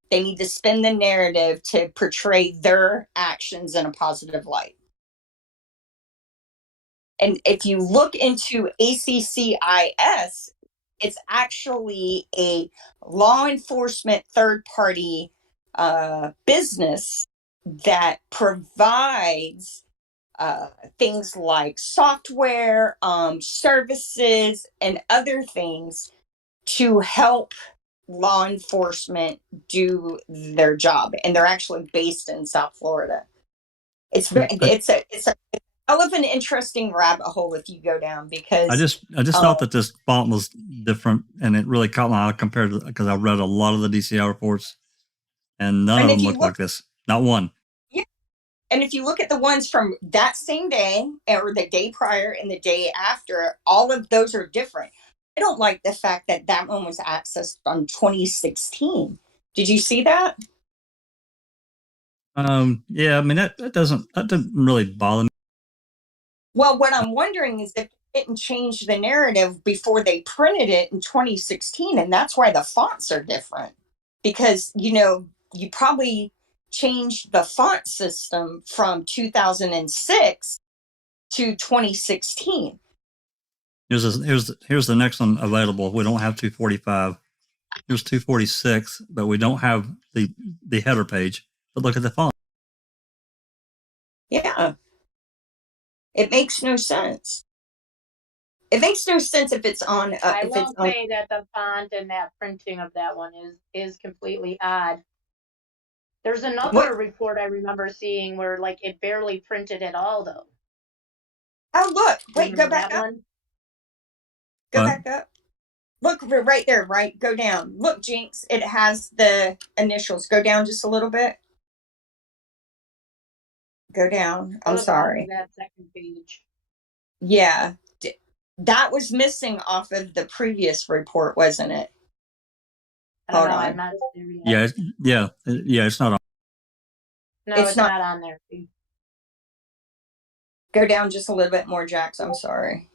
They need to spin the narrative to portray their actions in a positive light. And if you look into ACCIS, it's actually a law enforcement third-party business that provides things like software, services, and other things to help law enforcement do their job, and they're actually based in South Florida. It's a hell of an interesting rabbit hole if you go down, because I just thought that this font was different, and it really caught my eye compared to, because I've read a lot of the DCI reports, and none of them look like this. Not one. Yeah. And if you look at the ones from that same day or the day prior and the day after, all of those are different. I don't like the fact that that one was accessed on 2016. Did you see that? Yeah, I mean, that doesn't really bother me. Well, what I'm wondering is if they didn't change the narrative before they printed it in 2016, and that's why the fonts are different. Because, you probably changed the font system from 2006 to 2016. Here's the next one available. We don't have 245. Here's 246, but we don't have the header page. But look at the font. Yeah. It makes no sense. It makes no sense if it's on. I will say that the font and that printing of that one is completely odd. There's another report I remember seeing where like it barely printed at all, though. Oh, look! Wait, go back up. Go back up. Look right there. Right, go down. Look, Jinx. It has the initials. Go down just a little bit. Go down. I'm sorry. That second page. Yeah, that was missing off of the previous report, wasn't it? Hold on. I'm not yeah, it's not on. No, it's not on there. Go down just a little bit more, Jax. I'm sorry.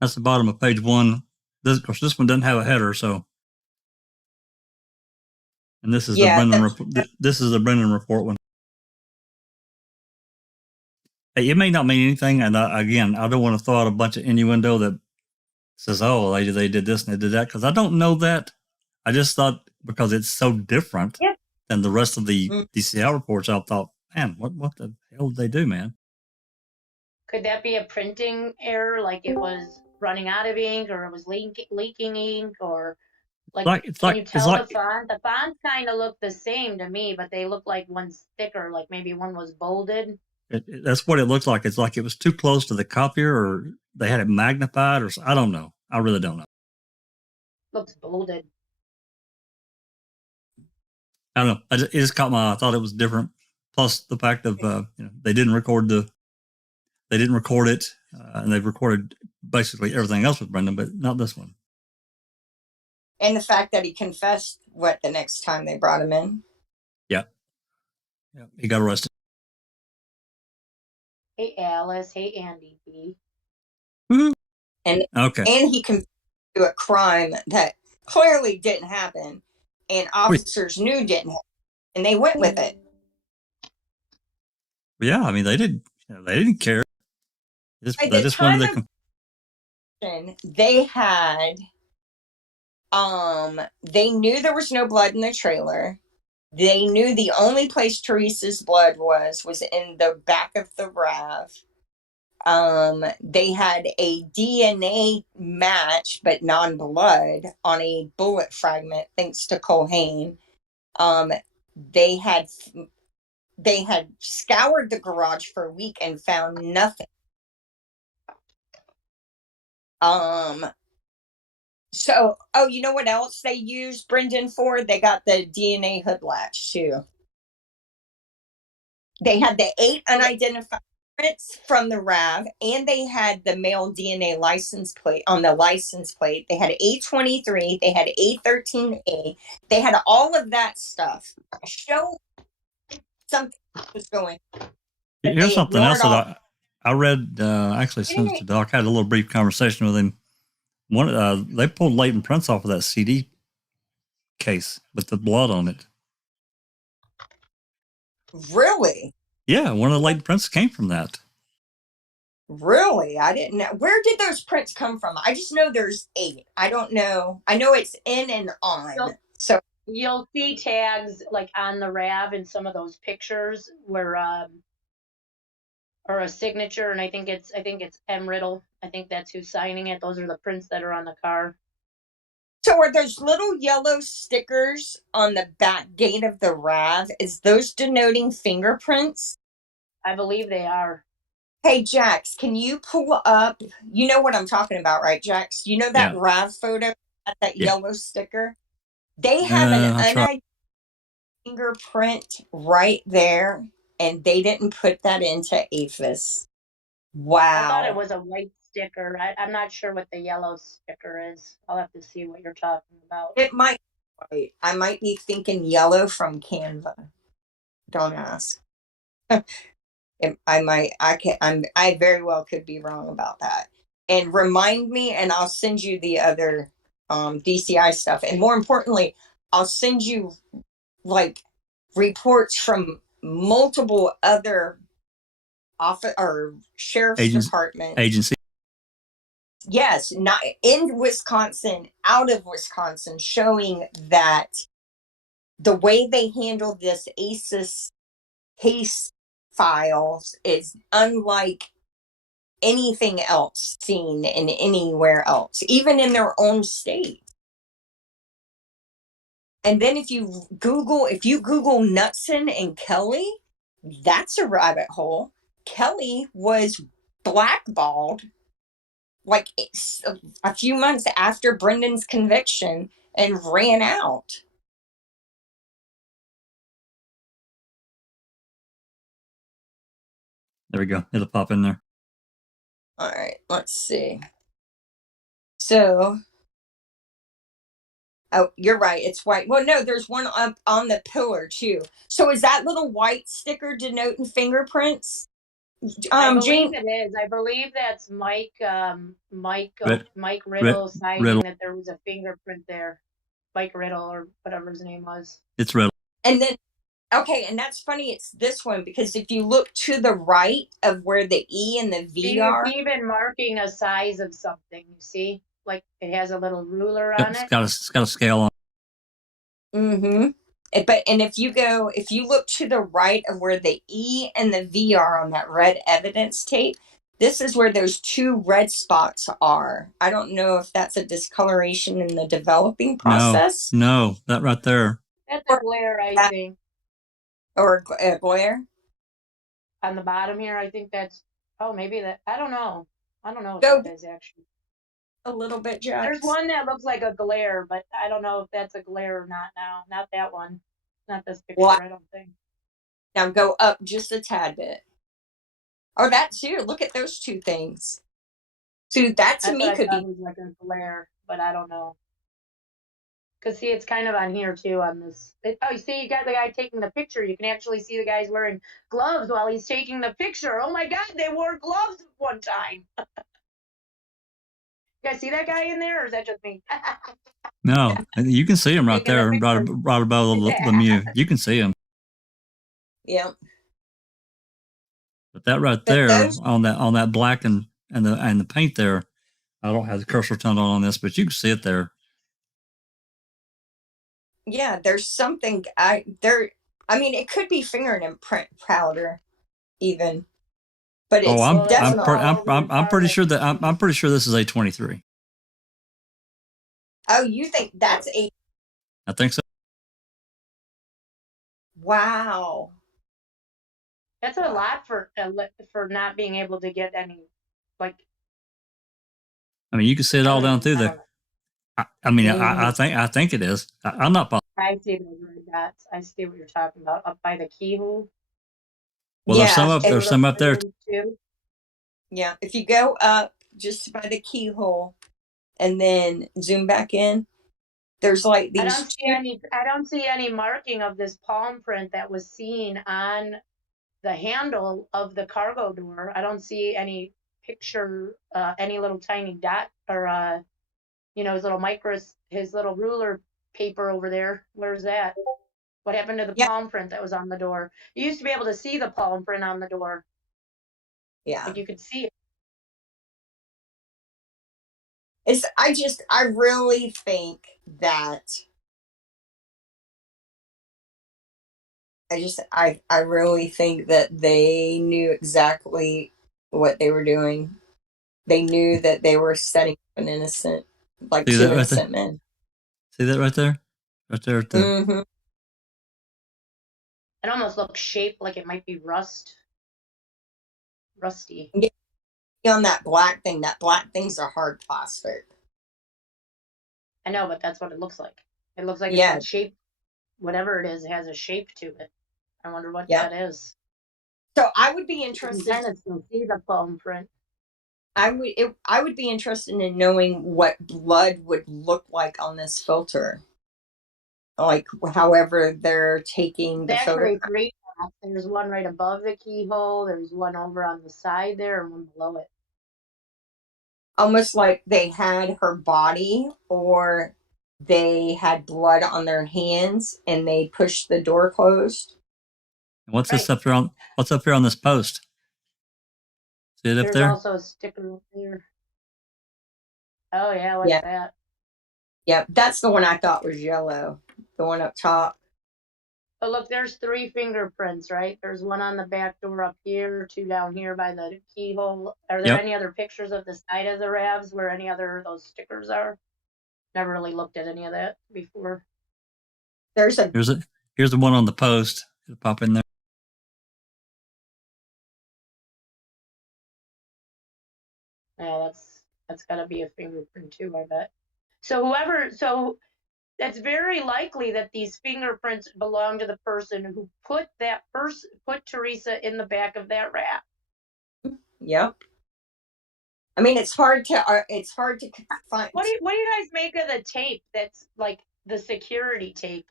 That's the bottom of page 1. Of course, this one doesn't have a header, so. And this is the Brendan report. This is the Brendan report one. Hey, it may not mean anything, and again, I don't want to throw out a bunch of innuendo that says, "Oh, they did this and they did that," because I don't know that. I just thought because it's so different than the rest of the DCI reports, I thought, man, what the hell did they do, man? Could that be a printing error, like it was running out of ink, or it was leaking ink, or can you tell the font? The fonts kind of look the same to me, but they look like one's thicker, like maybe one was bolded. That's what it looks like. It's like it was too close to the copier, or they had it magnified, or I don't know. I really don't know. Looks bolded. I don't know. It just caught my eye. I thought it was different. Plus the fact of they didn't record it, and they've recorded basically everything else with Brendan, but not this one. And the fact that he confessed the next time they brought him in. Yeah, he got arrested. Hey, Alice. Hey, Andy B. Woo-hoo. And he confessed to a crime that clearly didn't happen, and officers knew didn't happen, and they went with it. Yeah, I mean they didn't care. They just wanted to. They had, they knew there was no blood in the trailer. They knew the only place Teresa's blood was in the back of the RAV. They had a DNA match, but non-blood, on a bullet fragment, thanks to Culhane. They had scoured the garage for a week and found nothing. So, you know what else they used Brendan for? They got the DNA hood latch too. They had the 8 unidentified prints from the RAV, and they had the male DNA license plate on the license plate. They had A23, they had A13A, they had all of that stuff. Show something was going on. Here's something else that I read, actually sent it to Doc. I had a little brief conversation with him. They pulled latent prints off of that CD case with the blood on it. Really? Yeah, one of the latent prints came from that. Really? I didn't know. Where did those prints come from? I just know there's 8. I don't know. I know it's in and on. So you'll see tags like on the RAV in some of those pictures where or a signature, and I think it's M. Riddle. I think that's who's signing it. Those are the prints that are on the car. So are those little yellow stickers on the back gate of the RAV, is those denoting fingerprints? I believe they are. Hey, Jax, can you pull up, you know what I'm talking about, right, Jax? You know that Yeah. RAV photo, that Yeah. yellow sticker? They have an I'll try. unidentified fingerprint right there, and they didn't put that into APHIS. I thought it Wow. was a white sticker. I'm not sure what the yellow sticker is. I'll have to see what you're talking about. It might be white. I might be thinking yellow from Canva. Don't ask. I very well could be wrong about that. And remind me, and I'll send you the other DCI stuff. And more importantly, I'll send you like reports from multiple other office or sheriff's department agency. Yes, not in Wisconsin, out of Wisconsin, showing that the way they handled this ACES case files is unlike anything else seen in anywhere else, even in their own state. And then if you Google Knutson and Kelly, that's a rabbit hole. Kelly was blackballed like a few months after Brendan's conviction and ran out. There we go. It'll pop in there. All right, let's see. So, oh, you're right. It's white. Well, no, there's one up on the pillar too. So is that little white sticker denoting fingerprints? I believe Jane, it is. I believe that's Mike Mike Riddle. Riddle signing that there was a fingerprint there. Mike Riddle or whatever his name was. It's Riddle. And then, okay, and that's funny. It's this one because if you look to the right of where the E and the V are, It's even marking a size of something. You see, like it has a little ruler on it. It's got a scale on. Mm-hmm. But if you look to the right of where the E and the V are on that red evidence tape, this is where those two red spots are. I don't know if that's a discoloration in the developing process. No, that right there. That's a glare, I think. Or a glare? On the bottom here, I think that's, oh, maybe that, I don't know. I don't know what that is actually. A little bit, Jax. There's one that looks like a glare, but I don't know if that's a glare or not now. Not that one. Not this picture, I don't think. Now go up just a tad bit. Or that too. Look at those two things. So that to me could be like a glare, but I don't know. Because see, it's kind of on here too on this. Oh, you see, you got the guy taking the picture. You can actually see the guy's wearing gloves while he's taking the picture. Oh my God, they wore gloves one time. You guys see that guy in there, or is that just me? No, you can see him right there, right above the mute. You can see him. Yeah. But that right there on that black and the paint there, I don't have the cursor turned on this, but you can see it there. Yeah, there's something I mean, it could be fingerprint powder, even, but it's I'm pretty sure that I'm pretty sure this is A23. Oh, you think that's a? I think so. Wow, that's a lot for not being able to get any, like. I mean, you can see it all down through there. I think it is. I'm not positive. I see those red dots. I see what you're talking about up by the keyhole. Well, yeah, there's some up there too. Yeah, if you go up just by the keyhole and then zoom back in, there's like these. I don't see any marking of this palm print that was seen on the handle of the cargo door. I don't see any picture, any little tiny dot or his little ruler paper over there. Where's that? What happened to the palm print that was on the door? You used to be able to see the palm print on the door. Yeah. Like you could see it. I really think that I really think that they knew exactly what they were doing. They knew that they were setting up an innocent, like two innocent men. See that right there? Right there at the... Mm-hmm. It almost looks shaped like it might be rusty. On that black thing's a hard plastic. I know, but that's what it looks like. It looks like it's Yeah. got shape. Whatever it is, it has a shape to it. I wonder what Yep. that is. So I would be You interested. can kind of still see the palm print. I would be interested in knowing what blood would look like on this filter. Like, however they're taking the Actually, photo. 3 shots. There's one right above the keyhole. There's one over on the side there, and one below it. Almost like they had her body, or they had blood on their hands, and they pushed the door closed. What's this up here on? What's up here on this post? See it up There's there? also a sticker up there. Oh yeah, what's that? Yeah, that's the one I thought was yellow. The one up top. But look, there's 3 fingerprints, right? There's one on the back door up here, 2 down here by the keyhole. Are there any other pictures of the side of the RAVs where any other of those stickers are? Never really looked at any of that before. Here's the one on the post. It'll pop in there. Yeah, that's gotta be a fingerprint too, I bet. So that's very likely that these fingerprints belong to the person who put Teresa in the back of that RAV. Yep. I mean, it's hard to find. What do you guys make of the tape that's like the security tape?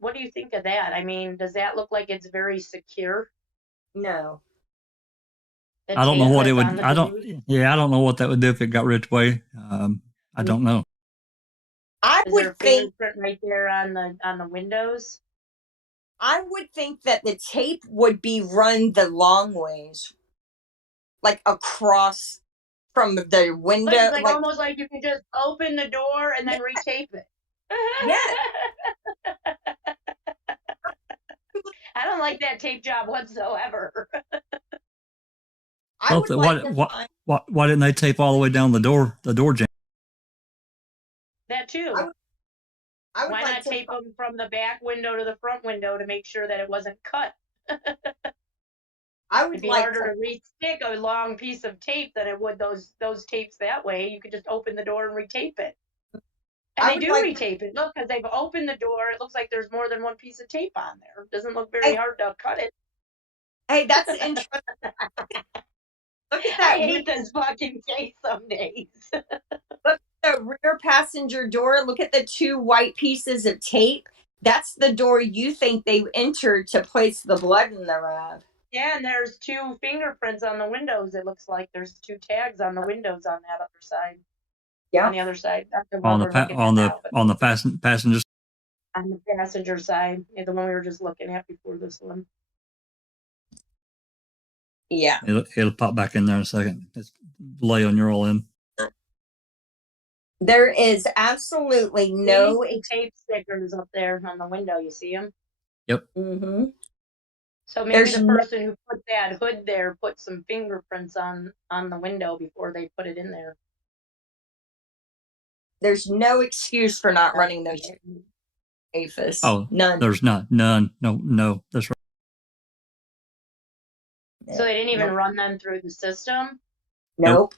What do you think of that? I mean, does that look like it's very secure? No. I don't know what it would. I don't know what that would do if it got ripped away. I don't know. I would think right there on the windows. I would think that the tape would be run the long ways, like across from the window, like almost like you can just open the door and then retape it. Yeah. I don't like that tape job whatsoever. Why didn't they tape all the way down the door jam? That too. Why not tape them from the back window to the front window to make sure that it wasn't cut? It'd be harder to re-stick a long piece of tape than it would those tapes that way. You could just open the door and retape it. And they do retape it. Look, because they've opened the door, it looks like there's more than one piece of tape on there. It doesn't look very hard to cut it. Hey, that's interesting. Look at that. I hate this fucking case some days. Look at the rear passenger door. Look at the 2 white pieces of tape. That's the door you think they entered to place the blood in the RAV. Yeah, and there's 2 fingerprints on the windows. It looks like there's 2 tags on the windows on that other side. Yeah, on the other side. On the passenger. On the passenger side, the one we were just looking at before this one. Yeah, it'll pop back in there in a second. It's lay on your all in. There is absolutely no tape stickers up there on the window. You see them? Yep. Mm-hmm. So maybe the person who put that hood there put some fingerprints on the window before they put it in there. There's no excuse for not running those APHIS. Oh, none. There's not. None. No. That's right. So they didn't even run them through the system? Nope.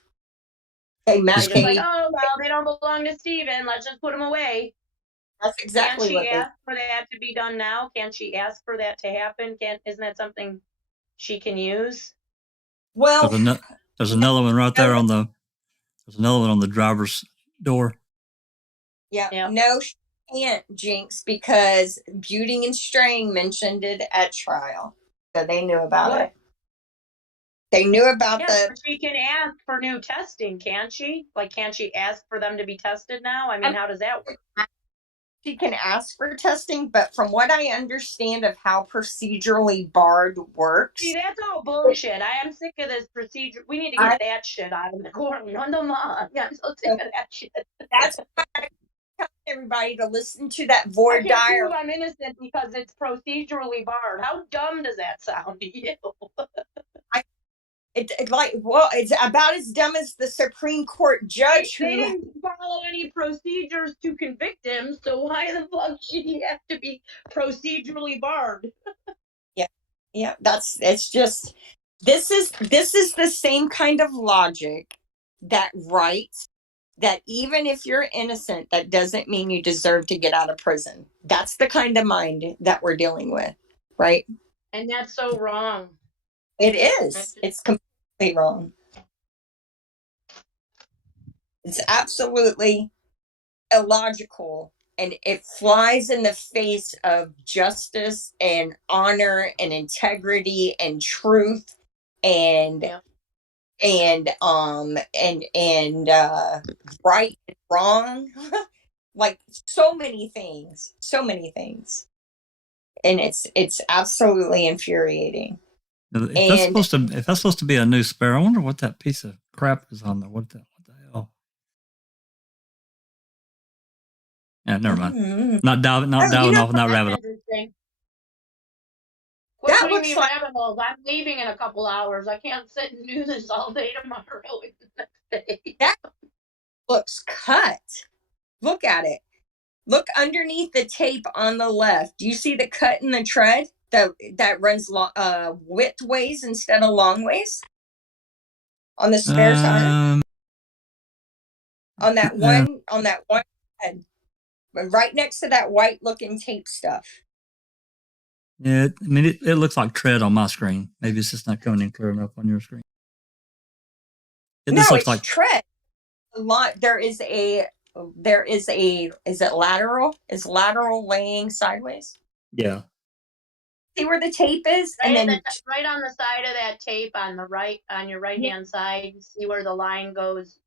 Hey, Matt, just like, oh, well, they don't belong to Steven. Let's just put them away. That's exactly what Can't she ask for that to be done now? Can't she ask for that to happen? Isn't that something she can use? Well, there's another one right there there's another one on the driver's door. Yeah. Yep. No, she can't, Jinx, because Buting and Strang mentioned it at trial. So they knew about it. They knew about but she can ask for new testing, can't she? Like, can't she ask for them to be tested now? I mean, how does that work? She can ask for testing, but from what I understand of how procedurally barred works. See, that's all bullshit. I am sick of this procedure. We need to get that shit out of the court. I'm so sick of that shit. That's why I tell everybody to listen to that voir dire. I'm innocent because it's procedurally barred. How dumb does that sound to you? It's about as dumb as the Supreme Court judge They who didn't follow any procedures to convict him, so why the fuck should he have to be procedurally barred? yeah, it's just this is the same kind of logic that writes that even if you're innocent, that doesn't mean you deserve to get out of prison. That's the kind of mind that we're dealing with, right? And that's so wrong. It is. It's completely wrong. It's absolutely illogical, and it flies in the face of justice and honor and integrity and truth and Yeah. and right and wrong. Like so many things, and it's absolutely infuriating. If And that's supposed to be a new sparrow, I wonder what that piece of crap is on there. What the hell? Yeah, never mind. Not diving off in that rabbit hole. Interesting. Quit That putting me looks in like rabbit holes. I'm leaving in a couple hours. I can't sit and do this all day tomorrow and the next day. that looks cut. Look at it. Look underneath the tape on the left. Do you see the cut in the tread that runs width ways instead of long ways on the spare tire? On that one tread, right next to that white looking tape stuff. Yeah, I mean it looks like tread on my screen. Maybe it's just not coming in clear enough on your screen. No, it's like tread. There is a is it lateral? Is lateral laying sideways? Yeah. See where the tape is? Right, and then right on the side of that tape on your right hand side, see where the line goes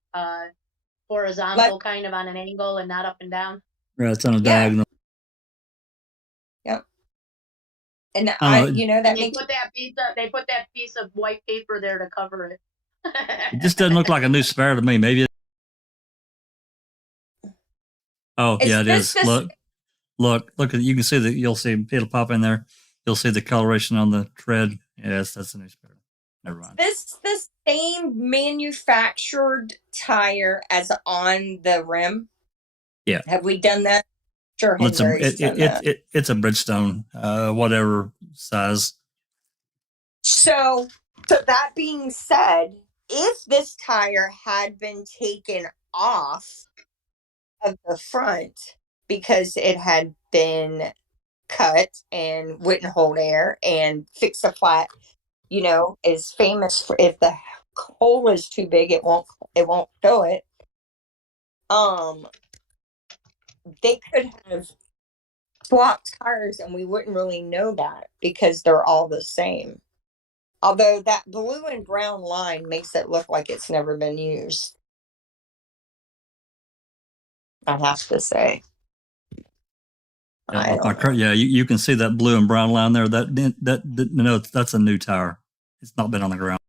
horizontal, kind of on an angle and not up and down. Yeah, it's on a diagonal. Yep. And that they put that piece of white paper there to cover it. It just doesn't look like a new sparrow to me. Maybe yeah, it is. Look at you can see that it'll pop in there. You'll see the coloration on the tread. Yes, that's a new sparrow. Never mind. This the same manufactured tire as on the rim. Yeah. Have we done that? Sure. Well, it's a Bridgestone, whatever size. So that being said, if this tire had been taken off of the front because it had been cut and wouldn't hold air, and Fix a Flat, is famous for if the hole is too big, it won't show it. They could have swapped tires and we wouldn't really know that because they're all the same. Although that blue and brown line makes it look like it's never been used. I have to say. Yeah, you can see that blue and brown line there. That's a new tire. It's not been on the ground.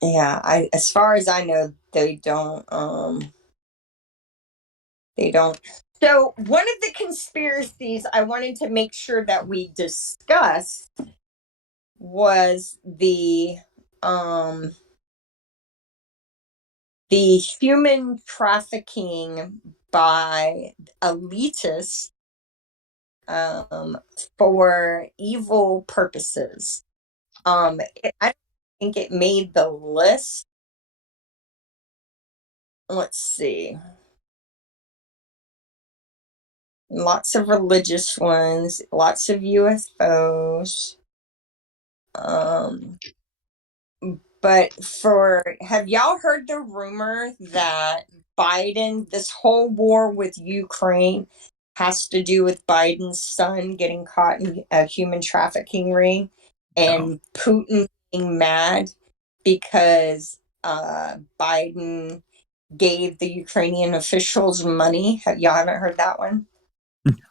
Yeah. As far as I know, they don't. They don't. So one of the conspiracies I wanted to make sure that we discussed was the human trafficking by elitists for evil purposes. I don't think it made the list. Let's see. Lots of religious ones, lots of UFOs. But have y'all heard the rumor that Biden, this whole war with Ukraine has to do with Biden's son getting caught in a human trafficking ring and Putin being mad because Biden gave the Ukrainian officials money? Y'all haven't heard that one?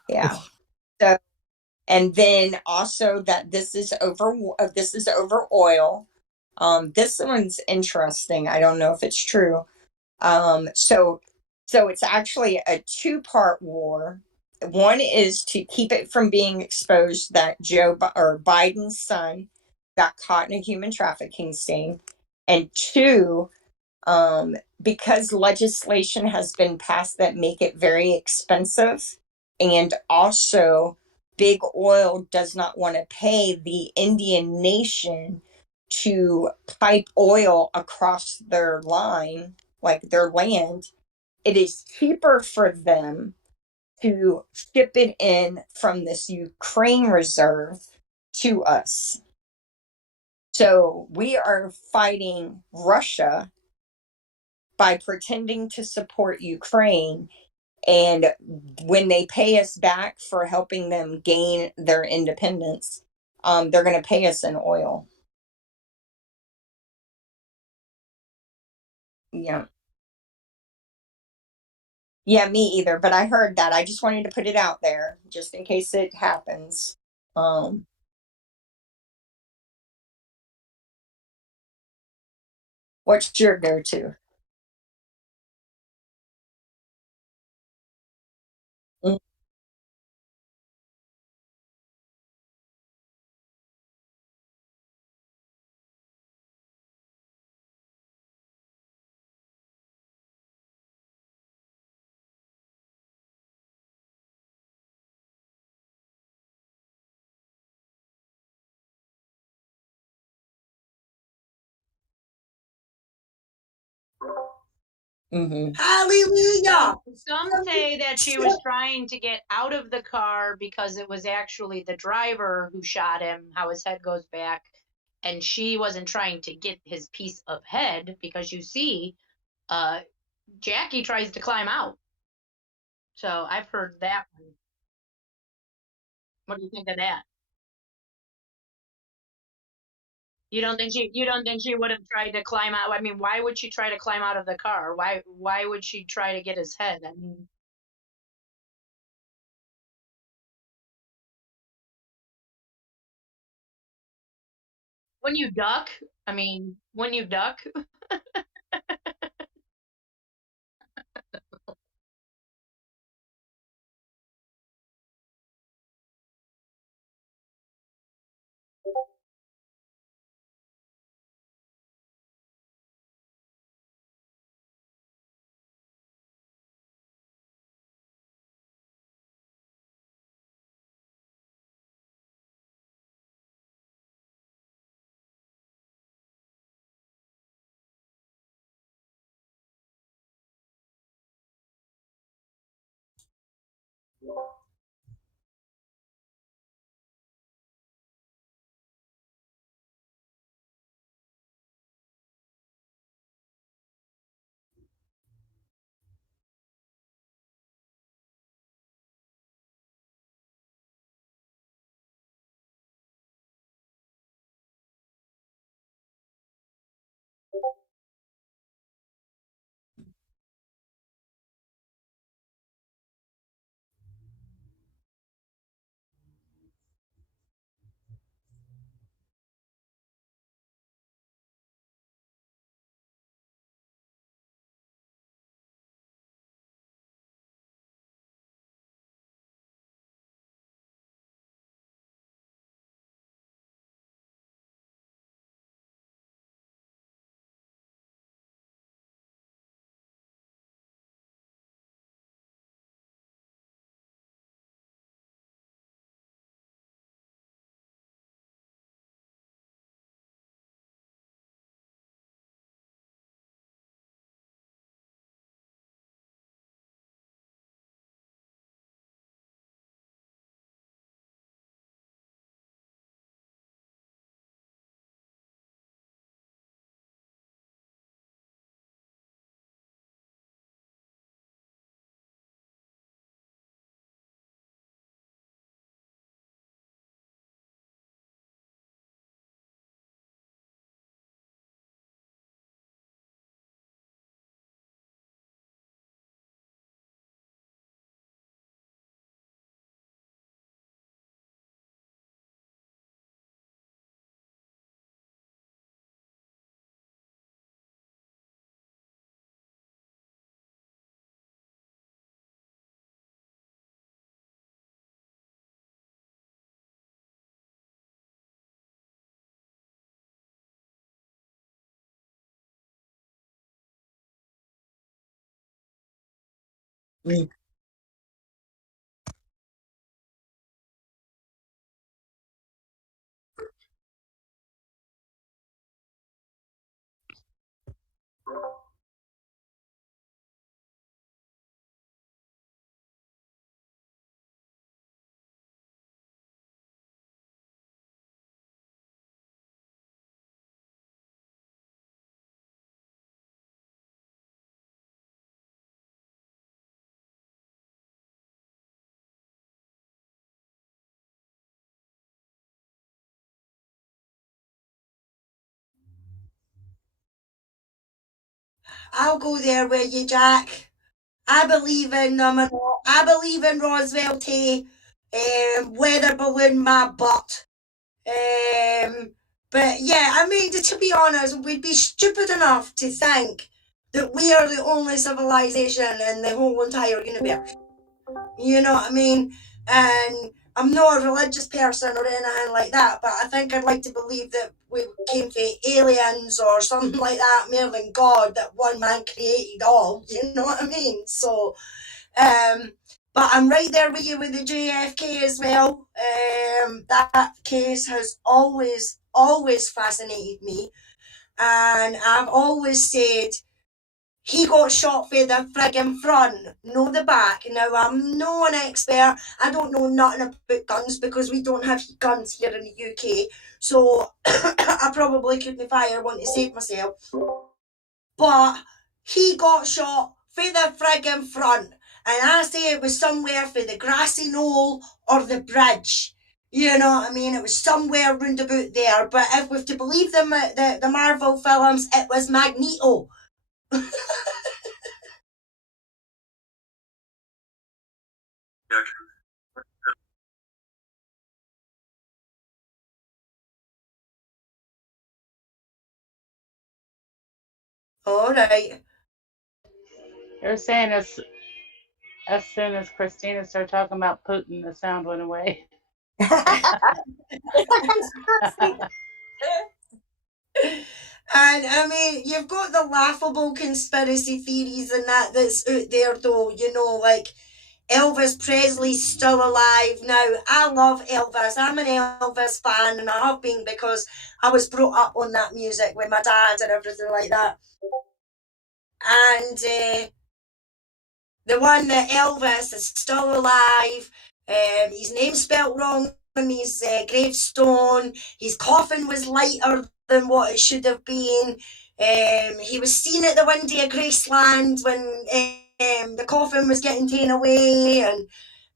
Yeah. So, and then also that this is over oil. This one's interesting. I don't know if it's true. So it's actually a two-part war. One is to keep it from being exposed that Biden's son got caught in a human trafficking sting, and two, because legislation has been passed that make it very expensive, and also big oil does not want to pay the Indian nation to pipe oil across their line, like their land. It is cheaper for them to ship it in from this Ukraine reserve to us. So we are fighting Russia by pretending to support Ukraine. And when they pay us back for helping them gain their independence, they're going to pay us in oil. Yeah. Yeah, me either. But I heard that. I just wanted to put it out there just in case it happens. Um, what's your go-to? Mm. Mm-hmm. Hallelujah! Some say that she was trying to get out of the car because it was actually the driver who shot him, how his head goes back, and she wasn't trying to get his piece of head because you see, Jackie tries to climb out. So I've heard that one. What do you think of that? You don't think she would have tried to climb out? I mean, why would she try to climb out of the car? Why would she try to get his head? I mean, when you duck, when you duck, I'll go there with you, Jack. I believe in I believe in Roswell tea. Weather balloon my butt. But yeah, I mean, to be honest, we'd be stupid enough to think that we are the only civilization in the whole entire universe. You know what I mean? And I'm not a religious person or anything like that, but I think I'd like to believe that we came from aliens or something like that, more than God, that one man created all. You know what I mean? So, but I'm right there with you with the JFK as well. That case has always fascinated me. And I've always said he got shot for the friggin' front, no the back. Now, I'm no an expert. I don't know nothing about guns because we don't have guns here in the UK. So I probably couldn't fire one to save myself. But he got shot for the friggin' front. And I say it was somewhere for the grassy knoll or the bridge. You know what I mean? It was somewhere round about there. But if we've to believe the Marvel films, it was Magneto. All right. They're saying as soon as Christina started talking about Putin, the sound went away. It's a conspiracy. And I mean, you've got the laughable conspiracy theories and that's out there, though. You know, like Elvis Presley's still alive now. I love Elvis. I'm an Elvis fan, and I have been because I was brought up on that music with my dad and everything like that. And the one that Elvis is still alive. His name's spelt wrong on his gravestone. His coffin was lighter than what it should have been. He was seen at the window of Graceland when the coffin was getting taken away and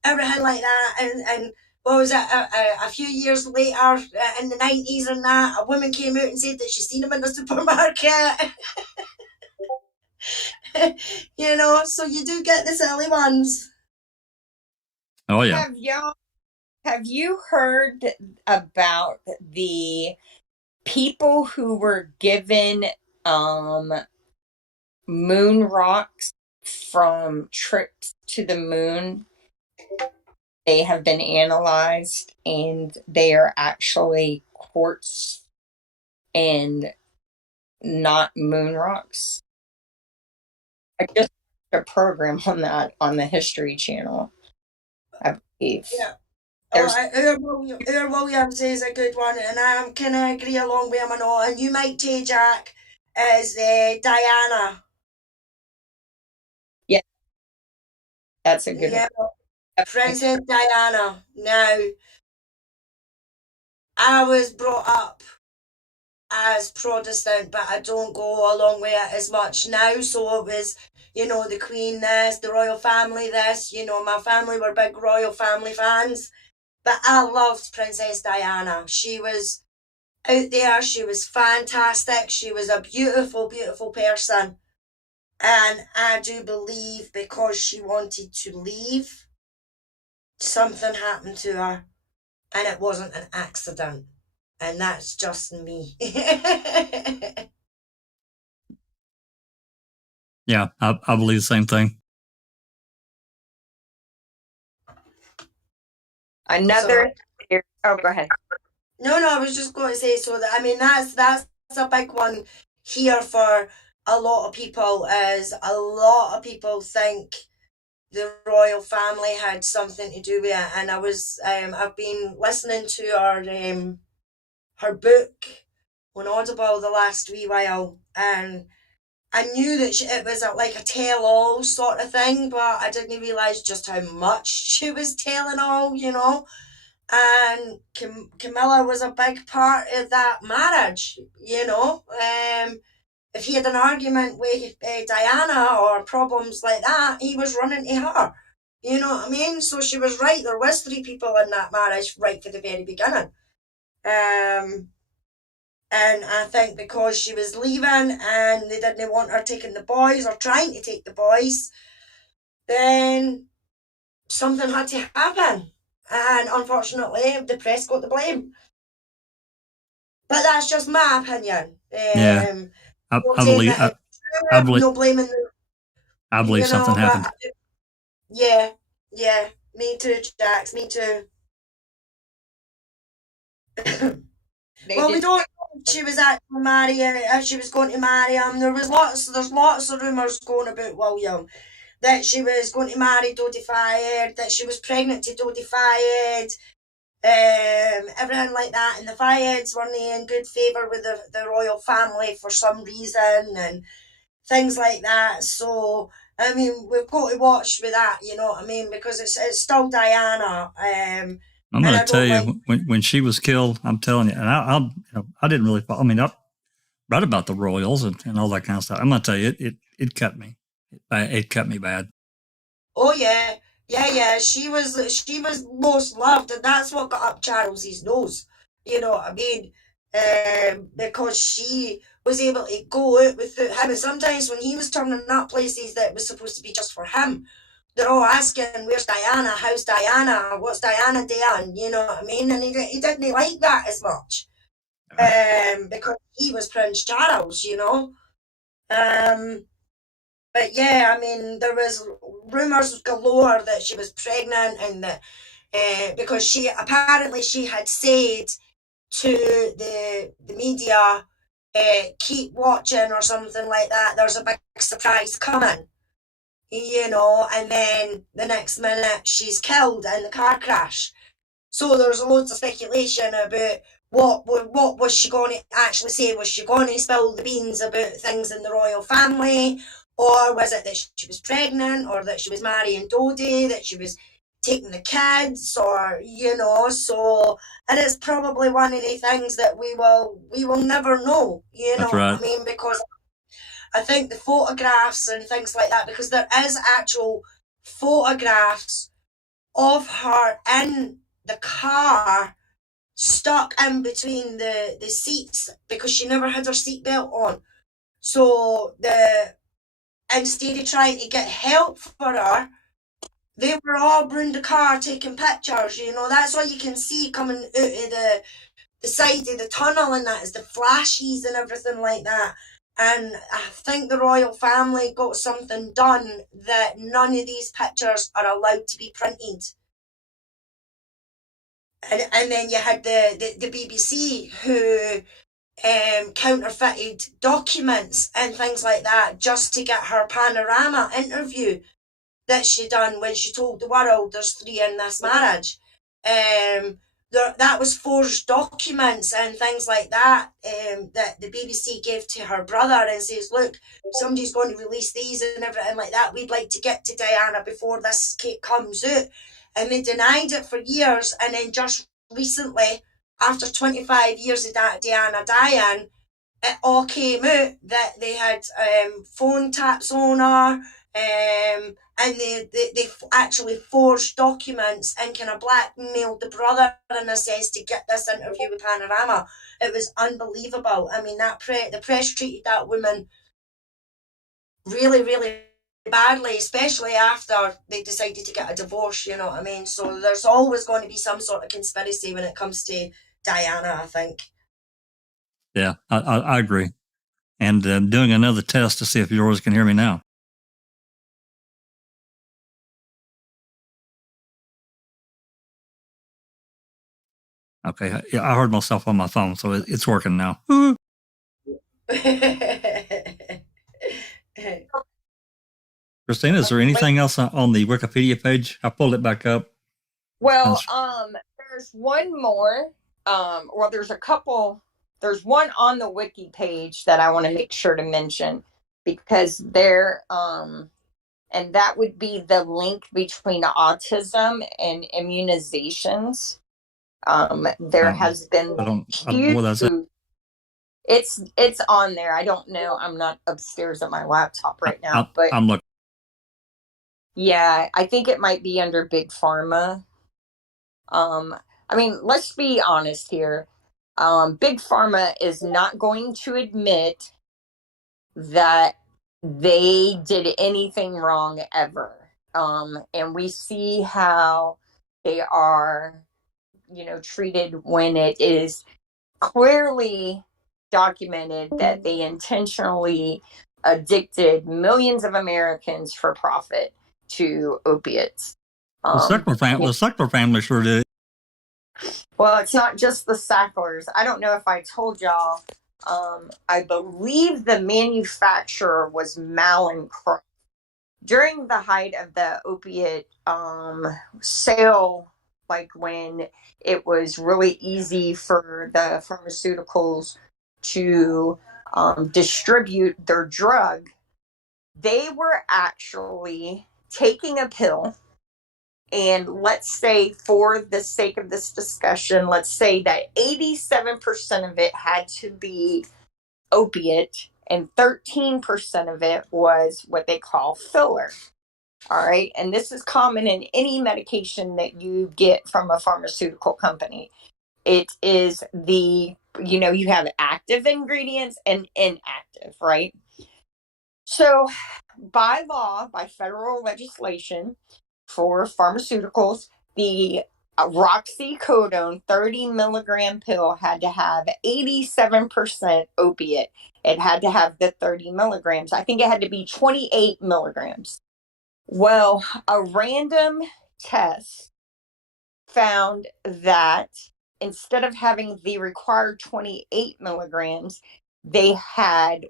everything like that. And what was it? A few years later, in the 90s and that, a woman came out and said that she'd seen him in the supermarket. You know, so you do get the silly ones. Oh yeah. Have you heard about the people who were given moon rocks from trips to the moon? They have been analyzed and they are actually quartz and not moon rocks. I just watched a program on that on the History Channel, I believe. Yeah. Earl Williams is a good one, and I'm kind of agree along with him and all. And you might take Jack as Diana. Yeah, that's a good one. Princess Diana. Now, I was brought up as Protestant, but I don't go along with it as much now. So it was, you know, the Queen this, the royal family this. You know, my family were big royal family fans. But I loved Princess Diana. She was out there. She was fantastic. She was a beautiful, beautiful person. And I do believe because she wanted to leave, something happened to her. And it wasn't an accident. And that's just me. Yeah, I believe the same thing. Another. Oh, go ahead. No, I was just going to say, so that I mean that's a big one here for a lot of people. Is a lot of people think the royal family had something to do with it. And I've been listening to her book on Audible the last wee while, and I knew that it was like a tell-all sort of thing, but I didn't realise just how much she was telling all, you know. And Camilla was a big part of that marriage, you know. If he had an argument with Diana or problems like that, he was running to her. You know what I mean? So she was right. There was 3 people in that marriage right from the very beginning. And I think because she was leaving and they didn't want her taking the boys or trying to take the boys, then something had to happen. And unfortunately, the press got the blame. But that's just my opinion. Yeah. I believe no blaming them. I believe something happened. Yeah, me too, Jax, me too. Well, we don't know if she was actually marrying, if she was going to marry him. There's lots of rumours going about William, that she was going to marry Dodi Fayed, that she was pregnant to Dodi Fayed, everything like that. And the Fayeds weren't in good favour with the royal family for some reason and things like that. So, I mean, we've got to watch with that, you know what I mean? Because it's still Diana. I'm going to tell you, when she was killed, I'm telling you, and I didn't really follow. I mean, I read about the royals and all that kind of stuff. I'm going to tell you, it cut me. It cut me bad. Oh, yeah. She was most loved, and that's what got up Charles's nose. You know what I mean? Because she was able to go out with him, and sometimes when he was turning up places that was supposed to be just for him, they're all asking, "Where's Diana? How's Diana? What's Diana doing?" You know what I mean? And he didn't like that as much, because he was Prince Charles, you know. But yeah, I mean, there was rumours galore that she was pregnant, and that because she had said to the media, keep watching or something like that. There's a big surprise coming, you know, and then the next minute she's killed in the car crash. So there's loads of speculation about what was she going to actually say. Was she going to spill the beans about things in the royal family, or was it that she was pregnant, or that she was marrying Dodi, that she was taking the kids, or, you know? So, and it's probably one of the things that we will never know, you know. That's right. I mean, because I think the photographs and things like that, because there is actual photographs of her in the car, stuck in between the seats, because she never had her seatbelt on. So instead of trying to get help for her, they were all around the car taking pictures, you know. That's what you can see coming out of the side of the tunnel, and that is the flashes and everything like that. And I think the royal family got something done that none of these pictures are allowed to be printed. And then you had the BBC who counterfeited documents and things like that just to get her panorama interview that she done when she told the world there's 3 in this marriage. That was forged documents and things like that, that the BBC gave to her brother and says, look, somebody's going to release these and everything like that. We'd like to get to Diana before this comes out. And they denied it for years, and then just recently, after 25 years of Diana dying, it all came out that they had phone taps on her, and they actually forged documents and kind of blackmailed the brother, in a sense, to get this interview with Panorama. It was unbelievable. I mean, the press treated that woman really, really badly, especially after they decided to get a divorce, you know what I mean? So there's always going to be some sort of conspiracy when it comes to Diana, I think. Yeah, I agree. And doing another test to see if yours can hear me now. Okay, yeah, I heard myself on my phone, so it's working now. Christina, is there anything else on the Wikipedia page? I pulled it back up. Well, there's one more. Well, there's a couple. There's one on the wiki page that I want to make sure to mention because and that would be the link between autism and immunizations. There has been I don't know what that's. It's on there. I don't know. I'm not upstairs at my laptop right now, but I'm looking. Yeah, I think it might be under Big Pharma. I mean, let's be honest here. Big Pharma is not going to admit that they did anything wrong ever. And we see how they are, treated when it is clearly documented that they intentionally addicted millions of Americans for profit to opiates. The Sackler family sure did. Well, it's not just the Sacklers. I don't know if I told y'all. I believe the manufacturer was Marilyn. During the height of the opiate sale, like when it was really easy for the pharmaceuticals to distribute their drug, they were actually taking a pill. And let's say, for the sake of this discussion, let's say that 87% of it had to be opiate and 13% of it was what they call filler. All right. And this is common in any medication that you get from a pharmaceutical company. It is you have active ingredients and inactive, right? So by law, by federal legislation for pharmaceuticals, the roxicodone 30 milligram pill had to have 87% opiate. It had to have the 30 milligrams. I think it had to be 28 milligrams. Well, a random test found that instead of having the required 28 milligrams, they had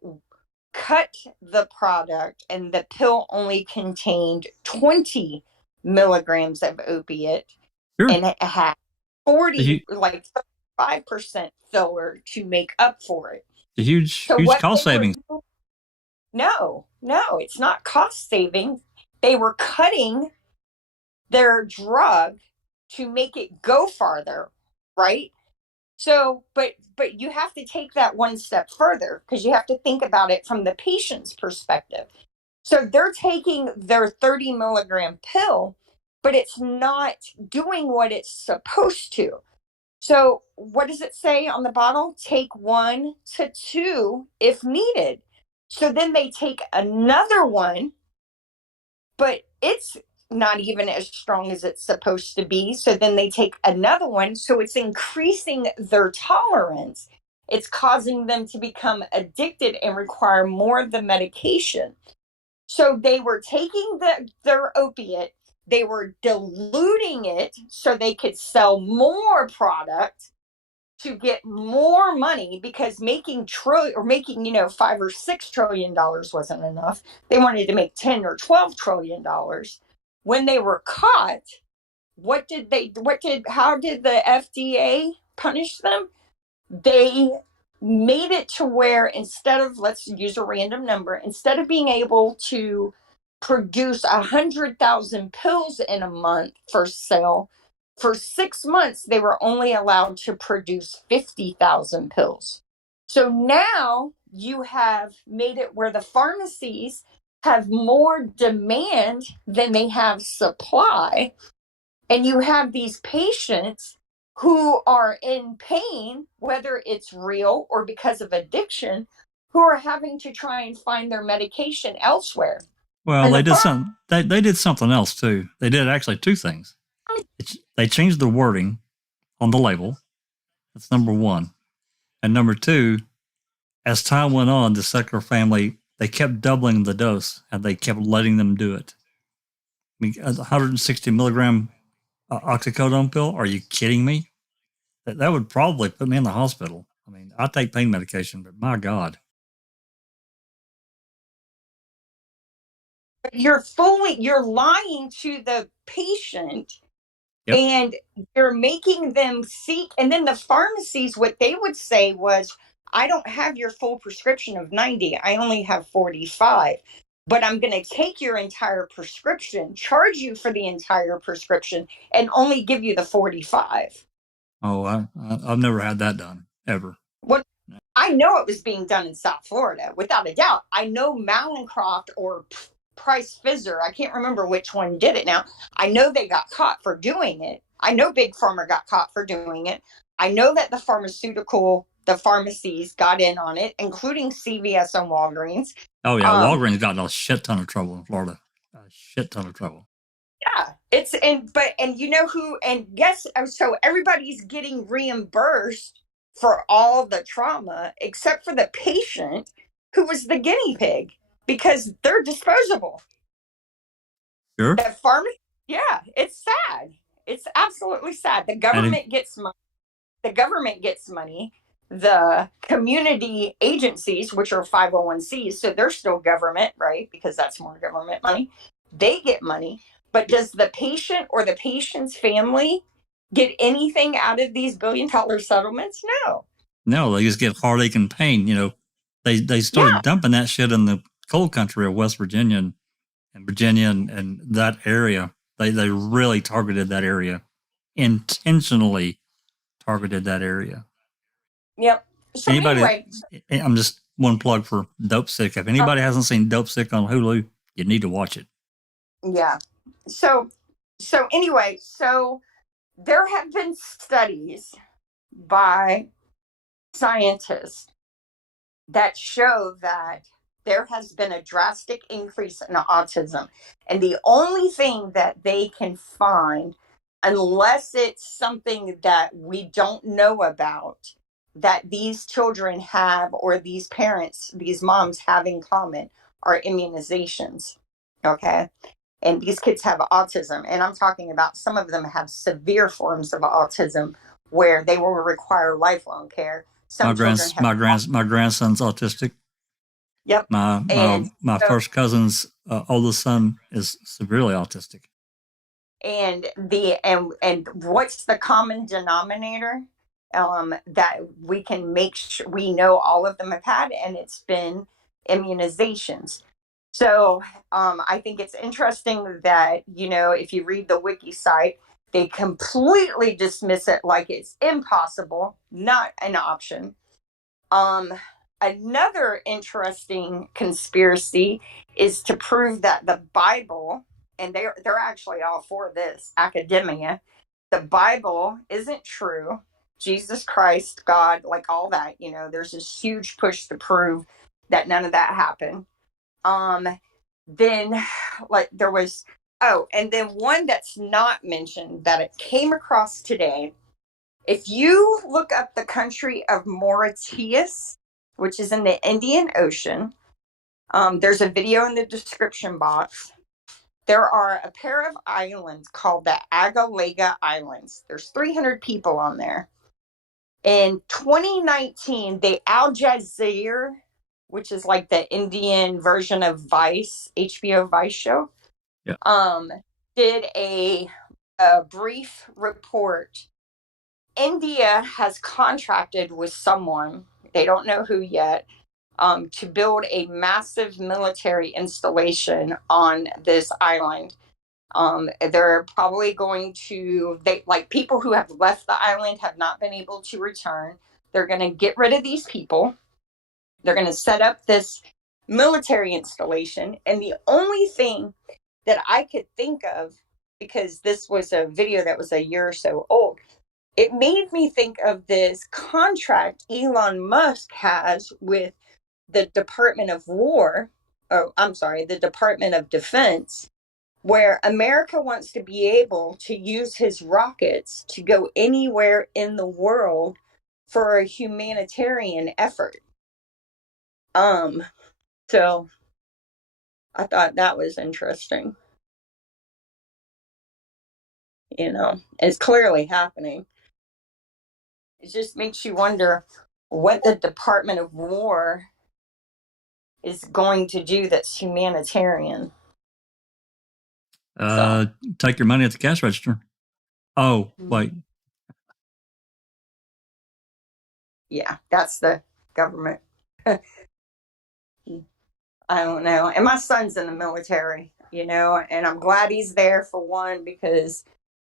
cut the product and the pill only contained 20 milligrams of opiate. Sure. And it had 5% filler to make up for it. A huge cost savings. No, it's not cost saving. They were cutting their drug to make it go farther, right? So, but you have to take that one step further because you have to think about it from the patient's perspective. So they're taking their 30 milligram pill, but it's not doing what it's supposed to. So what does it say on the bottle? Take 1 to 2 if needed. So then they take another one, but it's not even as strong as it's supposed to be. So then they take another one. So it's increasing their tolerance. It's causing them to become addicted and require more of the medication. So they were taking their opiate, they were diluting it so they could sell more product to get more money, because making $5 or $6 trillion wasn't enough. They wanted to make 10 or 12 trillion dollars. When they were caught, how did the FDA punish them? They made it to where, instead of, let's use a random number, instead of being able to produce 100,000 pills in a month for sale, for 6 months, they were only allowed to produce 50,000 pills. So now you have made it where the pharmacies have more demand than they have supply. And you have these patients who are in pain, whether it's real or because of addiction, who are having to try and find their medication elsewhere. Well, they did something else too. They did actually 2 things. They changed the wording on the label. That's number 1. And number 2, as time went on, the Sackler family, they kept doubling the dose and they kept letting them do it. I mean, 160 milligram oxycodone pill? Are you kidding me? That would probably put me in the hospital. I mean, I take pain medication, but my God. You're lying to the patient. Yep. And you're making them seek. And then the pharmacies, what they would say was, I don't have your full prescription of 90. I only have 45. But I'm going to take your entire prescription, charge you for the entire prescription, and only give you the 45. Oh, I've never had that done, ever. What? I know it was being done in South Florida, without a doubt. I know Malincroft or Price Fizzer, I can't remember which one did it now. I know they got caught for doing it. I know Big Pharma got caught for doing it. I know that the pharmacies got in on it, including CVS and Walgreens. Oh yeah, Walgreens got in a shit ton of trouble in Florida. A shit ton of trouble. Yeah, and you know who, and guess, so everybody's getting reimbursed for all the trauma except for the patient who was the guinea pig, because they're disposable. Sure. The pharmacy, yeah, it's sad. It's absolutely sad. The government gets money. The government gets money. The community agencies, which are 501(c)s, so they're still government, right? Because that's more government money. They get money. But does the patient or the patient's family get anything out of these billion-dollar settlements? No. No, they just get heartache and pain. You know, they started dumping that shit in the coal country of West Virginia and Virginia and that area. They really targeted that area, intentionally targeted that area. Yep. So anyway, I'm just one plug for Dope Sick. If anybody hasn't seen Dope Sick on Hulu, you need to watch it. Yeah. So anyway, so there have been studies by scientists that show that there has been a drastic increase in autism. And the only thing that they can find, unless it's something that we don't know about, that these children have, or these parents, these moms have in common, are immunizations. Okay. And these kids have autism. And I'm talking about, some of them have severe forms of autism where they will require lifelong care. My grandson's autistic. Yep. My first cousin's oldest son is severely autistic. And what's the common denominator that we can make sure we know all of them have had, and it's been immunizations. So I think it's interesting that, you know, if you read the wiki site, they completely dismiss it like it's impossible, not an option. Another interesting conspiracy is to prove that the Bible, and they're actually all for this, academia, the Bible isn't true. Jesus Christ, God, like all that, you know, there's this huge push to prove that none of that happened. Then like there was, and then one that's not mentioned that it came across today. If you look up the country of Mauritius, which is in the Indian Ocean, there's a video in the description box. There are a pair of islands called the Agalega Islands. There's 300 people on there. In 2019, the Al Jazeera, which is like the Indian version of Vice, HBO Vice show, did a brief report. India has contracted with someone, they don't know who yet, to build a massive military installation on this island. They're probably going to, people who have left the island have not been able to return. They're going to get rid of these people. They're going to set up this military installation. And the only thing that I could think of, because this was a video that was a year or so old, it made me think of this contract Elon Musk has with the Department of the Department of Defense, where America wants to be able to use his rockets to go anywhere in the world for a humanitarian effort. So I thought that was interesting. You know, it's clearly happening. It just makes you wonder what the Department of War is going to do that's humanitarian. Take your money at the cash register. Oh, wait. Yeah, that's the government. I don't know. And my son's in the military, and I'm glad he's there, for one, because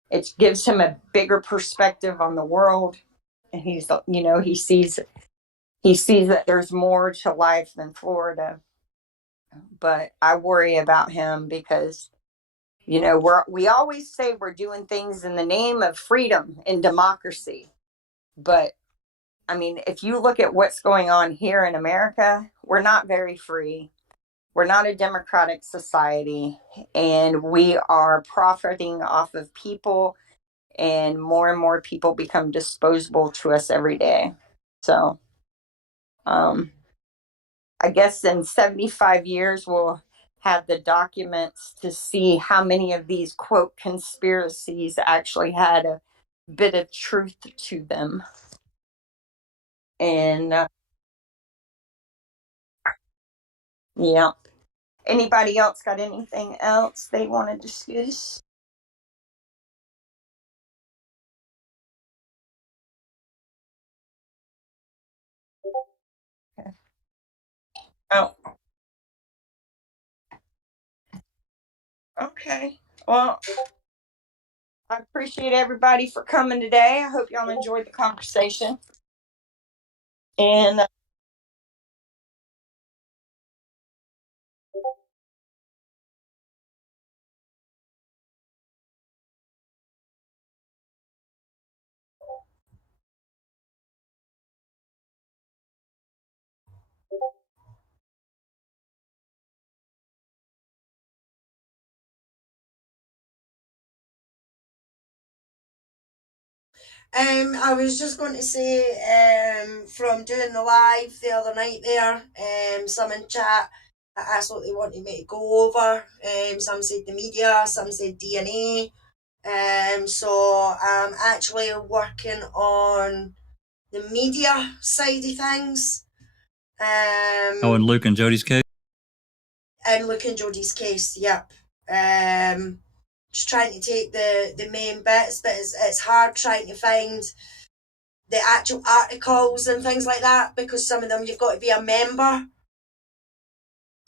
it gives him a bigger perspective on the world. And he sees that there's more to life than Florida. But I worry about him because, we always say we're doing things in the name of freedom and democracy. But I mean, if you look at what's going on here in America, we're not very free. We're not a democratic society, and we are profiting off of people, and more people become disposable to us every day. So, I guess in 75 years, we'll have the documents to see how many of these quote conspiracies actually had a bit of truth to them. And yeah. Anybody else got anything else they want to discuss? Oh, okay. Well, I appreciate everybody for coming today. I hope y'all enjoyed the conversation. And I was just going to say, from doing the live the other night there, some in chat absolutely wanted me to go over. Some said the media, some said DNA. So I'm actually working on the media side of things. And Luke and Jody's case? And Luke and Jody's case, yep. Just trying to take the main bits, but it's hard trying to find the actual articles and things like that, because some of them you've got to be a member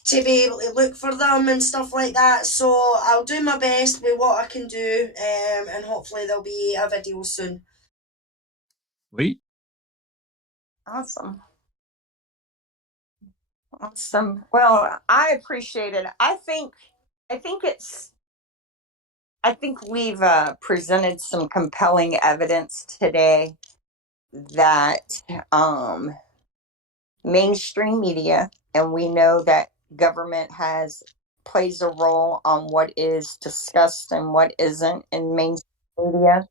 to be able to look for them and stuff like that. So I'll do my best with what I can do, and hopefully there'll be a video soon. Sweet. awesome. Well, I appreciate it. I think we've presented some compelling evidence today that mainstream media, and we know that government plays a role on what is discussed and what isn't in mainstream media.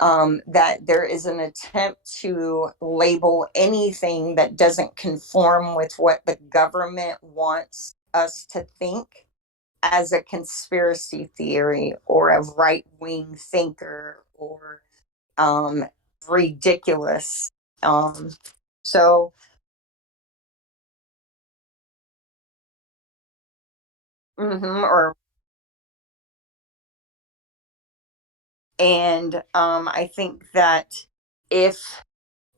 That there is an attempt to label anything that doesn't conform with what the government wants us to think as a conspiracy theory or a right-wing thinker or ridiculous. So or and I think that if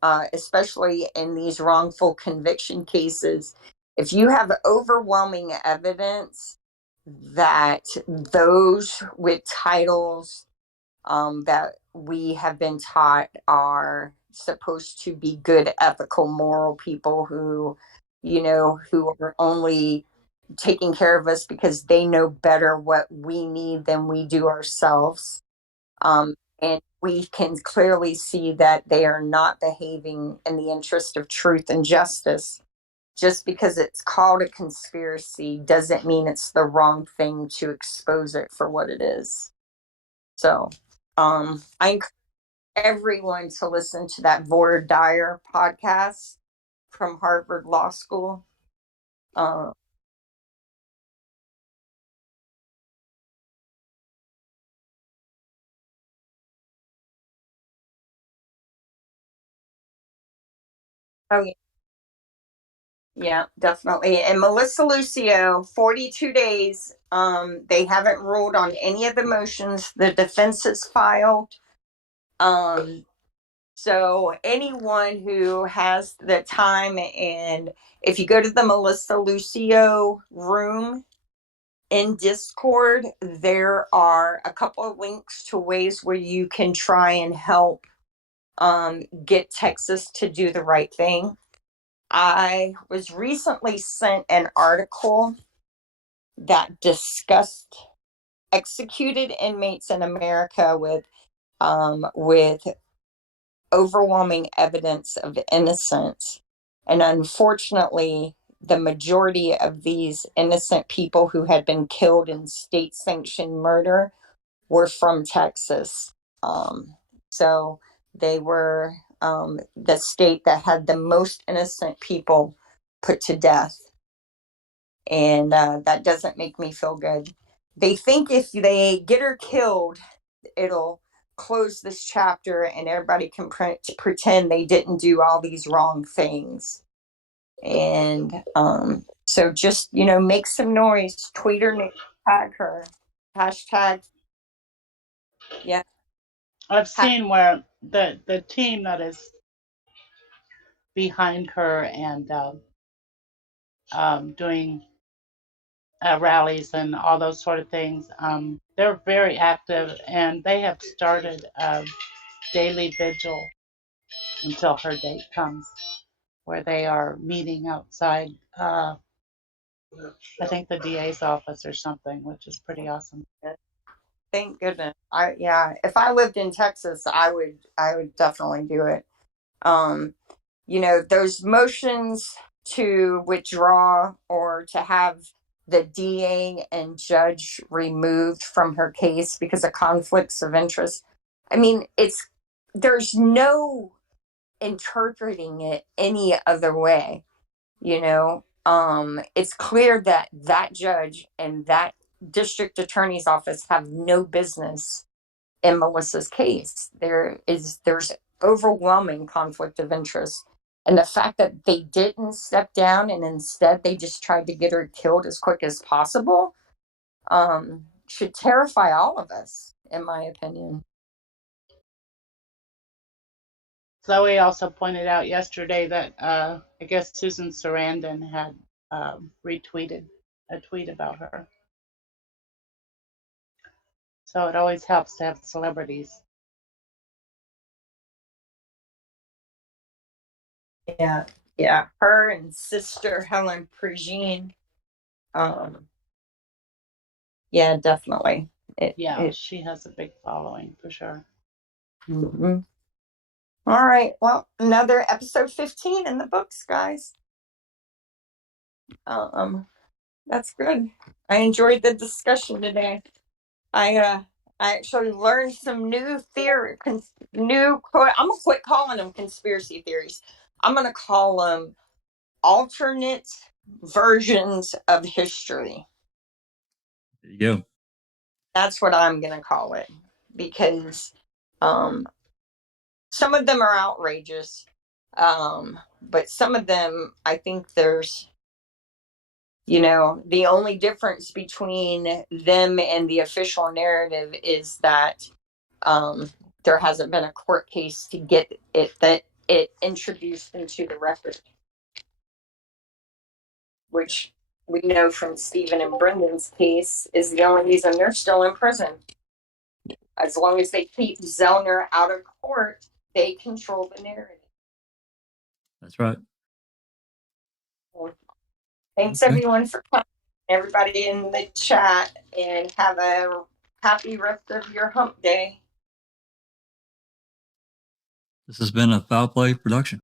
especially in these wrongful conviction cases, if you have overwhelming evidence that those with titles that we have been taught are supposed to be good, ethical, moral people who are only taking care of us because they know better what we need than we do ourselves. And we can clearly see that they are not behaving in the interest of truth and justice. Just because it's called a conspiracy doesn't mean it's the wrong thing to expose it for what it is. So I encourage everyone to listen to that Vore Dyer podcast from Harvard Law School. Oh, yeah. Yeah, definitely. And Melissa Lucio, 42 days. They haven't ruled on any of the motions. The defense has filed. So anyone who has the time, and if you go to the Melissa Lucio room in Discord, there are a couple of links to ways where you can try and help get Texas to do the right thing. I was recently sent an article that discussed executed inmates in America with overwhelming evidence of innocence. And unfortunately, the majority of these innocent people who had been killed in state sanctioned murder were from Texas. So they were the state that had the most innocent people put to death. And that doesn't make me feel good. They think if they get her killed, it'll close this chapter and everybody can pretend they didn't do all these wrong things. And so just, make some noise, tweet her, tag her, hashtag. Yeah. I've seen where the team that is behind her and doing rallies and all those sort of things, they're very active, and they have started a daily vigil until her date comes, where they are meeting outside, I think the DA's office or something, which is pretty awesome. Thank goodness. If I lived in Texas, I would definitely do it. Those motions to withdraw or to have the DA and judge removed from her case because of conflicts of interest. I mean, there's no interpreting it any other way. It's clear that judge and that district attorney's office have no business in Melissa's case. There's overwhelming conflict of interest. And the fact that they didn't step down and instead they just tried to get her killed as quick as possible should terrify all of us, in my opinion. Zoe also pointed out yesterday that I guess Susan Sarandon had retweeted a tweet about her. So it always helps to have celebrities. Yeah. Her and sister Helen Prejean. Yeah, definitely. She has a big following for sure. Mm-hmm. All right. Well, another episode 15 in the books, guys. That's good. I enjoyed the discussion today. I actually learned some new theory, I'm gonna quit calling them conspiracy theories. I'm gonna call them alternate versions of history. There you go. That's what I'm gonna call it, because some of them are outrageous, but some of them I think there's the only difference between them and the official narrative is that there hasn't been a court case to get it introduced into the record, which we know from Stephen and Brendan's case is the only reason they're still in prison. As long as they keep Zellner out of court, they control the narrative. That's right. Thanks everyone for coming, everybody in the chat, and have a happy rest of your hump day. This has been a Foul Play production.